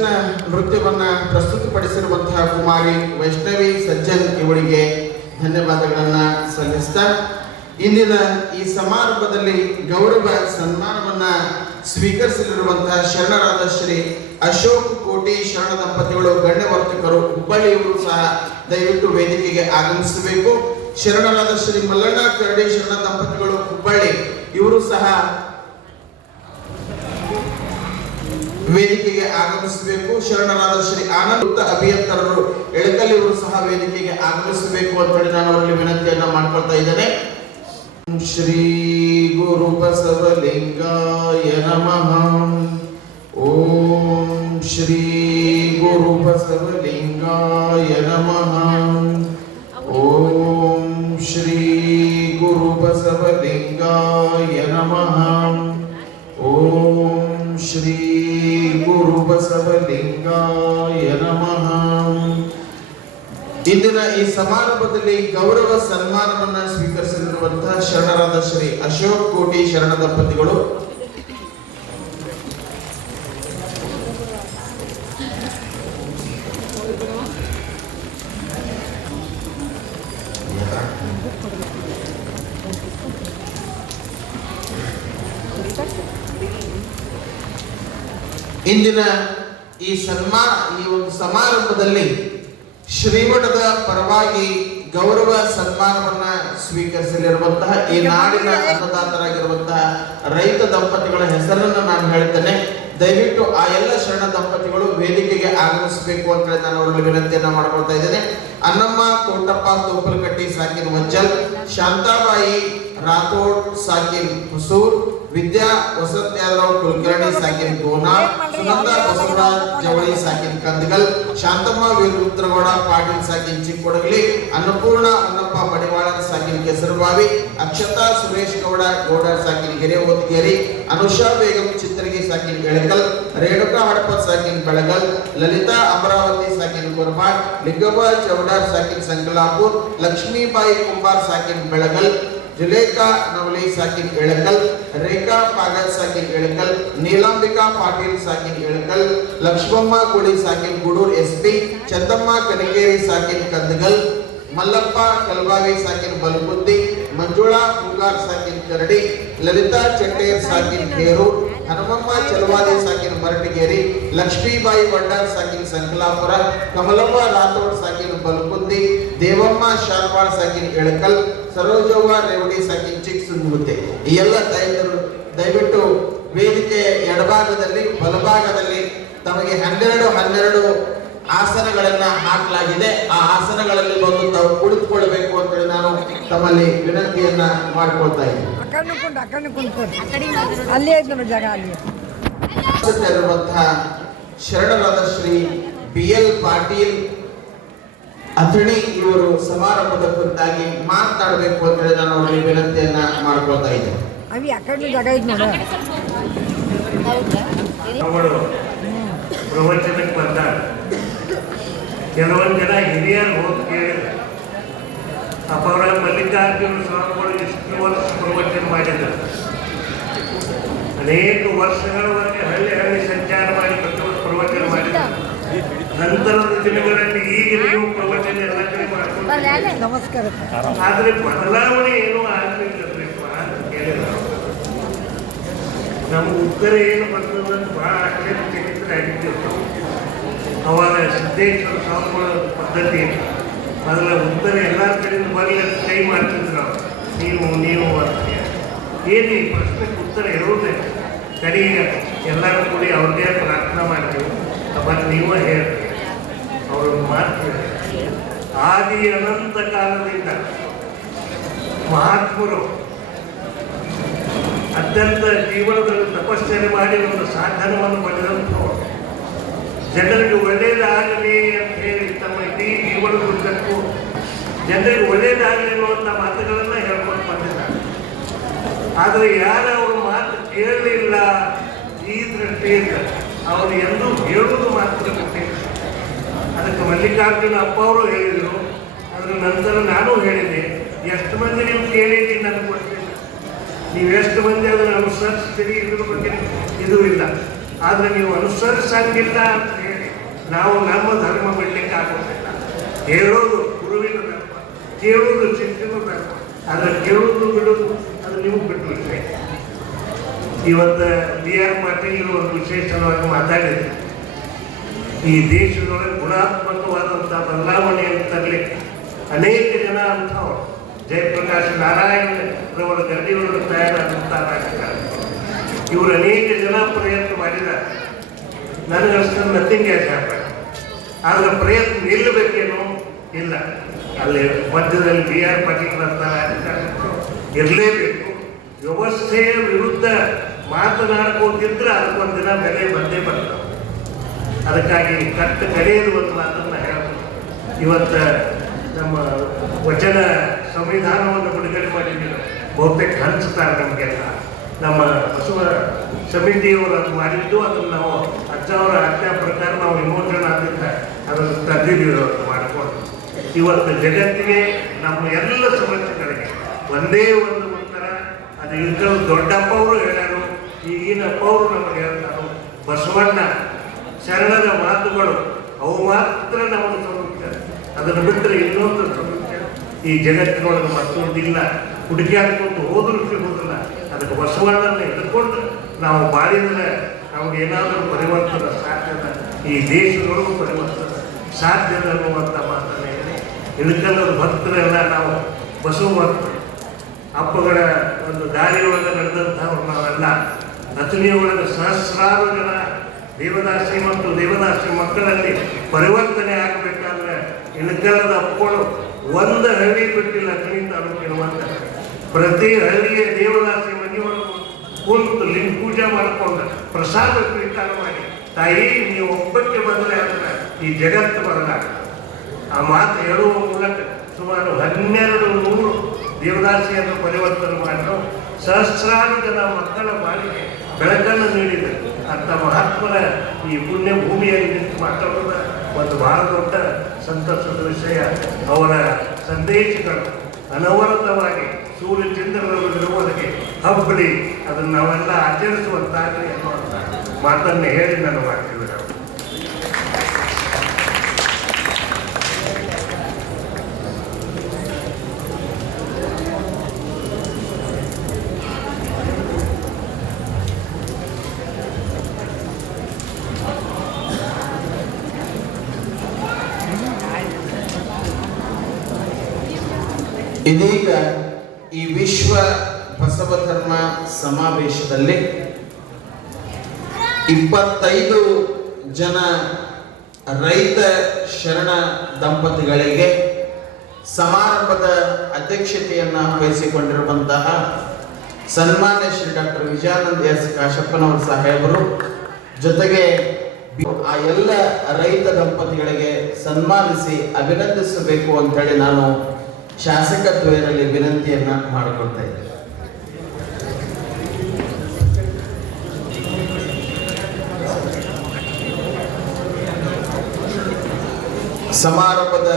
ಭಜನ್ ನೃತ್ಯವನ್ನ ಪ್ರಸ್ತುತಪಡಿಸಿರುವಂತಹ ಕುಮಾರಿ ವೈಷ್ಣವಿ ಸಜ್ಜನ್ ಇವರಿಗೆ ಧನ್ಯವಾದಗಳನ್ನ ಸಲ್ಲಿಸ್ತಾ ಇಂದಿನ ಈ ಸಮಾರಂಭದಲ್ಲಿ ಗೌರವ ಸನ್ಮಾನವನ್ನ ಸ್ವೀಕರಿಸಲಿರುವಂತಹ ಶರಣರಾದ ಶ್ರೀ ಅಶೋಕ್ ಕೋಟಿ ಶರಣ ದಂಪತಿಗಳು ಗಣ್ಯವರ್ತಕರು ಹುಬ್ಬಳ್ಳಿಯವರು ಸಹ ದಯವಿಟ್ಟು ವೇದಿಕೆಗೆ ಆಗಮಿಸಬೇಕು. ಶರಣರಾದ ಶ್ರೀ ಮಲ್ಲಣ್ಣ ಕರಡಿ ಶರಣ ದಂಪತಿಗಳು ಹುಬ್ಬಳ್ಳಿ ಇವರು ಸಹ ವೇದಿಕೆಗೆ ಆಗಮಿಸಬೇಕು. ಶರಣರಾದ ಶ್ರೀ ಆನಂದ ಅಭಿಯಂತರರು ಎಳಕಲ್ಲಿ ಇವರು ಸಹ ವೇದಿಕೆಗೆ ಆಗಮಿಸಬೇಕು ಅಂತ ಹೇಳಿ ನಾನು ಅವರಲ್ಲಿ ವಿನಂತಿಯನ್ನ ಮಾಡ್ಕೊಳ್ತಾ ಇದ್ದೇನೆ. ಶ್ರೀ ಗುರು ಬಸವಲಿಂಗಾಯ ನಮಃ. ಓಂ ಶ್ರೀ ಗುರು ಬಸವಲಿಂಗಾಯ ನಮಃ. ಓಂ ಶ್ರೀ ಗುರು ಬಸವಲಿಂಗಾಯ ನಮಃ. ಓಂ ಶ್ರೀ ಗುರು ಬಸವಲಿಂಗಾಯ ನಮಃ. ಇಂದಿನ ಈ ಸಮಾರಂಭದಲ್ಲಿ ಗೌರವ ಸನ್ಮಾನವನ್ನ ಸ್ವೀಕರಿಸಲಿರುವಂತಹ ಶರಣರಾದ ಶ್ರೀ ಅಶೋಕ್ ಕೋಟಿ ಶರಣ ದಂಪತಿಗಳು ಇಂದಿನ ಈ ಒಂದು ಸಮಾರಂಭದಲ್ಲಿ ಶ್ರೀಮಠದ ಪರವಾಗಿ ಗೌರವ ಸನ್ಮಾನವನ್ನ ಸ್ವೀಕರಿಸಲಿರುವಂತಹ ಈ ನಾಡಿನ ಅನ್ನದಾತರಾಗಿರುವಂತಹ ರೈತ ದಂಪತಿಗಳ ಹೆಸರನ್ನು ನಾನು ಹೇಳ್ತೇನೆ. ದಯವಿಟ್ಟು ಆ ಎಲ್ಲ ಶರಣ ದಂಪತಿಗಳು ವೇದಿಕೆಗೆ ಆಗಮಿಸಬೇಕು ಅಂತ ಹೇಳಿ ನಾನು ಅವರಲ್ಲಿ ವಿನಂತಿಯನ್ನ ಮಾಡ್ಕೊಳ್ತಾ ಇದ್ದೇನೆ. ಅನ್ನಮ್ಮ ತೋಟಪ್ಪ ತೋಪಲಕಟ್ಟಿ ಸಾಕಿನ್ ಮಂಜಲ್, ಶಾಂತಾಬಾಯಿ ರಾಥೋಡ್ ಸಾಕಿನ್ ಹುಸೂರ್, ವಿದ್ಯಾ ವಸಂತ ಯಾದವ್ ಕುಲಕರ್ಣಿ ಸಾಕಿನ್ ಗೋನಾಳ್, ಸುನಂದ ಬಸವರಾಜ್ ಜವಳಿ ಸಾಕಿನ್ ಕಂದಗಲ್, ಶಾಂತಮ್ಮ ವೀರರುದ್ರಗೌಡ ಪಾಟೀಲ್ ಸಾಕಿನ್ ಚಿಕ್ಕೊಡಗಲಿ, ಅನ್ನಪೂರ್ಣ ಅನ್ನಪ್ಪ ಮಡಿವಾಳ ಸಾಕಿನ್ ಕೆಸರುಬಾವಿ, ಅಕ್ಷತಾ ಸುರೇಶ್ ಗೌಡ ಗೌಡರ್ ಸಾಕಿನ್ ಹಿರೇಮೋತಿಗೇರಿ, ಅನುಷಾ ಬೇಗಂ ಚಿತ್ರಗಿ ಸಾಕಿನ್ ಎಳಕಲ್, ರೇಣುಕಾ ಹಡಪತ್ ಸಾಕಿನ್ ಬೆಳಗಲ್, ಲಲಿತಾ ಅಮರಾವತಿ ಸಾಕಿನ್ ಗುರ್ಮಾಡ್, ಲಿಂಗವ್ವ ಚೌಡಾರ್ ಸಾಕಿನ್ ಸಂಕಲಾಪುರ್, ಲಕ್ಷ್ಮೀಬಾಯಿ ಕುಂಬಾರ್ ಸಾಕಿನ್ ಬೆಳಗಲ್, ಜುಲೇಖಾ ನವಲಿ ಸಾಕಿನ್ ಎಳಕಲ್, ರೇಖಾ ಪಾಗಲ್ ಸಾಕಿನ್ ಎಳಕಲ್, ನೀಲಾಂಬಿಕಾ ಪಾಟೀಲ್ ಸಾಕಿನ್ ಎಳಕಲ್, ಲಕ್ಷ್ಮಮ್ಮ ಗುಡಿ ಸಾಕಿನ್ ಗುಡೂರ್ ಎಸ್ಪಿ, ಚಂದಮ್ಮ ಕನಕೇರಿ ಸಾಕಿನ್ ಕಂದಗಲ್, ಮಲ್ಲಪ್ಪ ಕಲ್ಬಾವಿ ಸಾಕಿನ್ ಬಲಗುದ್ದಿ, ಮಂಜುಳಾ ಹೂಗಾರ್ ಸಾಕಿನ್ ಕರಡಿ, ಲಲಿತಾ ಚಟ್ಟೇರ್ ಸಾಕಿನ್ ಖೇರು, ಹನುಮಮ್ಮ ಚಲವಾದಿ ಸಾಕಿನ್ ಮರಟಿಗೇರಿ, ಲಕ್ಷ್ಮೀಬಾಯಿ ಬಂಡಾರ್ ಸಾಕಿನ್ ಸಂಕಲಾಪುರ, ಕಮಲವ್ವ ರಾಥೋಡ್ ಸಾಕಿನ್ ಬಲಗುದ್ದಿ, ದೇವಮ್ಮ ಶಾರ್ವಾಳ್ ಸಾಕಿನ್ ಎಳಕಲ್, ಸರೋಜವ್ವ ರೇವಡಿ ಸಾಕಿನ್ ಚಿಕ್ಸುಂಗುತ್ತೆ. ಈ ಎಲ್ಲ ತಾಯಂದಿರು ದಯವಿಟ್ಟು ವೇದಿಕೆ ಎಡಭಾಗದಲ್ಲಿ ಬಲಭಾಗದಲ್ಲಿ ತಮಗೆ 12 ಆಸನಗಳನ್ನ ಹಾಕಲಾಗಿದೆ. ಆ ಆಸನಗಳಲ್ಲಿ ಬಂದು ತಾವು ಕುಳಿತುಕೊಳ್ಳಬೇಕು ಅಂತ ಹೇಳಿ ನಾನು ತಮ್ಮಲ್ಲಿ ವಿನಂತಿಯನ್ನ ಮಾಡ್ಕೊಳ್ತಾ ಇದ್ದೀನಿ. ಶರಣರಾದ ಶ್ರೀ BL ಪಾಟೀಲ್ ಅಥಣಿ ಇವರು ಸಮಾರಂಭದ ಕುರಿತಾಗಿ ಮಾತನಾಡಬೇಕು ಅಂತ ಹೇಳಿ ನಾನು ಅವರಲ್ಲಿ ವಿನಂತಿಯನ್ನ ಮಾಡ್ಕೊಳ್ತಾ ಇದ್ದೇನೆ. ಪ್ರವಚನಕ್ಕೆ ಬಂದಾಗ ಕೆಲವೊಂದು ಜನ ಹಿರಿಯರು ಹೋಗಿ ಕೇಳಿದ್ರು, ಅಪರ ಮಲ್ಲಿಕಾರ್ಜುನ ಸ್ವಾಮಿಗಳು ಇಷ್ಟು ವರ್ಷ ಪ್ರವಚನ ಮಾಡಿದರು, ಅನೇಕ ವರ್ಷಗಳವರೆಗೆ ಹಳ್ಳಿ ಸಂಚಾರ ಮಾಡಿ ಪ್ರವಚನ ಮಾಡಿದರು. ನಂತರದ ದಿನಗಳಲ್ಲಿ ಈಗ ನೀವು ಪ್ರವಚನ ಎಲ್ಲ ಕಡೆ ಮಾಡ್ಕೊಂಡು ನಮಸ್ಕಾರ. ಆದರೆ ಬದಲಾವಣೆ ಏನೂ ಆಗಲಿಲ್ಲಪ್ಪ ಅಂತ ಕೇಳಿದ್ರು. ನಮ್ಮ ಉತ್ತರ ಏನು ಬರ್ತದಂತ ಭಾಳ ಆಶ್ಚರ್ಯಚಕಿತರಾಗಿದ್ದೇವೆ ಆಗಿದ್ದೇವೆ. ಅವಾಗ ಸಿದ್ದೇಶ್ವರ ಸ್ವಾಮಿಗಳ ಪದ್ಧತಿ ಅದರ ಉತ್ತರ ಎಲ್ಲ ಕಡೆಯಿಂದ ಬರಲಿ ಕೈ ಮಾಡ್ತಿದ್ರು. ನೀವು ಅಂತ ಏನು ಈ ಪ್ರಶ್ನೆಗೆ ಉತ್ತರ ಇರೋದೇ ಕಡೆಗೆ ಎಲ್ಲರೂ ಕೂಡಿ ಅವ್ರಿಗೆ ಪ್ರಾರ್ಥನಾ ಮಾಡ್ತೀವಿ. ಮತ್ತು ನೀವು ಹೇಳ್ತೀವಿ ಅವರು ಮಾಡ್ತೀವಿ. ಆದಿ ಅನಂತ ಕಾಲದಿಂದ ಮಹಾತ್ಮರು ಅತ್ಯಂತ ಜೀವನದಲ್ಲಿ ತಪಶ್ಚರ್ಯ ಮಾಡಿ ಒಂದು ಸಾಧನವನ್ನು ಪಡೆದಂಥವ್ರು, ಜನರಿಗೆ ಒಳ್ಳೆಯದಾಗಲಿ ಅಂತ ಹೇಳಿ ತಮ್ಮ ಇಡೀ ಜೀವನದುದ್ದಕ್ಕೂ ಜನರಿಗೆ ಒಳ್ಳೆಯದಾಗಲಿ ಅನ್ನುವಂಥ ಮಾತುಗಳನ್ನು ಹೇಳ್ಕೊಂಡು ಬಂದಿದ್ದಾರೆ. ಆದರೆ ಯಾರು ಅವರು ಮಾತು ಕೇಳಲಿಲ್ಲ ಈ ದೃಷ್ಟಿಯಿಂದ ಅವರು ಎಂದೂ ಹೇಳುವುದು ಮಾತ್ರ ಗೊತ್ತಿಲ್ಲ. ಅದಕ್ಕೆ ಮಲ್ಲಿಕಾರ್ಜುನ ಅಪ್ಪ ಅವರು ಹೇಳಿದರು. ಅದರ ನಂತರ ನಾನು ಹೇಳಿದೆ. ಎಷ್ಟು ಮಂದಿ ನೀವು ಕೇಳಿದ್ದೀನಿ ನನಗೆ ಗೊತ್ತಿಲ್ಲ, ನೀವು ಎಷ್ಟು ಮಂದಿ ಅದನ್ನು ಅನುಸರಿಸ್ತೀರಿ ಇದ್ರ ಬಗ್ಗೆ ಇದು ಇಲ್ಲ. ಆದರೆ ನೀವು ಅನುಸರಿಸಂಗಿಲ್ಲ ಅಂತ ಹೇಳಿ ನಾವು ನಮ್ಮ ಧರ್ಮ ಬಿಡ್ಲಿಕ್ಕೆ ಆಗೋದಿಲ್ಲ. ಹೇಳೋದು ಗುರುವಿನ ಧರ್ಮ, ಕೇಳುವುದು ಶಿಷ್ಯನ ಧರ್ಮ. ಆದರೆ ಕೇಳುವುದು ಬಿಡುವುದು ಅದು ನಿಮಗೆ ಬಿಟ್ಟು ವಿಷಯ. ಇವತ್ತು B.R. ಪಾಟೀಲ್ ಒಂದು ವಿಶೇಷವಾಗಿ ಮಾತಾಡಿದ್ರು. ಈ ದೇಶದೊಳಗೆ ಗುಣಾತ್ಮಕವಾದಂಥ ಬದಲಾವಣೆಯನ್ನು ತರಲಿಕ್ಕೆ ಅನೇಕ ಜನ ಅಂಥವ್ರು, ಜಯಪ್ರಕಾಶ್ ನಾರಾಯಣರವರ ಗಡಿಯೊಳಗೆ ತಯಾರಾದಂಥ ರಾಜಕಾರಣ, ಇವರು ಅನೇಕ ಜನ ಪ್ರಯತ್ನ ಮಾಡಿದ್ದಾರೆ. ನನಗಷ್ಟು ನಥಿಂಗ್ ಆಸ್ ಹ್ಯಾಪನ್. ಆದರೆ ಪ್ರಯತ್ನ ನಿಲ್ಲಬೇಕೇನೋ ಇಲ್ಲ. ಅಲ್ಲಿ ಮಧ್ಯದಲ್ಲಿ B.R. ಪಾಟೀಲ್ ಅಂತ ರಾಜಕಾರಣಕ್ಕೂ ಇರಲೇಬೇಕು. ವ್ಯವಸ್ಥೆಯ ವಿರುದ್ಧ ಮಾತನಾಡ್ಕೋತಿದ್ರೆ ಅದಕ್ಕೊಂದು ದಿನ ಬೆಲೆ ಬಂದೇ ಬರ್ತವೆ. ಅದಕ್ಕಾಗಿ ಕಡೆಯದು ಒಂದು ಮಾತನ್ನು ಹೇಳ್ಬೋದು. ಇವತ್ತು ನಮ್ಮ ವಚನ ಸಂವಿಧಾನವನ್ನು ಬಿಡುಗಡೆ ಮಾಡಿದ್ದೀವಿ, ಬಹುತೇಕ ಹಂಚ್ತಾರೆ ನಮಗೆಲ್ಲ. ನಮ್ಮ ಬಸವ ಸಮಿತಿಯವರು ಅದು ಮಾಡಿದ್ದು, ಅದನ್ನು ನಾವು ಅಜ್ಜವರ ಆಜ್ಞಾ ಪ್ರಕಾರ ನಾವು ವಿಮೋಚನೆ ಆದ್ದರಿಂದ ಅದನ್ನು ತಂದಿದ್ದೀವಿ ಅವತ್ತು ಮಾಡಿಕೊಂಡು. ಇವತ್ತು ಜಗತ್ತಿಗೆ ನಮ್ಮ ಎಲ್ಲ ಸಮಸ್ಯೆಗಳಿಗೆ ಒಂದೇ ಒಂದು ಉತ್ತರ. ಅದು ಇದ್ದರು ದೊಡ್ಡಪ್ಪ ಅವರು ಹೇಳ್ಯಾರು, ಈಗಿನ ಅಪ್ಪ ಅವರು ನಮಗೆ ಹೇಳ್ತಾರೆ, ಬಸವಣ್ಣ ಶರಣರ ಮಾತುಗಳು ಅವು ಮಾತ್ರ ನಮಗೆ ಸಮಸ್ಯೆ. ಅದನ್ನು ಬಿಟ್ಟರೆ ಇನ್ನೊಂದು ಸಮಸ್ಯೆ ಈ ಜಗತ್ತಿನೊಳಗೆ ಮತ್ತೊಂದಿಲ್ಲ. ಹುಡುಕಿಯಾಡ್ಕೊಂಡು ಹೋದರೂ ಸಿಗುವುದಿಲ್ಲ. ಅದಕ್ಕೆ ಬಸವಣ್ಣನ ಹಿಡ್ಕೊಂಡು ನಾವು ಬಾಳಿದ್ರೆ ನಮಗೇನಾದರೂ ಪರಿವರ್ತನೆ ಸಾಧ್ಯದ, ಈ ದೇಶದೊಳಗೂ ಪರಿವರ್ತನೆ ಸಾಧ್ಯದ ಅನ್ನುವಂಥ ಮಾತನ್ನು ಹೇಳಿ ಇಳಕಲ್ಲದ ಭಕ್ತರೆಲ್ಲ ನಾವು ಬಸವ ಭಕ್ತರು. ಹಬ್ಬಗಳ ಒಂದು ದಾರಿಯೊಳಗೆ ನಡೆದಂಥವ್ರು ನಾವೆಲ್ಲ. ರಚನೆಯೊಳಗೆ ಸಹಸ್ರಾರು ಜನ ದೇವದಾಸಿ ಮತ್ತು ದೇವದಾಸಿ ಮಕ್ಕಳಲ್ಲಿ ಪರಿವರ್ತನೆ ಆಗಬೇಕಾದ್ರೆ ಇಳಕಲ್ಲದ ಹಬ್ಬಗಳು ಒಂದು ಹಳ್ಳಿ ಬಿಟ್ಟಿಲ್ಲ. ಕಣಿ ತಾಲೂಕಿರುವಂಥ ಪ್ರತಿ ಹಳ್ಳಿಯ ದೇವದಾಸಿ ಮನೆಯೊಳಗೂ ಕುಂತು ಲಿಂಗ ಪೂಜೆ ಮಾಡಿಕೊಂಡು ಪ್ರಸಾದ ಸ್ವೀಕಾರ ಮಾಡಿ, ತಾಯಿ ನೀವು ಒಬ್ಬಕ್ಕೆ ಬಂದರೆ ಅಂದರೆ ಈ ಜಗತ್ತು ಬರಲಾಗ್ತದೆ. ಆ ಮಾತು ಹೇಳುವ ಮೂಲಕ ಸುಮಾರು 1200 ದೇವದಾಸಿಯನ್ನು ಪರಿವರ್ತನೆ ಮಾಡಲು ಸಹಸ್ರಾರು ಜನ ಮಕ್ಕಳ ಬಾಳಿಗೆ ಬೆಳಕನ್ನು ನೀಡಿದರು. ಅಂತ ಮಹಾತ್ಮರ ಈ ಪುಣ್ಯ ಭೂಮಿಯಲ್ಲಿ ನಿಂತು ಮಾತಾಡೋದ ಒಂದು ಬಹಳ ದೊಡ್ಡ ಸಂತಸದ ವಿಷಯ. ಅವರ ಸಂದೇಶಗಳು ಅನವರತವಾಗಿ ಸೂರ್ಯ ಚಂದ್ರರವರೆಗೆ ಹಬ್ಬಲಿ ಅದನ್ನು ನಾವೆಲ್ಲ ಆಚರಿಸುವಂತಾಗಲಿ ಅನ್ನುವಂಥ ಮಾತನ್ನು ಹೇಳಿ ನಾನು ಮಾಡ್ತೀವಿ. ನಾವು ಇದೀಗ ಈ ವಿಶ್ವ ಬಸವ ಧರ್ಮ ಸಮಾವೇಶದಲ್ಲಿ 25 ಜನ ರೈತ ಶರಣ ದಂಪತಿಗಳಿಗೆ ಸಮಾರಂಭದ ಅಧ್ಯಕ್ಷತೆಯನ್ನ ವಹಿಸಿಕೊಂಡಿರುವಂತಹ ಸನ್ಮಾನ್ಯ ಶ್ರೀ ಡಾಕ್ಟರ್ ವಿಜಯಾನಂದ ಎಸ್ ಕಾಶಪ್ಪನವರ ಸಾಹೇಬರು, ಜೊತೆಗೆ ಆ ಎಲ್ಲ ರೈತ ದಂಪತಿಗಳಿಗೆ ಸನ್ಮಾನಿಸಿ ಅಭಿನಂದಿಸಬೇಕು ಅಂತ ಹೇಳಿ ನಾನು ಶಾಸಕತ್ವದಲ್ಲಿ ವಿನಂತಿಯನ್ನ ಮಾಡಿಕೊಳ್ತಾ ಇದ್ದೇನೆ. ಸಮಾರಂಭದ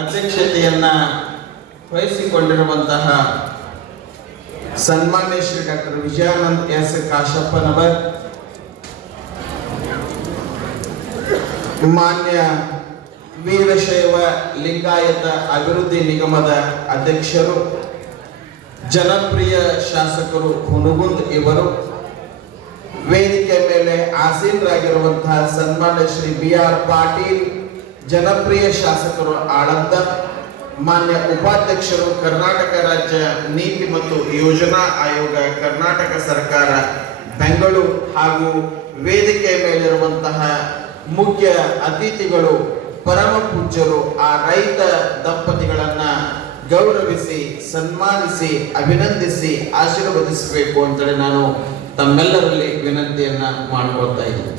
ಅಧ್ಯಕ್ಷತೆಯನ್ನ ವಹಿಸಿಕೊಂಡಿರುವಂತಹ ಸನ್ಮಾನ್ಯ ಶ್ರೀ ಡಾಕ್ಟರ್ ವಿಜಯಾನಂದ ಎಸ್ ಕಾಶಪ್ಪನವರ್, ಮಾನ್ಯ ವೀರಶೈವ ಲಿಂಗಾಯತ ಅಭಿವೃದ್ಧಿ ನಿಗಮದ ಅಧ್ಯಕ್ಷರು, ಜನಪ್ರಿಯ ಶಾಸಕರು ಹುನಗುಂದ್ ಇವರು, ವೇದಿಕೆ ಮೇಲೆ ಆಸೀನರಾಗಿರುವಂತಹ ಸನ್ಮಾನ್ಯ ಶ್ರೀ B.R. ಪಾಟೀಲ್, ಜನಪ್ರಿಯ ಶಾಸಕರು ಆಳಂದ, ಮಾನ್ಯ ಉಪಾಧ್ಯಕ್ಷರು ಕರ್ನಾಟಕ ರಾಜ್ಯ ನೀತಿ ಮತ್ತು ಯೋಜನಾ ಆಯೋಗ ಕರ್ನಾಟಕ ಸರ್ಕಾರ ಬೆಂಗಳೂರು, ಹಾಗೂ ವೇದಿಕೆ ಮೇಲಿರುವಂತಹ ಮುಖ್ಯ ಅತಿಥಿಗಳು ಪರಮ ಪೂಜ್ಯರು ಆ ರೈತ ದಂಪತಿಗಳನ್ನ ಗೌರವಿಸಿ ಸನ್ಮಾನಿಸಿ ಅಭಿನಂದಿಸಿ ಆಶೀರ್ವದಿಸಬೇಕು ಅಂತೇಳಿ ನಾನು ತಮ್ಮೆಲ್ಲರಲ್ಲಿ ವಿನಂತಿಯನ್ನ ಮಾಡಿಕೊಳ್ತಾ ಇದ್ದೀನಿ.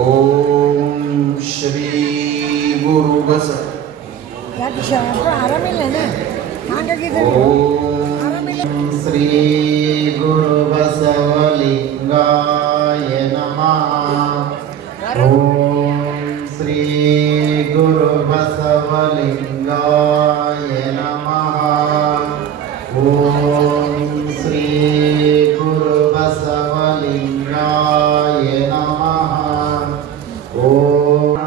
ಓಂ ಶ್ರೀ ಗುರು ಬಸವ. ಓಂ ಶ್ರೀ ಗುರು ಬಸವಲಿಂಗಾಯ ನಮಃ. ಓಂ ಶ್ರೀ ಗುರು ಬಸವಲಿಂಗಾಯ ನಮಃ. ಓಂ ಶ್ರೀ ಗುರು ಬಸವಲಿಂಗಾಯ ನಮಃ. ಓಂ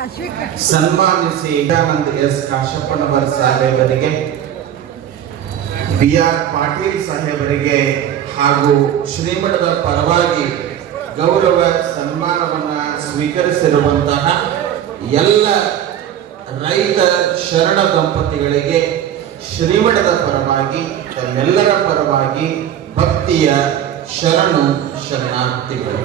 ಸನ್ಮಾನಿಸಿ ದಯಾನಂದ್ ಎಸ್ ಕಾಶಪ್ಪನವರ ಸಾಹೇಬರಿಗೆ, BR ಪಾಟೀಲ್ ಸಾಹೇಬರಿಗೆ ಹಾಗೂ ಶ್ರೀಮಠದ ಪರವಾಗಿ ಗೌರವ ಸನ್ಮಾನವನ್ನ ಸ್ವೀಕರಿಸಿರುವಂತಹ ಎಲ್ಲ ರೈತ ಶರಣ ದಂಪತಿಗಳಿಗೆ ಶ್ರೀಮಠದ ಪರವಾಗಿ ತಮ್ಮೆಲ್ಲರ ಪರವಾಗಿ ಭಕ್ತಿಯ ಶರಣು ಶರಣಾರ್ಥಿಗಳು.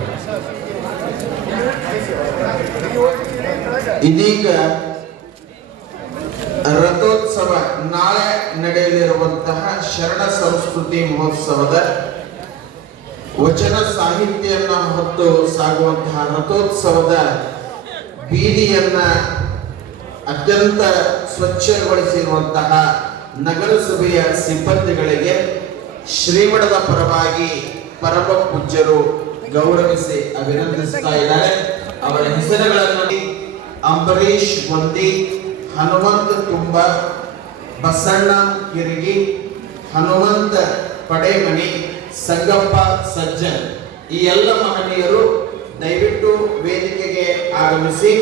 ಇದೀಗ ರಥೋತ್ಸವ, ನಾಳೆ ನಡೆಯಲಿರುವಂತಹ ಶರಣ ಸಂಸ್ಕೃತಿ ಮಹೋತ್ಸವದ ವಚನ ಸಾಹಿತ್ಯವನ್ನ ಹೊತ್ತು ಸಾಗುವಂತಹ ರಥೋತ್ಸವದ ಬೀದಿಯನ್ನ ಅತ್ಯಂತ ಸ್ವಚ್ಛಗೊಳಿಸಿರುವಂತಹ ನಗರಸಭೆಯ ಸಿಬ್ಬಂದಿಗಳಿಗೆ ಶ್ರೀಮಠದ ಪರವಾಗಿ ಪರಮ ಪೂಜ್ಯರು ಗೌರವಿಸಿ ಅಭಿನಂದಿಸ್ತಾ ಇದ್ದಾರೆ. ಅವರ ಹೆಸರುಗಳನ್ನು ಅಂಬರೀಶ್ ಗೊಂದಿ, ಹನುಮಂತ ತುಂಬ, ಬಸಣ್ಣ ಕಿರಿಗಿ, ಹನುಮಂತ ಪಡೇಮನಿ, ಸಂಗಪ್ಪ ಸಜ್ಜನ್, ಈ ಎಲ್ಲ ಮಹನೀಯರು ದಯವಿಟ್ಟು ವೇದಿಕೆಗೆ ಆಗಮಿಸಿ